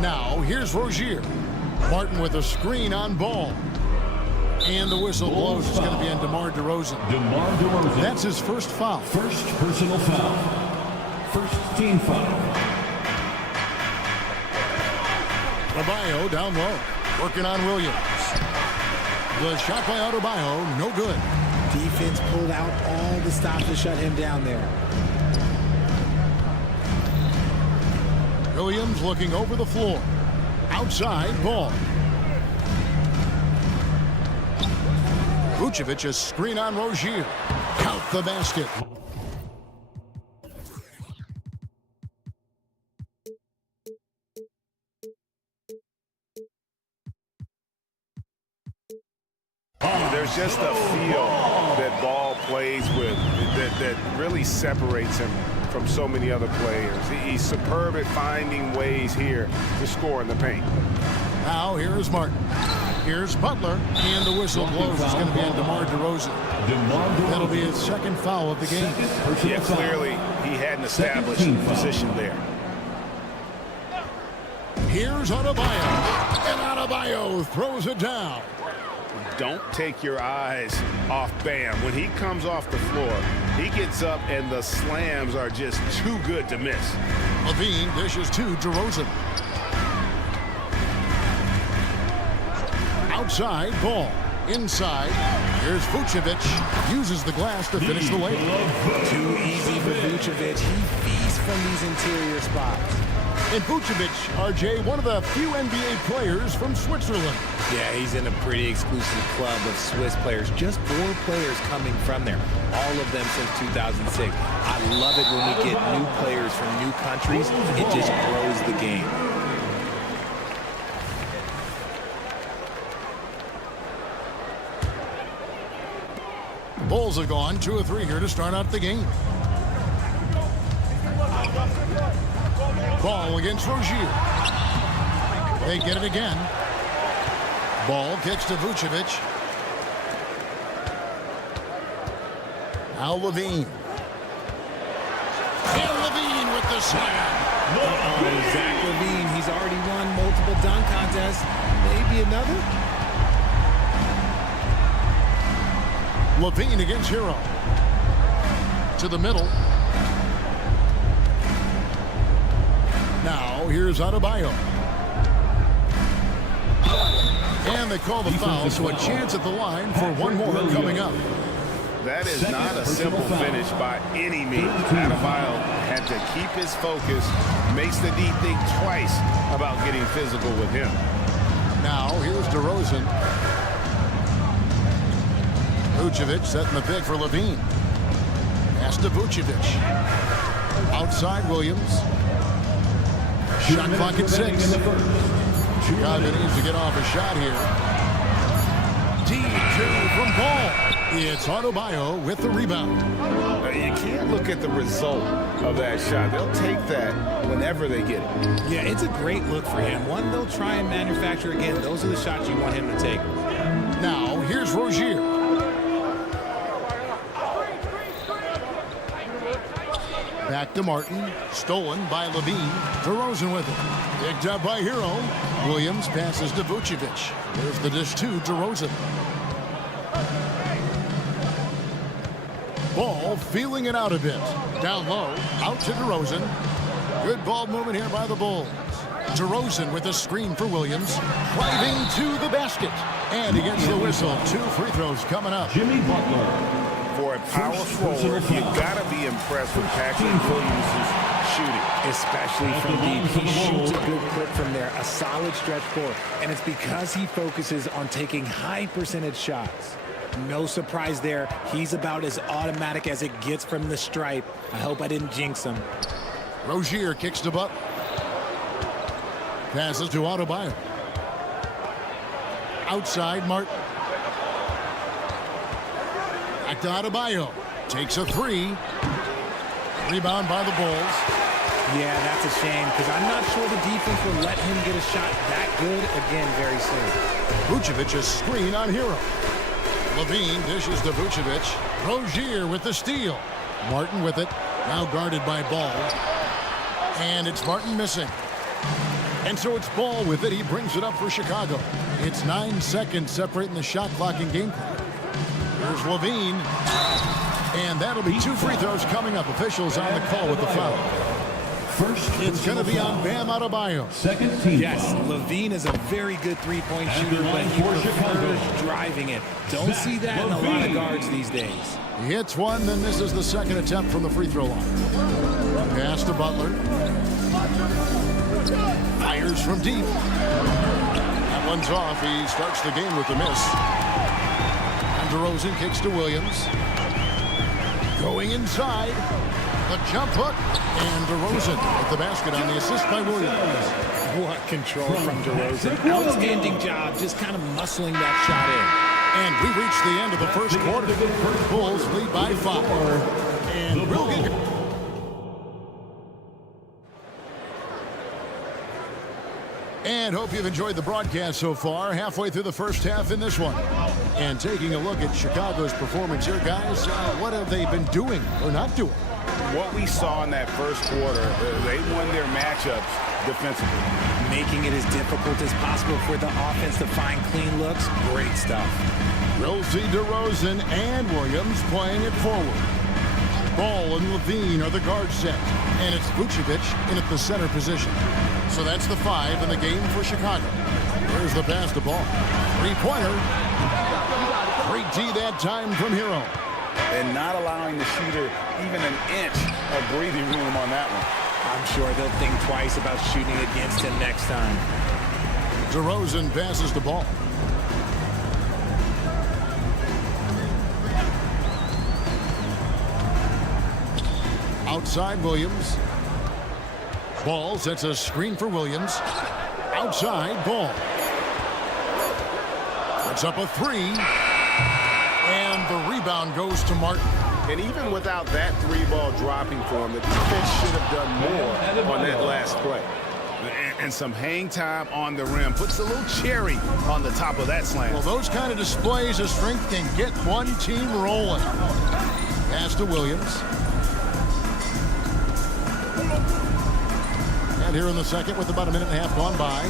Now here's Rozier. Martin with a screen on Ball. And the whistle blows. It's going to be on DeMar DeRozan. That's his first foul. First personal foul. First team foul. Adebayo down low. Working on Williams. The shot by Adebayo, no good. Defense pulled out all the stops to shut him down there. Williams looking over the floor. Outside, Ball. Vucevic a screen on Rozier. Count the basket. There's just a feel that Ball plays with that really separates him from so many other players. He's superb at finding ways here to score in the paint. Now here's Martin. Here's Butler. And the whistle blows. It's going to be on DeMar DeRozan. That'll be his second foul of the game. Yeah, clearly he hadn't established position there. Here's Adebayo. And Adebayo throws it down. Don't take your eyes off Bam. When he comes off the floor, he gets up and the slams are just too good to miss. Levine dishes to DeRozan. Outside, Ball. Inside, here's Vucevic. Uses the glass to finish the layup. Too easy for Vucevic. He feasts from these interior spots. And Vucevic, RJ, one of the few NBA players from Switzerland. Yeah, he's in a pretty exclusive club of Swiss players. Just 4 players coming from there. All of them since 2006. I love it when we get new players from new countries. It just grows the game. Bulls have gone 2 of 3 here to start out the game. Ball against Rozier. They get it again. Ball kicks to Vucevic. Now Levine. And Levine with the slam. Zach Levine, he's already won multiple dunk contests. Maybe another? Levine against Hero. To the middle. Now here's Adebayo. And they call the foul, so a chance at the line for one more coming up. That is not a simple finish by any means. Adebayo had to keep his focus, makes the D think twice about getting physical with him. Now here's DeRozan. Vucevic setting the pick for Levine. Pass to Vucevic. Outside Williams. Shot clock at 6. Chicago needs to get off a shot here. D2 from Ball. It's Adebayo with the rebound. You can't look at the result of that shot. They'll take that whenever they get it. Yeah, it's a great look for him. One they'll try and manufacture again. Those are the shots you want him to take. Now here's Rozier. Back to Martin. Stolen by Levine. DeRozan with it. Picked up by Hero. Williams passes to Vucevic. There's the dish to DeRozan. Ball feeling it out a bit. Down low, out to DeRozan. Good ball movement here by the Bulls. DeRozan with a screen for Williams. Driving to the basket. And he gets the whistle. 2 free throws coming up. Jimmy Butler. For a power forward, you got to be impressed with Patrick Williams' shooting. Especially from deep. He shoots a good clip from there, a solid stretch floor. And it's because he focuses on taking high percentage shots. No surprise there. He's about as automatic as it gets from the stripe. I hope I didn't jinx him. Rozier kicks to Butler. Passes to Adebayo. Outside, Martin. Back to Adebayo. Takes a 3. Rebound by the Bulls. Yeah, that's a shame because I'm not sure the defense will let him get a shot that good again very soon. Vucevic a screen on Hero. Levine dishes to Vucevic. Rozier with the steal. Martin with it. Now guarded by Ball. And it's Martin missing. And so it's Ball with it. He brings it up for Chicago. It's 9 seconds separating the shot clock and game clock. Here's Levine. And that'll be 2 free throws coming up. Officials on the call with the foul. It's going to be on Bam Adebayo. Second team. Yes, Levine is a very good three-point shooter, but he prefers driving it. Don't see that in a lot of guards these days. He hits one, then misses the second attempt from the free throw line. Pass to Butler. Fires from deep. That one's off. He starts the game with a miss. And DeRozan kicks to Williams. Going inside. The jump hook. And DeRozan with the basket on the assist by Williams. What control from DeRozan. Outstanding job just kind of muscling that shot in. And we reach the end of the first quarter. Bulls lead by 5. And we'll get... And hope you've enjoyed the broadcast so far. Halfway through the first half in this one. And taking a look at Chicago's performance here, guys. What have they been doing or not doing? What we saw in that first quarter, they won their matchups defensively. Making it as difficult as possible for the offense to find clean looks. Great stuff. Rosie, DeRozan, and Williams playing it forward. Ball and Levine are the guard set. And it's Vucevic in at the center position. So that's the 5 in the game for Chicago. There's the pass to Ball. 3-pointer. Great D that time from Hero. And not allowing the shooter even an inch of breathing room on that one. I'm sure they'll think twice about shooting against him next time. DeRozan passes the Ball. Outside Williams. Ball sets a screen for Williams. Outside Ball. Puts up a 3. And the rebound goes to Martin. And even without that 3-ball dropping for him, the defense should have done more on that last play. And some hang time on the rim. Puts a little cherry on the top of that slam. Well, those kind of displays of strength can get one team rolling. Pass to Williams. And here in the second with about a minute and a half gone by.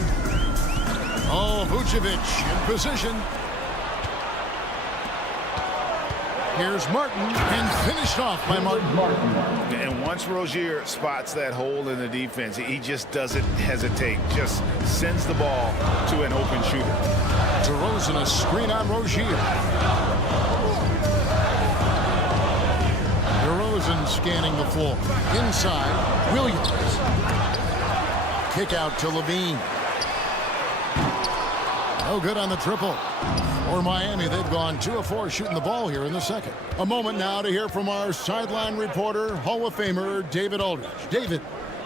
Oh, Vucevic in position. Here's Martin, and finished off by Martin. And once Rozier spots that hole in the defense, he just doesn't hesitate. Just sends the ball to an open shooter. DeRozan a screen on Rozier. DeRozan scanning the floor. Inside, Williams. Kick out to Levine. No good on the triple. For Miami, they've gone 2 of 4 shooting the ball here in the second. A moment now to hear from our sideline reporter, Hall of Famer David Aldridge. David.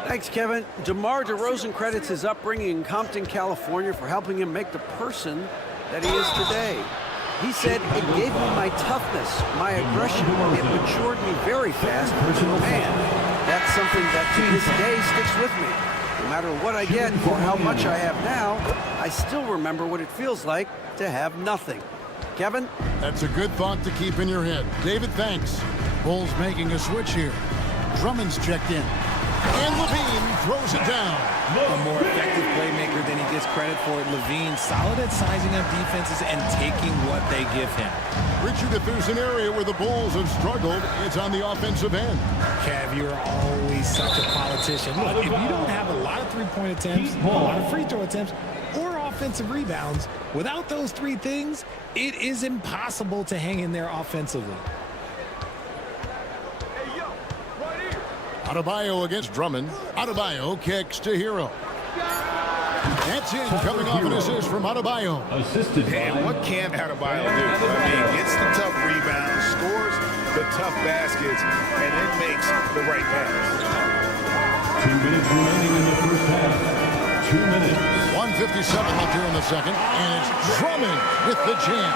Thanks, Kevin. DeMar DeRozan credits his upbringing in Compton, California for helping him make the person that he is today. He said, it gave me my toughness, my aggression. It matured me very fast. Man, that's something that to this day sticks with me. No matter what I get or how much I have now, I still remember what it feels like to have nothing. Kevin? That's a good thought to keep in your head. David, thanks. Bulls making a switch here. Drummond's checked in. And Levine throws it down. A more effective playmaker than he gets credit for. Levine solid at sizing up defenses and taking what they give him. Richard, if there's an area where the Bulls have struggled, it's on the offensive end. Kev, you're always such a politician. Look, if you don't have a lot of three-point attempts, a lot of free throw attempts, or offensive rebounds, without those three things, it is impossible to hang in there offensively. Adebayo against Drummond. Adebayo kicks to Hero. That's in, coming off an assist from Adebayo. And what can't Adebayo do? I mean, gets the tough rebounds, scores the tough baskets, and then makes the right pass. 2 minutes remaining in the first half. 2 minutes. 1:57 left here in the second, and it's Drummond with the jam.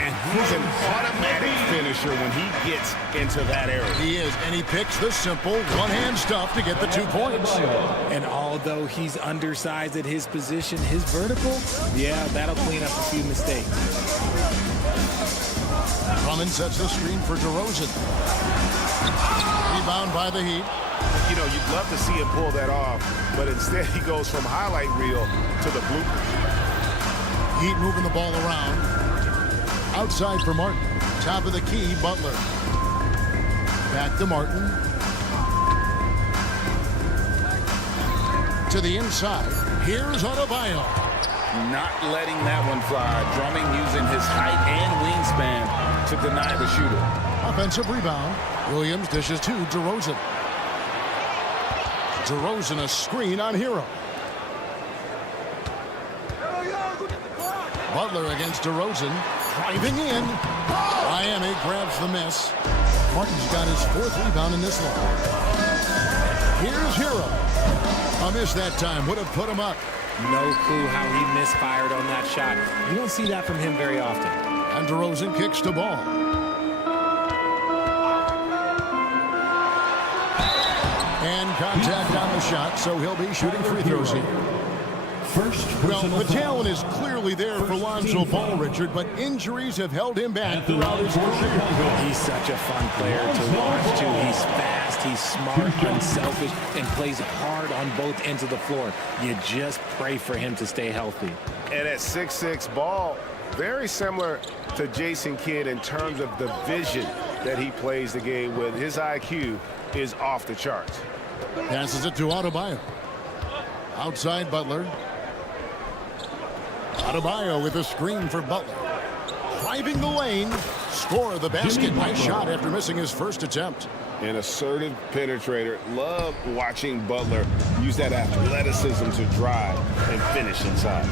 And he's an automatic finisher when he gets into that area. He is, and he picks the simple one-hand stuff to get the 2 points. And although he's undersized at his position, his vertical, yeah, that'll clean up a few mistakes. Drummond sets the screen for DeRozan. Rebound by the Heat. You know, you'd love to see him pull that off, but instead he goes from highlight reel to the bloopers. Heat moving the ball around. Outside for Martin. Top of the key, Butler. Back to Martin. To the inside. Here's Adebayo. Not letting that one fly. Drumming using his height and wingspan to deny the shooter. Offensive rebound. Williams dishes to DeRozan. DeRozan a screen on Hero. Butler against DeRozan. Driving in. Miami grabs the miss. Martin's got his 4th rebound in this one. Here's Hero. A miss that time. Would have put him up. No clue how he misfired on that shot. You don't see that from him very often. And DeRozan kicks the ball. And contact on the shot, so he'll be shooting free throws here. Well, the talent is clearly there for Lonzo Ball, Richard, but injuries have held him back throughout his career. He's such a fun player to watch, too. He's fast, he's smart, unselfish, and plays hard on both ends of the floor. You just pray for him to stay healthy. And at 6'6", Ball, very similar to Jason Kidd in terms of the vision that he plays the game with. His IQ is off the charts. Passes it to Adebayo. Outside Butler. Adebayo with a screen for Butler. Driving the lane. Score the basket. Nice shot after missing his first attempt. An assertive penetrator. Love watching Butler use that athleticism to drive and finish inside.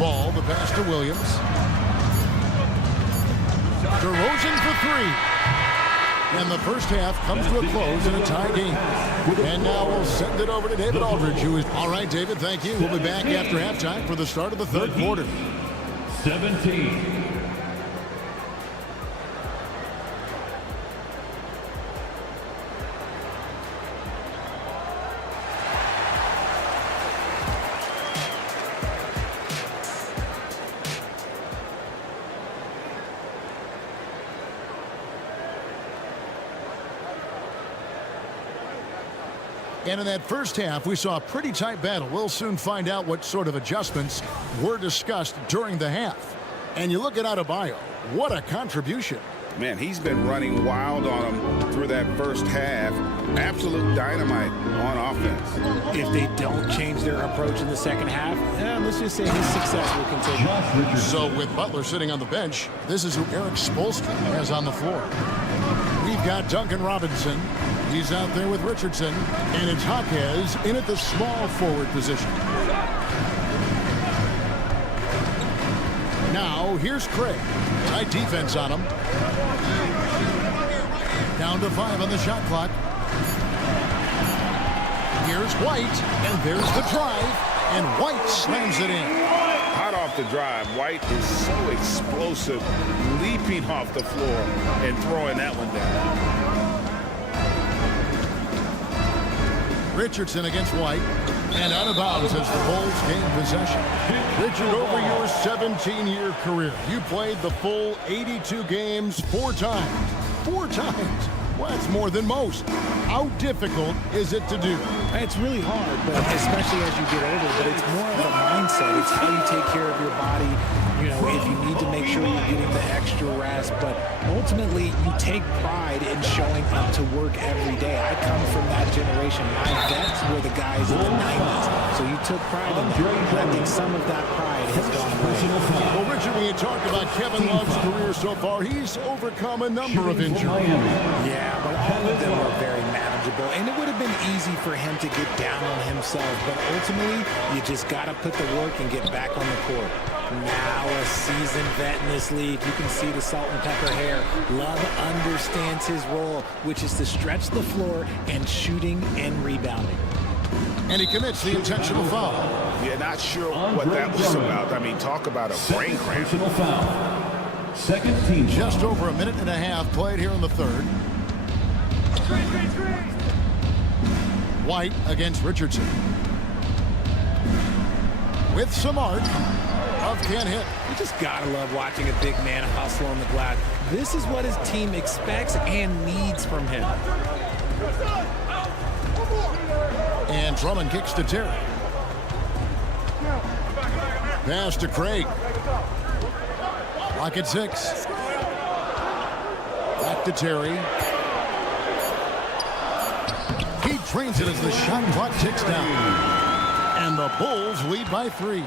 Ball, the pass to Williams. DeRozan for 3. And the first half comes to a close in a tie game. And now we'll send it over to David Aldridge, who is... All right, David, thank you. We'll be back after halftime for the start of the third quarter. 17. And in that first half, we saw a pretty tight battle. We'll soon find out what sort of adjustments were discussed during the half. And you look at Adebayo, what a contribution. Man, he's been running wild on him through that first half. Absolute dynamite on offense. If they don't change their approach in the second half, let's just say his success will continue. So with Butler sitting on the bench, this is who Eric Spoelstra has on the floor. We've got Duncan Robinson. He's out there with Richardson. And it's Jaquez in at the small forward position. Now, here's Craig. Tight defense on him. Down to 5 on the shot clock. Here's White, and there's the drive, and White slams it in. Hot off the drive. White is so explosive, leaping off the floor and throwing that one down. Richardson against White, and out of bounds as the Bulls gain possession. Richard, over your 17-year career, you played the full 82 games 4 times. 4 times. Well, that's more than most. How difficult is it to do? It's really hard, but especially as you get older, but it's more of a mindset. It's how you take care of your body. You know, if you need to make sure you're getting the extra rest, but ultimately you take pride in showing up to work every day. I come from that generation. My vets were the guys in the 90s, so you took pride in that. And I think some of that pride has gone away. Well, Richard, when you talked about Kevin Love's career so far, he's overcome a number of injuries. Yeah, but all of them are very manageable, and it would have been easy for him to get down on himself, but ultimately, you just got to put the work and get back on the court. Now a seasoned vet in this league, you can see the salt and pepper hair. Love understands his role, which is to stretch the floor and shooting and rebounding. And he commits the intentional foul. Yeah, not sure what that was about. I mean, talk about a brain cramp. Personal foul. Second team. Just over a minute and a half played here in the third. White against Richardson. With some art of can't hit. You just gotta love watching a big man hustle on the glass. This is what his team expects and needs from him. And Drummond kicks to Terry. Pass to Craig. Clock at 6. Back to Terry. He trains it as the shot clock ticks down. And the Bulls lead by 3.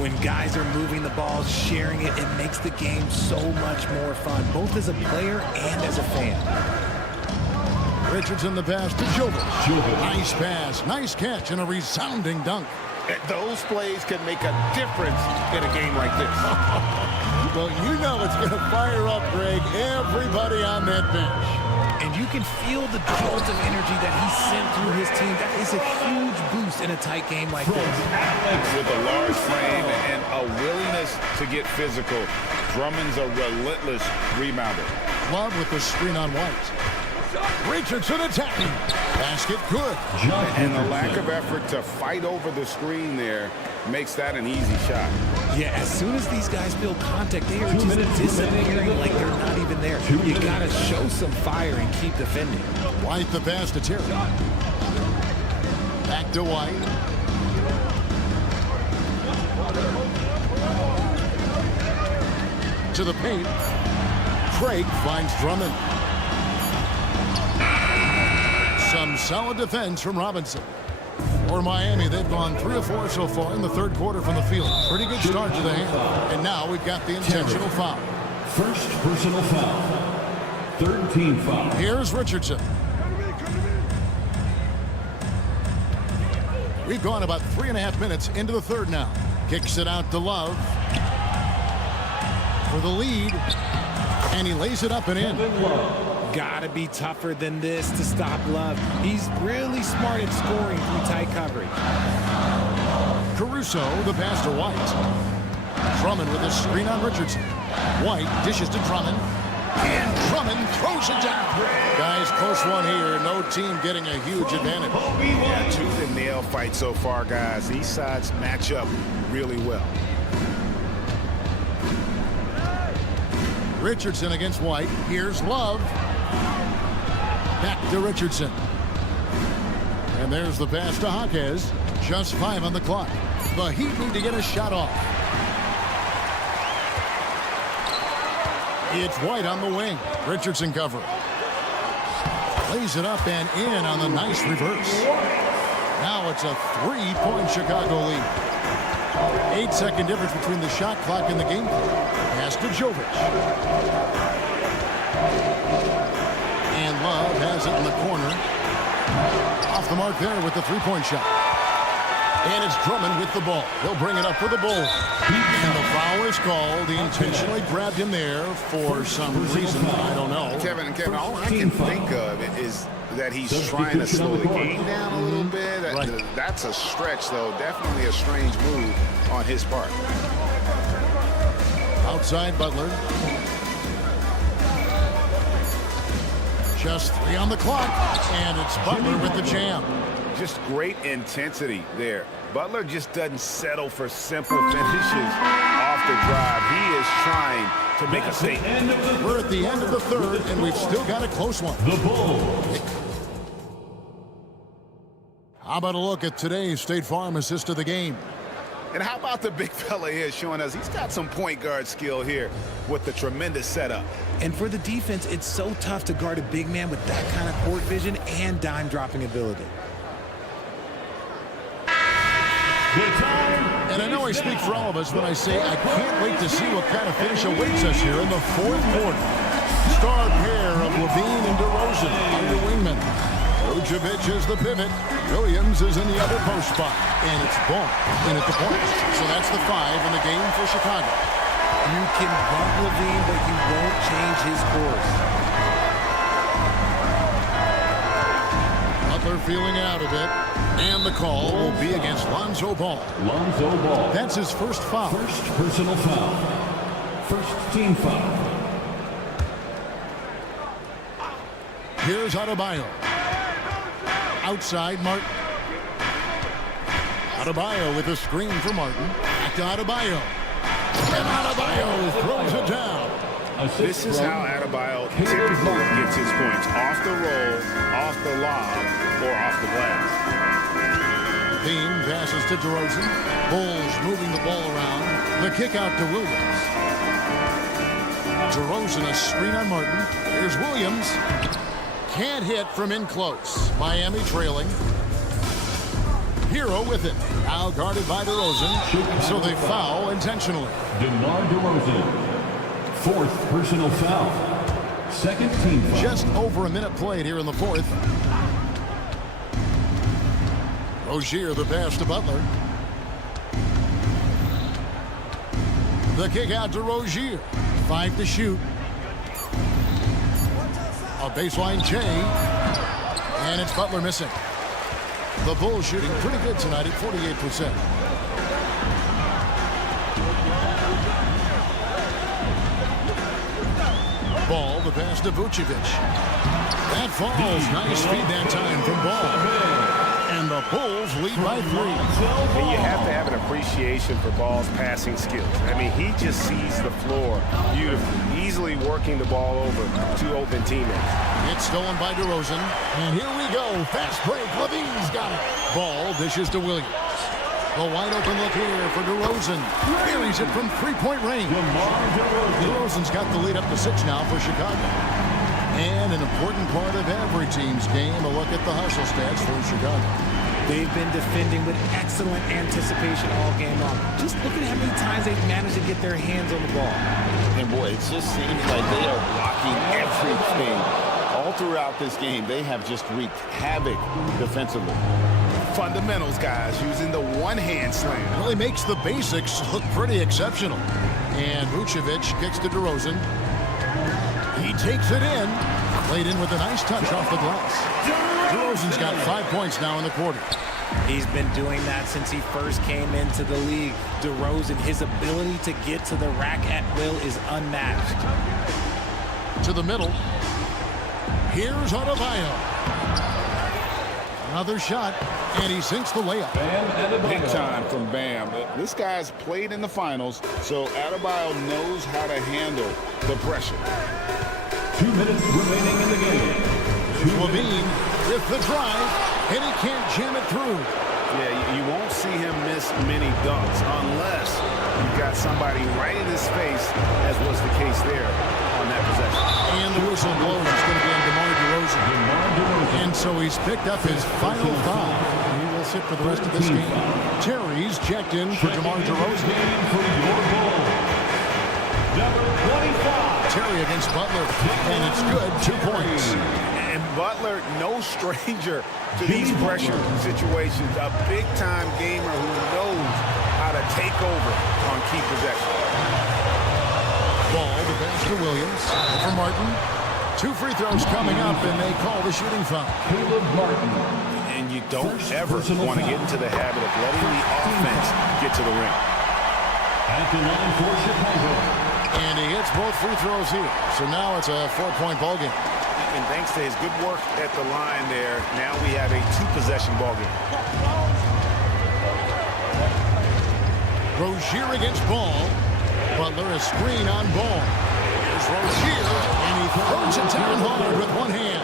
When guys are moving the ball, sharing it, it makes the game so much more fun, both as a player and as a fan. Richardson the pass to Jovic. Nice pass, nice catch, and a resounding dunk. Those plays can make a difference in a game like this. Well, you know it's going to fire up, Greg, everybody on that bench. And you can feel the jolt of energy that he sent through his team. That is a huge boost in a tight game like this. With a large frame and a willingness to get physical, Drummond's a relentless rebounder. Love with the screen on White. Richardson attacking. Basket good. And the lack of effort to fight over the screen there makes that an easy shot. Yeah, as soon as these guys feel contact, they are just disappearing like they're not even there. You got to show some fire and keep defending. White the pass to Terry. Back to White. To the paint. Craig finds Drummond. Some solid defense from Robinson. For Miami, they've gone 3 of 4 so far in the third quarter from the field. Pretty good start to the hand. And now we've got the intentional foul. First personal foul. Third team foul. Here's Richardson. We've gone about 3.5 minutes into the third now. Kicks it out to Love. For the lead. And he lays it up and in. Gotta be tougher than this to stop Love. He's really smart at scoring through tight coverage. Caruso, the pass to White. Drummond with a screen on Richardson. White dishes to Drummond. And Drummond throws it down. Guys, close one here. No team getting a huge advantage. Yeah, tooth and nail fight so far, guys. These sides match up really well. Richardson against White. Here's Love. Back to Richardson. And there's the pass to Jaquez. Just 5 on the clock. The Heat need to get a shot off. It's White on the wing. Richardson cover. Lays it up and in on the nice reverse. Now it's a 3-point Chicago lead. 8-second difference between the shot clock and the game clock. Pass to Jovic. And Love has it in the corner. Off the mark there with the 3-point shot. And it's Drummond with the ball. He'll bring it up for the Bulls. And the foul is called. He intentionally grabbed him there for some reason. I don't know. Kevin, all I can think of is that he's trying to slow the game down a little bit. Right. That's a stretch, though. Definitely a strange move on his part. Outside Butler. Just 3 on the clock. And it's Butler with the jam. Just great intensity there. Butler just doesn't settle for simple finishes off the drive. He is trying to make a statement. We're at at the end of the third, and we've still got a close one. The Bulls. How about a look at today's State Farm assist of the game? And how about the big fella here showing us he's got some point guard skill here with the tremendous setup. And for the defense, it's so tough to guard a big man with that kind of court vision and dime dropping ability. And I know I speak for all of us when I say I can't wait to see what kind of finish awaits us here in the fourth quarter. Star pair of Levine and DeRozan under wingman. Vucevic is the pivot. Williams is in the other post spot. And it's Ball in at the point. So that's the 5 in the game for Chicago. You can bump Levine, but you won't change his course. Butler feeling out a bit. And the call will be against Lonzo Ball. Lonzo Ball. That's his first foul. First personal foul. First team foul. Here's Adebayo. Outside Martin. Adebayo with a screen for Martin. Back to Adebayo. And Adebayo throws it down. This is how Adebayo typically gets his points. Off the roll, off the lob, or off the glass. Bean passes to DeRozan. Bulls moving the ball around. The kick out to Williams. DeRozan a screen on Martin. Here's Williams. Can't hit from in close. Miami trailing. Hero with it. Now guarded by DeRozan. So they foul intentionally. DeMar DeRozan. Fourth personal foul. Second team foul. Just over a minute played here in the fourth. Rozier the pass to Butler. The kick out to Rozier. 5 to shoot. A baseline J. And it's Butler missing. The Bulls shooting pretty good tonight at 48%. Ball, the pass to Vucevic. That falls. Nice feed that time from Ball. And the Bulls lead by 3. And you have to have an appreciation for Ball's passing skills. I mean, he just sees the floor beautifully, easily working the ball over to open teammates. It's stolen by DeRozan. And here we go. Fast break. Levine's got it. Ball dishes to Williams. A wide open look here for DeRozan. Buries it from three-point range. DeRozan's got the lead up to 6 now for Chicago. And an important part of every team's game, a look at the hustle stats for Chicago. They've been defending with excellent anticipation all game long. Just look at how many times they've managed to get their hands on the ball. And boy, it just seems like they are blocking everything. All throughout this game, they have just wreaked havoc defensively. Fundamentals, guys, using the one-hand slam. Really makes the basics look pretty exceptional. And Vucevic kicks to DeRozan. He takes it in. Played in with a nice touch off the glass. DeRozan's got 5 points now in the quarter. He's been doing that since he first came into the league. DeRozan, his ability to get to the rack at will is unmatched. To the middle. Here's Adebayo. Another shot, and he sinks the layup. Big time from Bam. This guy's played in the finals, so Adebayo knows how to handle the pressure. 2 minutes remaining in the game. Levine with the drive, and he can't jam it through. Yeah, you won't see him miss many dunks unless you've got somebody right in his face, as was the case there on that possession. And the whistle blows. It's going to be on DeMar DeRozan. And so he's picked up his final foul. He will sit for the rest of this game. Terry's checked in for DeMar DeRozan. Number 25. Terry against Butler, and it's good. 2 points. And Butler, no stranger to these pressure situations. A big-time gamer who knows how to take over on key possessions. Ball, the pass to Williams. For Martin. 2 free throws coming up, and they call the shooting foul. Caleb Martin. And you don't ever want to get into the habit of letting the offense get to the ring. At the line for Chicago. And he hits both free throws here. So now it's a 4-point ball game. And thanks to his good work at the line there, now we have a 2-possession ball game. Rozier against Ball. Butler a screen on Ball. Here's Rozier. Punch it down hard with one hand.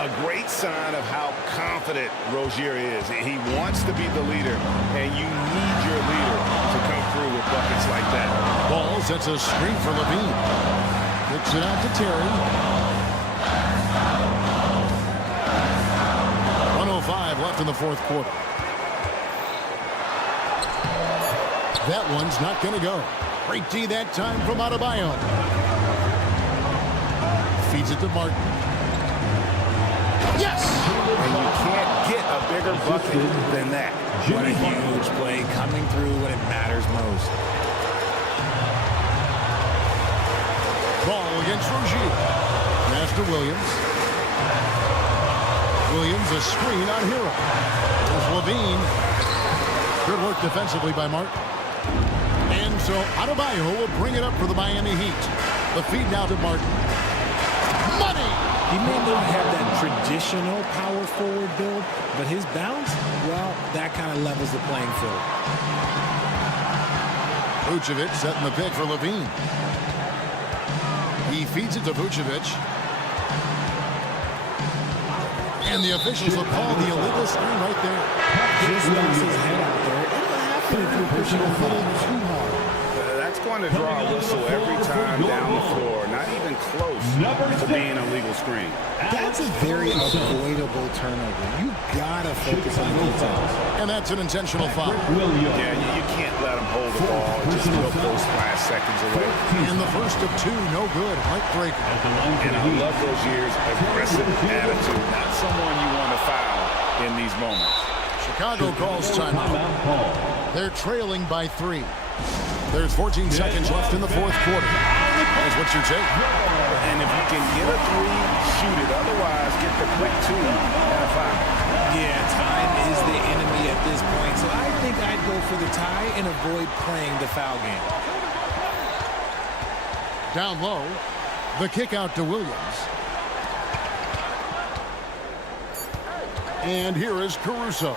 A great sign of how confident Rozier is. He wants to be the leader, and you need your leader to come through with buckets like that. Ball sets a screen for Levine. Kicks it out to Terry. 1:05 left in the fourth quarter. That one's not going to go. Great D that time from Adebayo. Feeds it to Martin. Yes! And you can't get a bigger bucket than that. What a huge play coming through when it matters most. Ball against Rozier. Pass to Williams. Williams a screen on Hero. There's Levine. Good work defensively by Martin. And so Adebayo will bring it up for the Miami Heat. The feed now to Martin. Money! He may not have that traditional power forward build, but his bounce, well, that kind of levels the playing field. Vucevic setting the pick for Levine. He feeds it to Vucevic. And the officials will call the illegal screen right there. Just knocks his head out there. It'll happen if you're pushing a little too hard. That's going to draw a whistle every time down the floor. Not even close to being a legal screen. That's a very avoidable turnover. You gotta focus on details. And that's an intentional foul. Yeah, you can't let him hold the ball and just milk those last seconds away. And the first of two, no good. Heartbreaker. And I love Rozier's aggressive attitude. Not someone you want to foul in these moments. Chicago calls timeout. They're trailing by 3. There's 14 seconds left in the fourth quarter. That's what you take. And if you can get a 3, shoot it. Otherwise, get the quick 2 and a foul. Yeah, time is the enemy at this point. So I think I'd go for the tie and avoid playing the foul game. Down low, the kick out to Williams. And here is Caruso.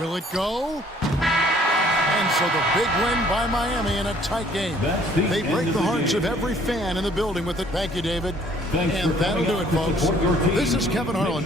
Will it go? And so the big win by Miami in a tight game. They break the hearts of every fan in the building with it. Thank you, David. And that'll do it, folks. This is Kevin Harlan.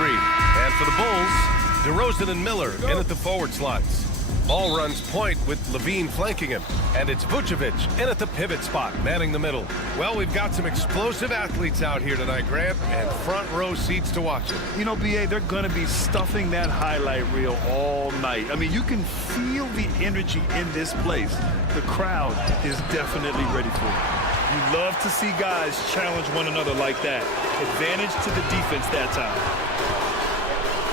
three. And for the Bulls, DeRozan and Miller in at the forward slots. Ball runs point with Levine flanking him. And it's Vucevic in at the pivot spot, manning the middle. Well, we've got some explosive athletes out here tonight, Grant, and front row seats to watch it. You know, B.A., they're going to be stuffing that highlight reel all night. I mean, you can feel the energy in this place. The crowd is definitely ready for it. You love to see guys challenge one another like that. Advantage to the defense that time.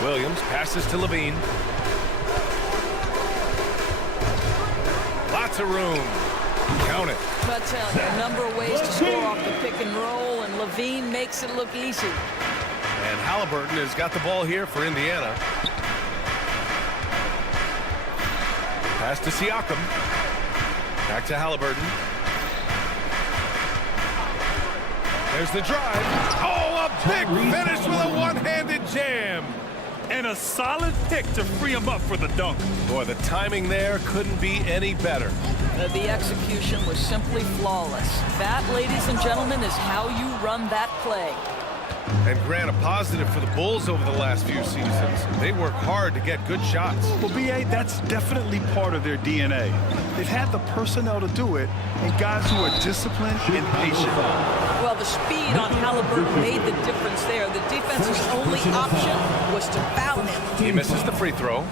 Williams passes to Levine. Lots of room. Count it. But tell you, a number of ways to score off the pick and roll, and Levine makes it look easy. And Halliburton has got the ball here for Indiana. Pass to Siakam. Back to Halliburton. There's the drive. Oh, a big finish with a one-handed jam. And a solid pick to free him up for the dunk. Boy, the timing there couldn't be any better. The execution was simply flawless. That, ladies and gentlemen, is how you run that play. And Grant, a positive for the Bulls over the last few seasons. They work hard to get good shots. Well, B.A., that's definitely part of their DNA. They've had the personnel to do it, and guys who are disciplined and patient. Well, the speed on Halliburton made the difference there. The defense's only option was to foul him. He misses the free throw.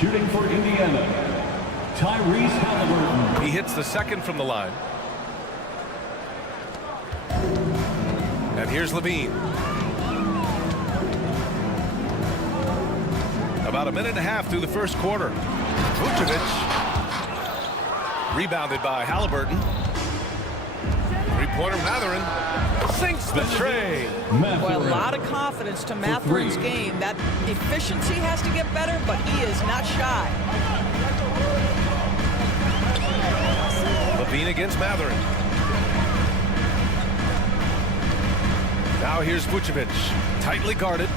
Shooting for Indiana, Tyrese Halliburton. He hits the second from the line. And here's Levine. About a minute and a half through the first quarter. Vucevic. Rebounded by Halliburton. Three-pointer Mathurin. Sinks the tray. Boy, a lot of confidence to Mathurin's game. That efficiency has to get better, but he is not shy. Levine against Mathurin. Now here's Vucevic, tightly guarded.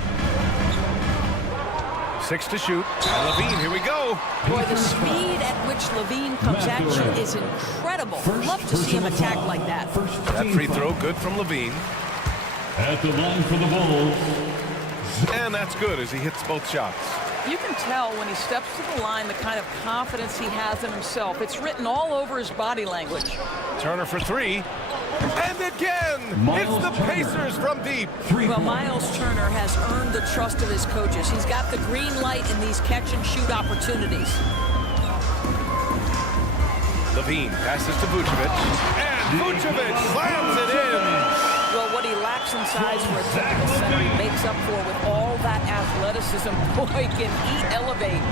6 to shoot. And Levine, here we go. Boy, the speed at which Levine comes at you is incredible. Love to see him attack like that. That free throw good from Levine. At the line for the Bulls. And that's good as he hits both shots. You can tell when he steps to the line the kind of confidence he has in himself. It's written all over his body language. Turner for three. And again, it's the Pacers from deep. Well, Miles Turner has earned the trust of his coaches. He's got the green light in these catch-and-shoot opportunities. Levine passes to Vucevic. And Vucevic slams it in. Well, what he lacks in size for a typical center, he makes up for with all that athleticism. Boy, can he elevate.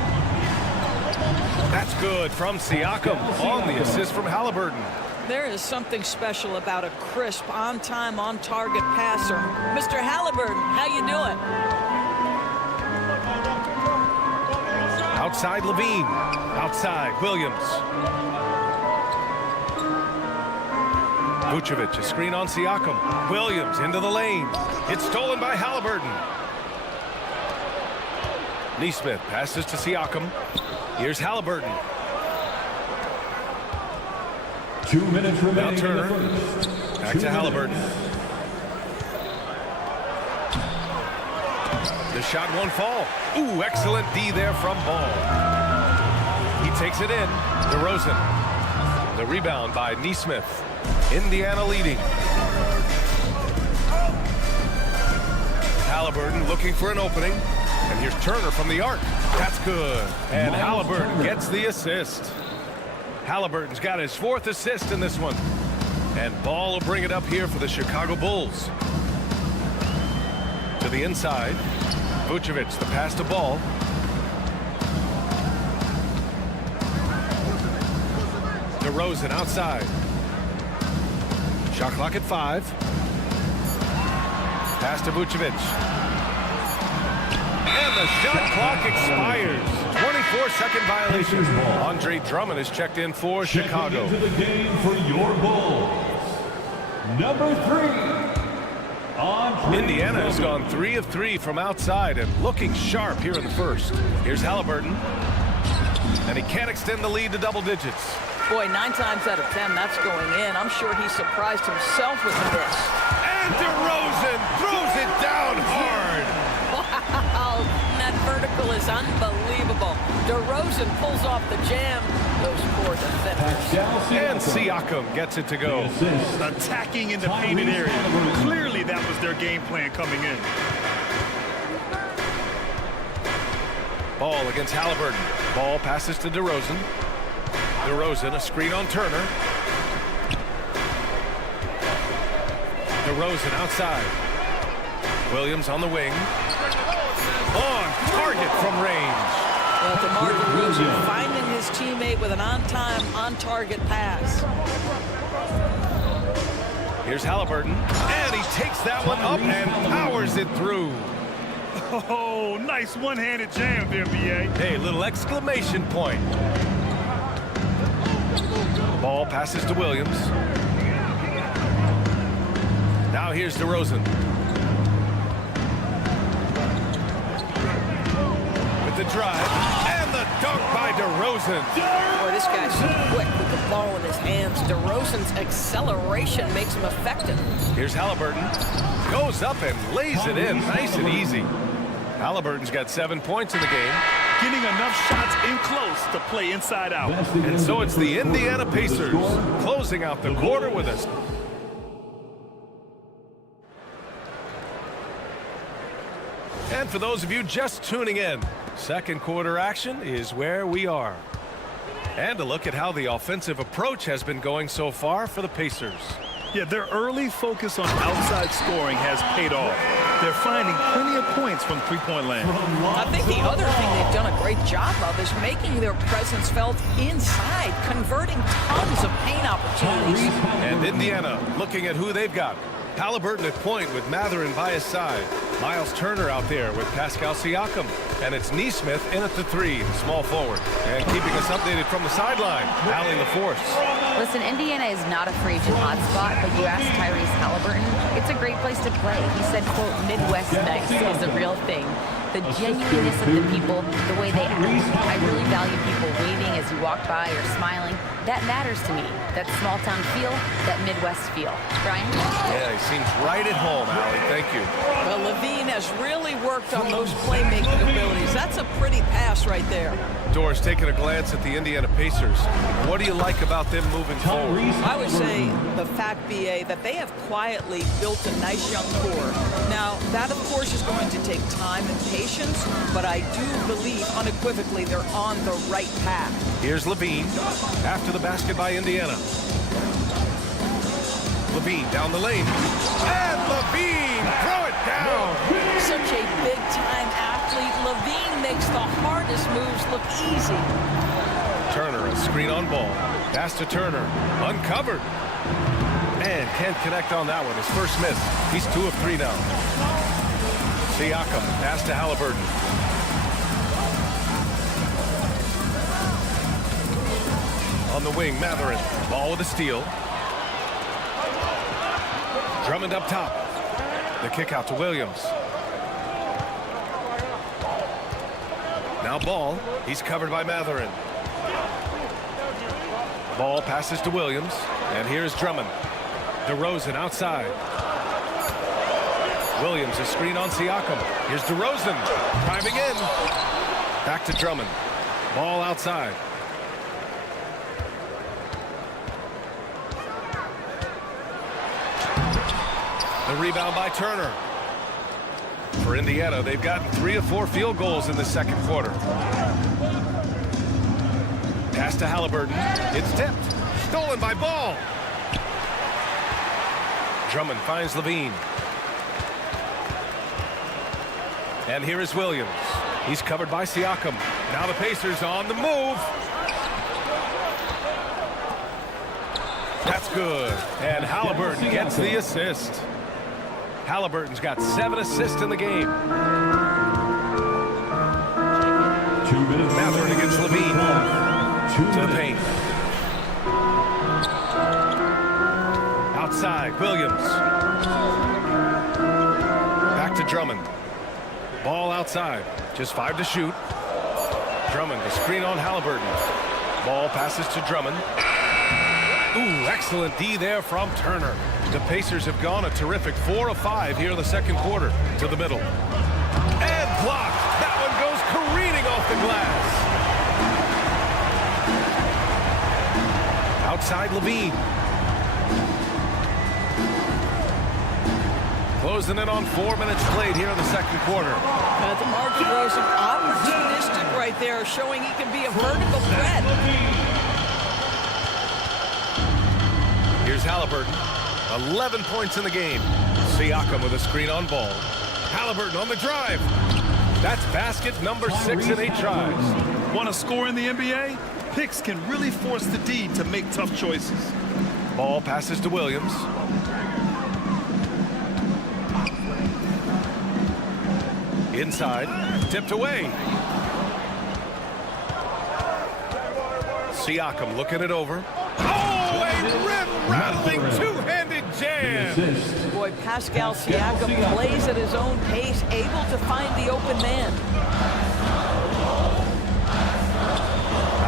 That's good from Siakam on the assist from Halliburton. There is something special about a crisp, on-time, on-target passer. Mr. Halliburton, how you doing? Outside Levine. Outside Williams. Vucevic, a screen on Siakam. Williams into the lane. It's stolen by Halliburton. Neesmith passes to Siakam. Here's Halliburton. 2 minutes remaining. Now Turner. Back to Halliburton. The shot won't fall. Ooh, excellent D there from Ball. He takes it in. DeRozan. The rebound by Neesmith. Indiana leading. Halliburton looking for an opening. And here's Turner from the arc. That's good. And Halliburton gets the assist. Halliburton's got his 4th assist in this one. And Ball will bring it up here for the Chicago Bulls. To the inside. Vucevic, the pass to Ball. DeRozan outside. Shot clock at 5. Pass to Vucevic. And the shot clock expires. 24-second violation. Andre Drummond is checked in for Chicago. Into the game for your Bulls. Number 3. Indiana has gone 3 of 3 from outside and looking sharp here in the first. Here's Halliburton. And he can't extend the lead to double digits. Boy, 9 times out of 10, that's going in. I'm sure he surprised himself with the miss. And DeRozan throws it down hard. is unbelievable. DeRozan pulls off the jam. Those poor defenders. And Siakam gets it to go. Attacking in the painted area. Clearly that was their game plan coming in. Ball against Halliburton. Ball passes to DeRozan. DeRozan, a screen on Turner. DeRozan outside. Williams on the wing. On target from range. Well, DeMar DeRozan finding his teammate with an on-time, on-target pass. Here's Halliburton. And he takes that one up and powers it through. Oh, nice one-handed jam there, B.A. Hey, little exclamation point. Ball passes to Williams. Now here's DeRozan. With the drive and the dunk by DeRozan. Boy, this guy's so quick with the ball in his hands. DeRozan's acceleration makes him effective. Here's Halliburton. Goes up and lays it in nice and easy. Halliburton's got 7 points in the game. Getting enough shots in close to play inside out. And so it's the Indiana Pacers closing out the quarter with us. And for those of you just tuning in, second quarter action is where we are. And a look at how the offensive approach has been going so far for the Pacers. Yeah, their early focus on outside scoring has paid off. They're finding plenty of points from three-point land. I think the other thing they've done a great job of is making their presence felt inside, converting tons of paint opportunities. And Indiana looking at who they've got. Halliburton at point with Mathurin by his side. Miles Turner out there with Pascal Siakam. And it's Nesmith in at the three, small forward. And keeping us updated from the sideline, Allie LaForce. Listen, Indiana is not a free agent hotspot, but you asked Tyrese Halliburton, it's a great place to play. He said, quote, Midwest nice is a real thing. The genuineness of the people, the way they act. I really value people waving as you walk by or smiling. That matters to me. That small town feel, that Midwest feel. Brian? Yeah, he seems right at home, Allie. Thank you. Well, Levine has really worked on those playmaking abilities. That's a pretty pass right there. Doris taking a glance at the Indiana Pacers. What do you like about them moving forward? I would say the fact, B.A., that they have quietly built a nice young core. Now, that, of course, is going to take time and patience, but I do believe unequivocally they're on the right path. Here's Levine after the basket by Indiana. Levine down the lane. And Levine, throw it down. Such a big-time athlete. Levine makes the hardest moves look easy. Turner, a screen on ball. Pass to Turner, uncovered. And can't connect on that one. His first miss. He's 2 of 3 now. Siakam, pass to Halliburton. On the wing, Mathurin. Ball with a steal. Drummond up top. The kick out to Williams. Now Ball. He's covered by Mathurin. Ball passes to Williams. And here's Drummond. DeRozan outside. Williams, a screen on Siakam. Here's DeRozan. Driving in. Back to Drummond. Ball outside. The rebound by Turner. For Indiana, they've gotten 3 of 4 field goals in the second quarter. Pass to Halliburton. It's tipped. Stolen by Ball. Drummond finds Levine. And here is Williams. He's covered by Siakam. Now the Pacers on the move. That's good. And Halliburton gets the assist. Halliburton's got 7 assists in the game. Mathurin against Levine. To the paint. Outside, Williams. Back to Drummond. Ball outside. Just 5 to shoot. Drummond, the screen on Halliburton. Ball passes to Drummond. Ooh, excellent D there from Turner. The Pacers have gone a terrific 4 of 5 here in the second quarter. To the middle. And blocked. That one goes careening off the glass. Outside Levine. Closing in on 4 minutes played here in the second quarter. DeMar DeRozan, opportunistic right there, showing he can be a vertical threat. Here's Halliburton. 11 points in the game. Siakam with a screen on ball. Halliburton on the drive. That's basket number 6 in 8 tries. Want to score in the NBA? Picks can really force the D to make tough choices. Ball passes to Williams. Inside, tipped away. Siakam looking it over. Oh, a rim-rattling two-handed jam. Boy, Pascal Siakam plays at his own pace, able to find the open man.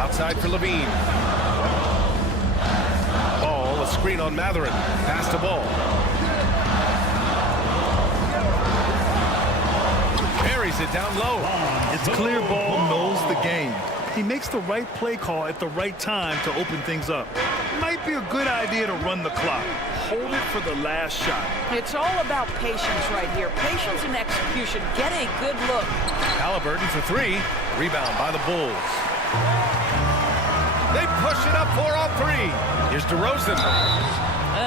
Outside for Levine. Ball, a screen on Matherin. Pass to Ball. Carries it down low. It's clear Ball knows the game. He makes the right play call at the right time to open things up. Might be a good idea to run the clock. Hold it for the last shot. It's all about patience right here. Patience and execution. Get a good look. Halliburton for 3. Rebound by the Bulls. They push it up 4 on 3. Here's DeRozan.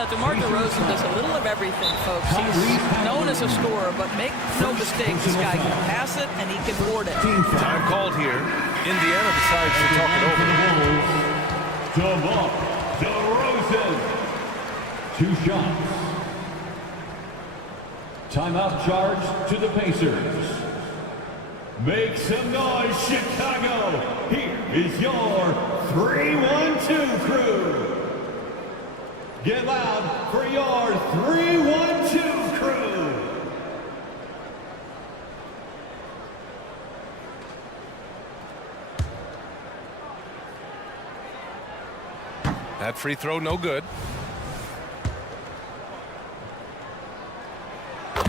DeMar DeRozan does a little of everything, folks. He's known as a scorer, but make no mistake, this guy can pass it and he can board it. Time called here. Indiana decides to talk it over. DeMar DeRozan. 2 shots. Timeout charge to the Pacers. Make some noise, Chicago. Here is your 3-1-2 crew. Get loud for your 3-1-2 crew. That free throw no good.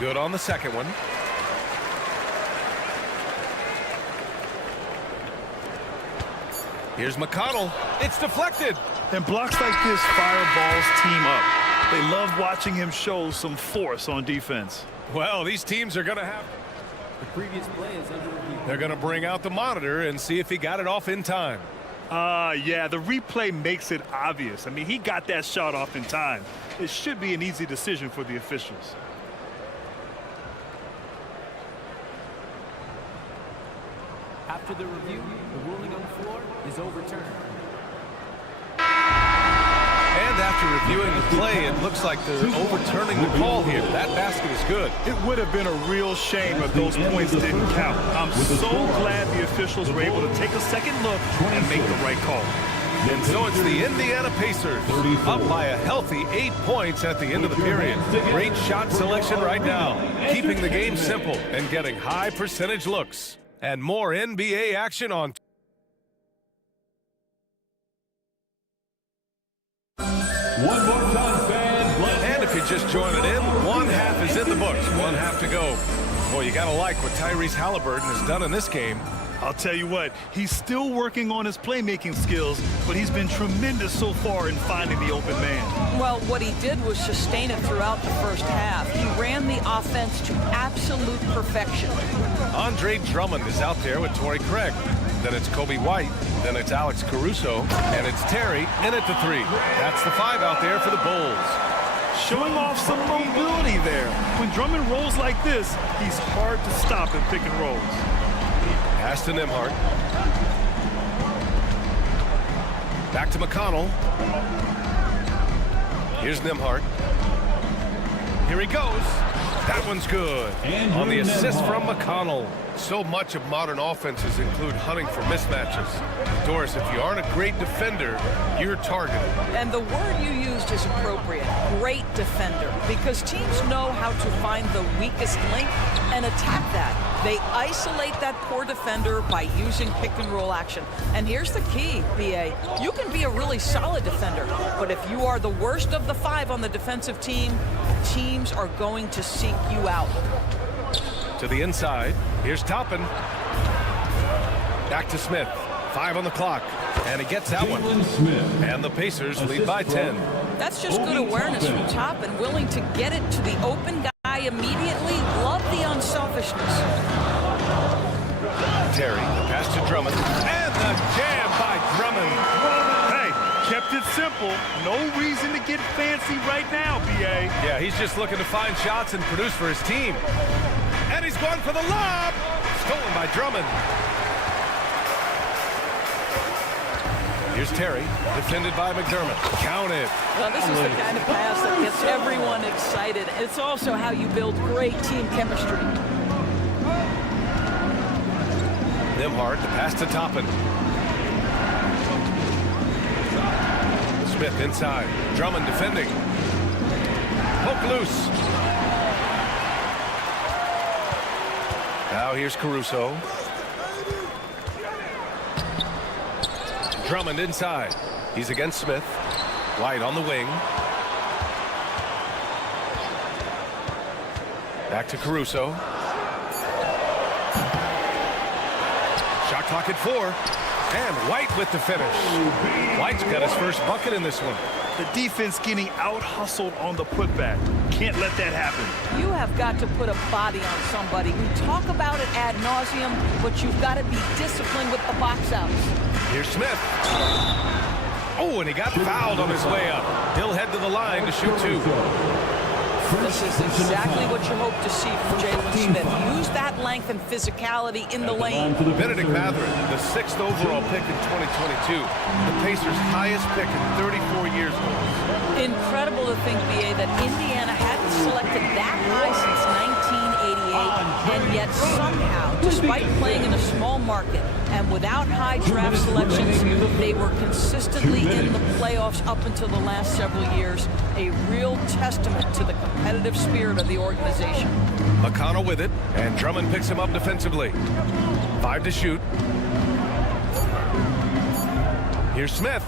Good on the second one. Here's McConnell. It's deflected. And blocks like this fire Ball's team up. They love watching him show some force on defense. Well, these teams are going to have... The previous play is under review. They're going to bring out the monitor and see if he got it off in time. Yeah, the replay makes it obvious. I mean, he got that shot off in time. It should be an easy decision for the officials. After the review, the ruling on the floor is overturned. And after reviewing the play, it looks like they're overturning the call here. That basket is good. It would have been a real shame if those points didn't count. I'm so glad the officials were able to take a second look and make the right call. And so it's the Indiana Pacers up by a healthy 8 points at the end of the period. Great shot selection right now, keeping the game simple and getting high percentage looks. And more NBA action on. One more time, fans. And if you're just joining in, 1 half is in the books. 1 half to go. Boy, you got to like what Tyrese Halliburton has done in this game. I'll tell you what, he's still working on his playmaking skills, but he's been tremendous so far in finding the open man. Well, what he did was sustain it throughout the first half. He ran the offense to absolute perfection. Andre Drummond is out there with Torrey Craig. Then it's Kobe White. Then it's Alex Caruso. And it's Terry in at the 3. That's the 5 out there for the Bulls. Showing off some mobility there. When Drummond rolls like this, he's hard to stop in pick and rolls. Pass to Nembhard. Back to McConnell. Here's Nembhard. Here he goes. That one's good. On the assist from McConnell. So much of modern offenses include hunting for mismatches. Doris, if you aren't a great defender, you're targeted. And the word you used is appropriate. Great defender. Because teams know how to find the weakest link and attack that. They isolate that poor defender by using pick and roll action. And here's the key, BA. You can be a really solid defender, but if you are the worst of the 5 on the defensive team, teams are going to seek you out. To the inside. Here's Toppin. Back to Smith. 5 on the clock. And he gets that one. And the Pacers lead by 10. That's just good awareness from top and willing to get it to the open guy immediately. Love the unselfishness. Terry, the pass to Drummond. And the jam by Drummond. Hey, kept it simple. No reason to get fancy right now, B.A. Yeah, he's just looking to find shots and produce for his team. And he's going for the lob. Stolen by Drummond. Here's Terry, defended by McDermott. Count it. Well, this is the kind of pass that gets everyone excited. It's also how you build great team chemistry. Nembhard, the pass to Toppin. Smith inside. Drummond defending. Poke loose. Now here's Caruso. Drummond inside. He's against Smith. White on the wing. Back to Caruso. Shot clock at 4. And White with the finish. White's got his first bucket in this one. The defense getting out-hustled on the putback. Can't let that happen. You have got to put a body on somebody. We talk about it ad nauseum, but you've got to be disciplined with the box outs. Here's Smith. Oh, and he got fouled on his way up. He'll head to the line to shoot 2. This is exactly what you hope to see from Jalen Smith. Use that length and physicality in the lane. Benedict Mathurin, the 6th overall pick in 2022. The Pacers' highest pick in 34 years. Incredible to think, B.A., that Indiana hadn't selected that high since 1988, and yet somehow, despite playing in a small market and without high draft selections, they were consistently in the playoffs up until the last several years. A real testament to the competitive spirit of the organization. McConnell with it, and Drummond picks him up defensively. 5 to shoot. Here's Smith.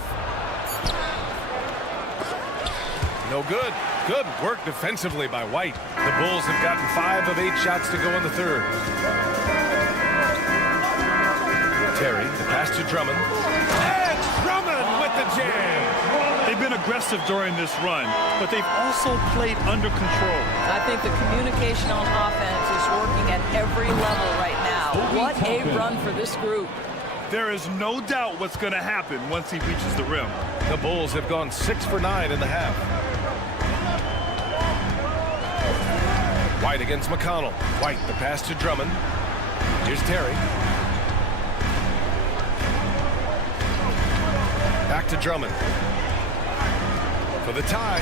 No good. Good work defensively by White. The Bulls have gotten 5 of 8 shots to go in the third. Terry, the pass to Drummond. And Drummond with the jam. They've been aggressive during this run, but they've also played under control. I think the communication on offense is working at every level right now. What a run for this group. There is no doubt what's going to happen once he reaches the rim. The Bulls have gone 6 for 9 in the half. White against McConnell. White, the pass to Drummond. Here's Terry. Back to Drummond. For the tie.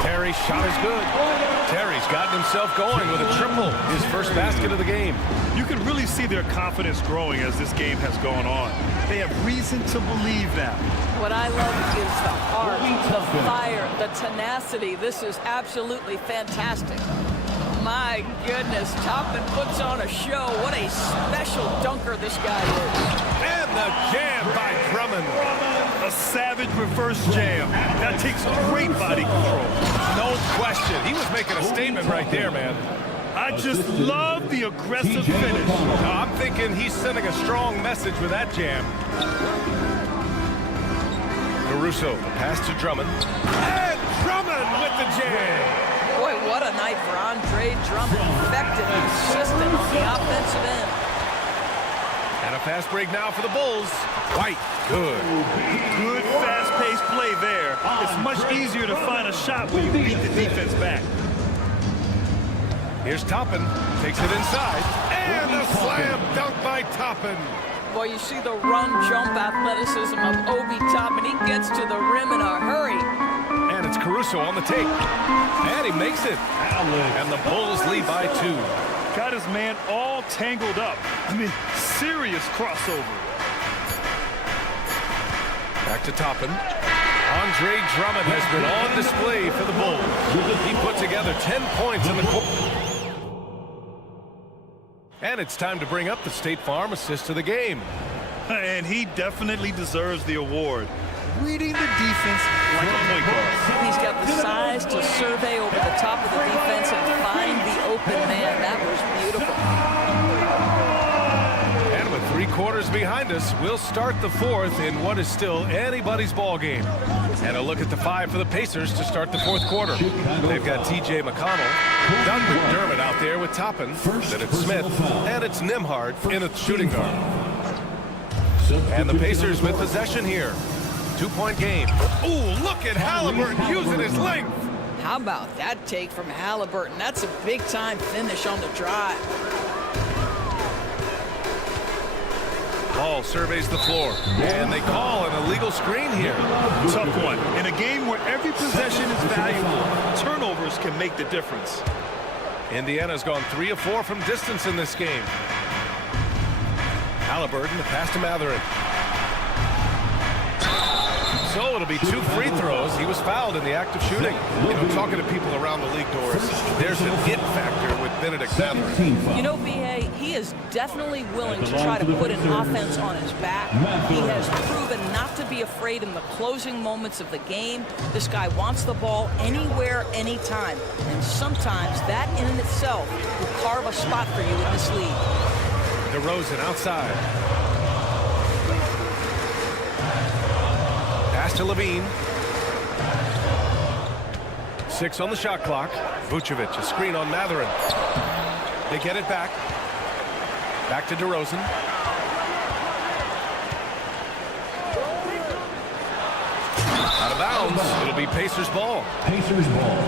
Terry's shot is good. Terry's gotten himself going with a triple. His first basket of the game. You can really see their confidence growing as this game has gone on. They have reason to believe now. What I love is the heart, the fire, the tenacity. This is absolutely fantastic. My goodness, Toppin puts on a show. What a special dunker this guy is. And the jam by Drummond. A savage reverse jam. That takes great body control. No question. He was making a statement right there, man. I just love the aggressive finish. I'm thinking he's sending a strong message with that jam. Caruso, pass to Drummond. And Drummond with the jam. Boy, what a night for Andre Drummond. Effective, consistent on the offensive end. And a fast break now for the Bulls. White, good. Good fast-paced play there. It's much easier to find a shot when you beat the defense back. Here's Toppin, takes it inside. And a slam dunk by Toppin. Boy, you see the run-jump athleticism of Obi Toppin. He gets to the rim in a hurry. And it's Caruso on the take. And he makes it. And the Bulls lead by 2. Got his man all tangled up. I mean, serious crossover. Back to Toppin. Andre Drummond has been on display for the Bulls. He put together 10 points in the quarter. And it's time to bring up the State Farm assist of the game. And he definitely deserves the award. Reading the defense like a point guard. He's got the size to survey over the top of the defense and find the open man. That was beautiful. And with 3/4 quarters behind us. We'll start the fourth in what is still anybody's ball game. And a look at the five for the Pacers to start the fourth quarter. They've got T.J. McConnell, Doug McDermott out there with Toppin, then it's Smith, and it's Nembhard in a shooting guard. And the Pacers with possession here. 2-point game. Ooh, look at Halliburton using his length. How about that take from Halliburton? That's a big-time finish on the drive. Ball surveys the floor, and they call an illegal screen here. Tough one. In a game where every possession is valuable, turnovers can make the difference. Indiana's gone 3 of 4 from distance in this game. Halliburton, the pass to Mathurin. So it'll be 2 free throws. He was fouled in the act of shooting. You know, talking to people around the league, Doris, there's an it factor with Benedict Mathurin. You know, B.A., he is definitely willing to try to put an offense on his back. He has proven not to be afraid in the closing moments of the game. This guy wants the ball anywhere, anytime. And sometimes that in itself will carve a spot for you in this league. DeRozan outside. Pass to Levine. 6 on the shot clock. Vucevic, a screen on Mathurin. They get it back. Back to DeRozan. Out of bounds. It'll be Pacers ball. Pacers ball.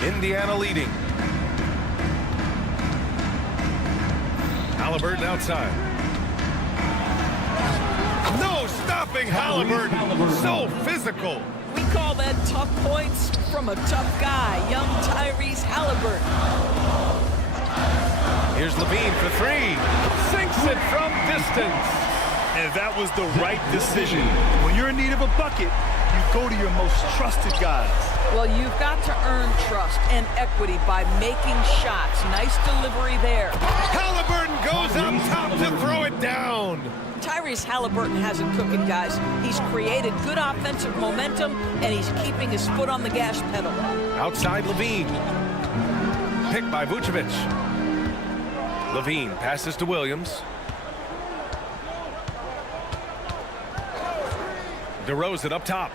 Indiana leading. Halliburton outside. No stopping Halliburton. So physical. We call that tough points from a tough guy, young Tyrese Halliburton. Here's Levine for 3. Sinks it from distance. And that was the right decision. When you're in need of a bucket, you go to your most trusted guys. Well, you've got to earn trust and equity by making shots. Nice delivery there. Halliburton goes up top to throw it down. Tyrese Halliburton has it cooking, guys. He's created good offensive momentum, and he's keeping his foot on the gas pedal. Outside Levine. Picked by Vucevic. Levine passes to Williams. DeRozan up top.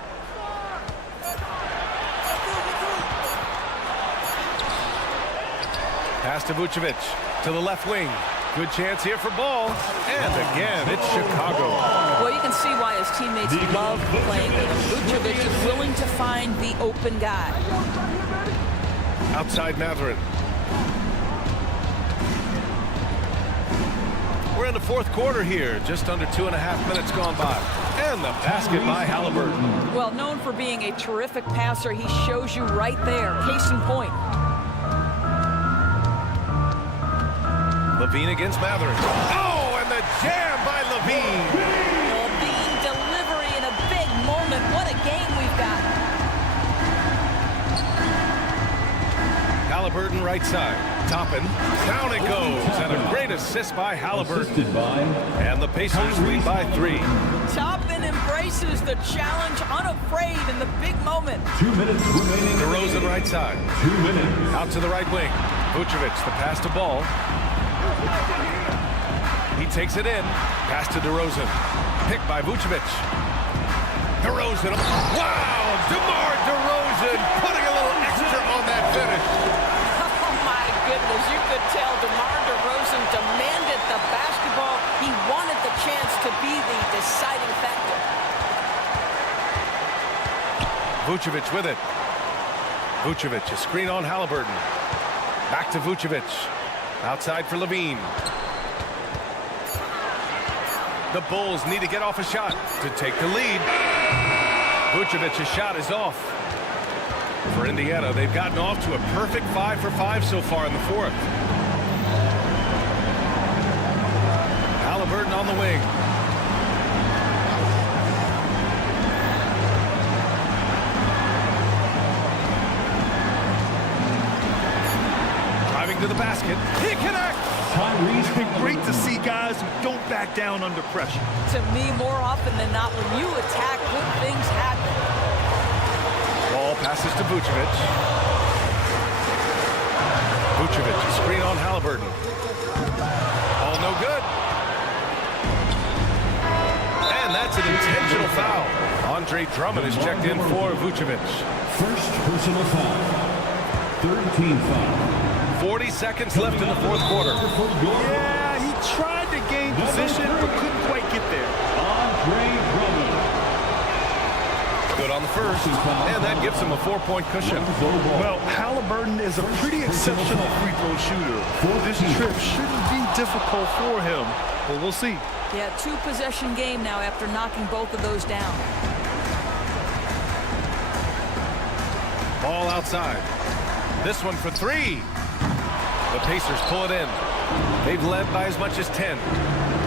Pass to Vucevic to the left wing. Good chance here for ball. And again, it's Chicago. Well, you can see why his teammates love playing with him. Vucevic is willing to find the open guy. Outside Mathurin. We're in the fourth quarter here. Just under 2.5 minutes gone by. And the basket by Halliburton. Well, known for being a terrific passer, he shows you right there. Case in point. Levine against Mathurin. Oh, and the jam by Levine. Levine delivery in a big moment. What a game we've got. Halliburton right side. Toppin. Down it goes. And a great assist by Halliburton. And the Pacers lead by 3. Toppin embraces the challenge, unafraid in the big moment. 2 minutes remaining. DeRozan right side. 2 minutes. Out to the right wing. Vucevic, the pass to Ball. He takes it in. Pass to DeRozan. Picked by Vucevic. DeRozan. Wow! DeMar DeRozan putting a little extra on that finish. Oh, my goodness. You could tell DeMar DeRozan demanded the basketball. He wanted the chance to be the deciding factor. Vucevic with it. Vucevic, a screen on Halliburton. Back to Vucevic. Outside for Levine. The Bulls need to get off a shot to take the lead. Vucevic's shot is off. For Indiana, they've gotten off to a perfect 5 for 5 so far in the fourth. Halliburton on the wing. Driving to the basket. He connects. It's been great to see guys who don't back down under pressure. To me, more often than not, when you attack, good things happen. Ball passes to Vucevic. Vucevic, screen on Halliburton. Ball no good. And that's an intentional foul. Andre Drummond is checked in for Vucevic. First personal foul. Third team foul. 40 seconds left in the fourth quarter. Yeah, he tried to gain position, but couldn't quite get there. Andre Drummond. Good on the first, and that gives him a 4-point cushion. Well, Halliburton is a pretty exceptional free throw shooter. This trip shouldn't be difficult for him, but we'll see. Yeah, 2-possession game now after knocking both of those down. Ball outside. This one for 3. The Pacers pull it in. They've led by as much as 10.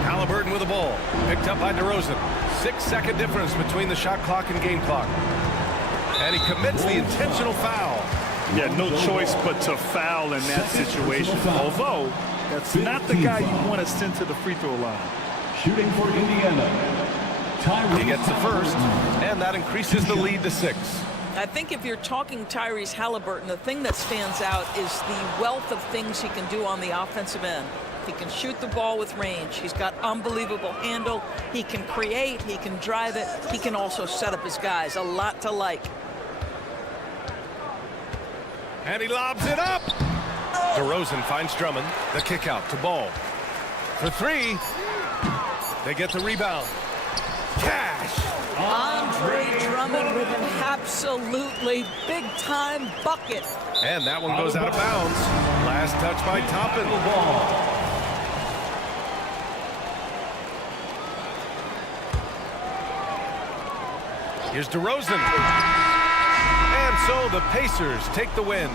Halliburton with the ball. Picked up by DeRozan. 6-second difference between the shot clock and game clock. And he commits the intentional foul. Yeah, no choice but to foul in that situation. Although, that's not the guy you want to send to the free throw line. Shooting for Indiana. He gets the first, and that increases the lead to 6. I think if you're talking Tyrese Halliburton, the thing that stands out is the wealth of things he can do on the offensive end. He can shoot the ball with range. He's got unbelievable handle. He can create. He can drive it. He can also set up his guys. A lot to like. And he lobs it up. DeRozan finds Drummond. The kick out to Ball. For 3. They get the rebound. Cash. Andre Drummond with an absolutely big-time bucket. And that one goes out of bounds. Last touch by Toppin. Here's DeRozan. And so the Pacers take the win.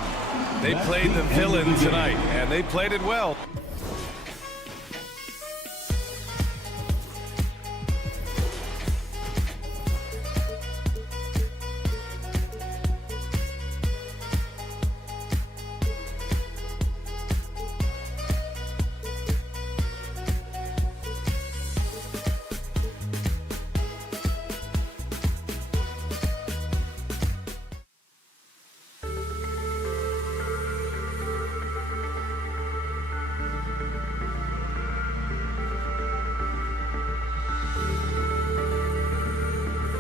They played the villain tonight, and they played it well.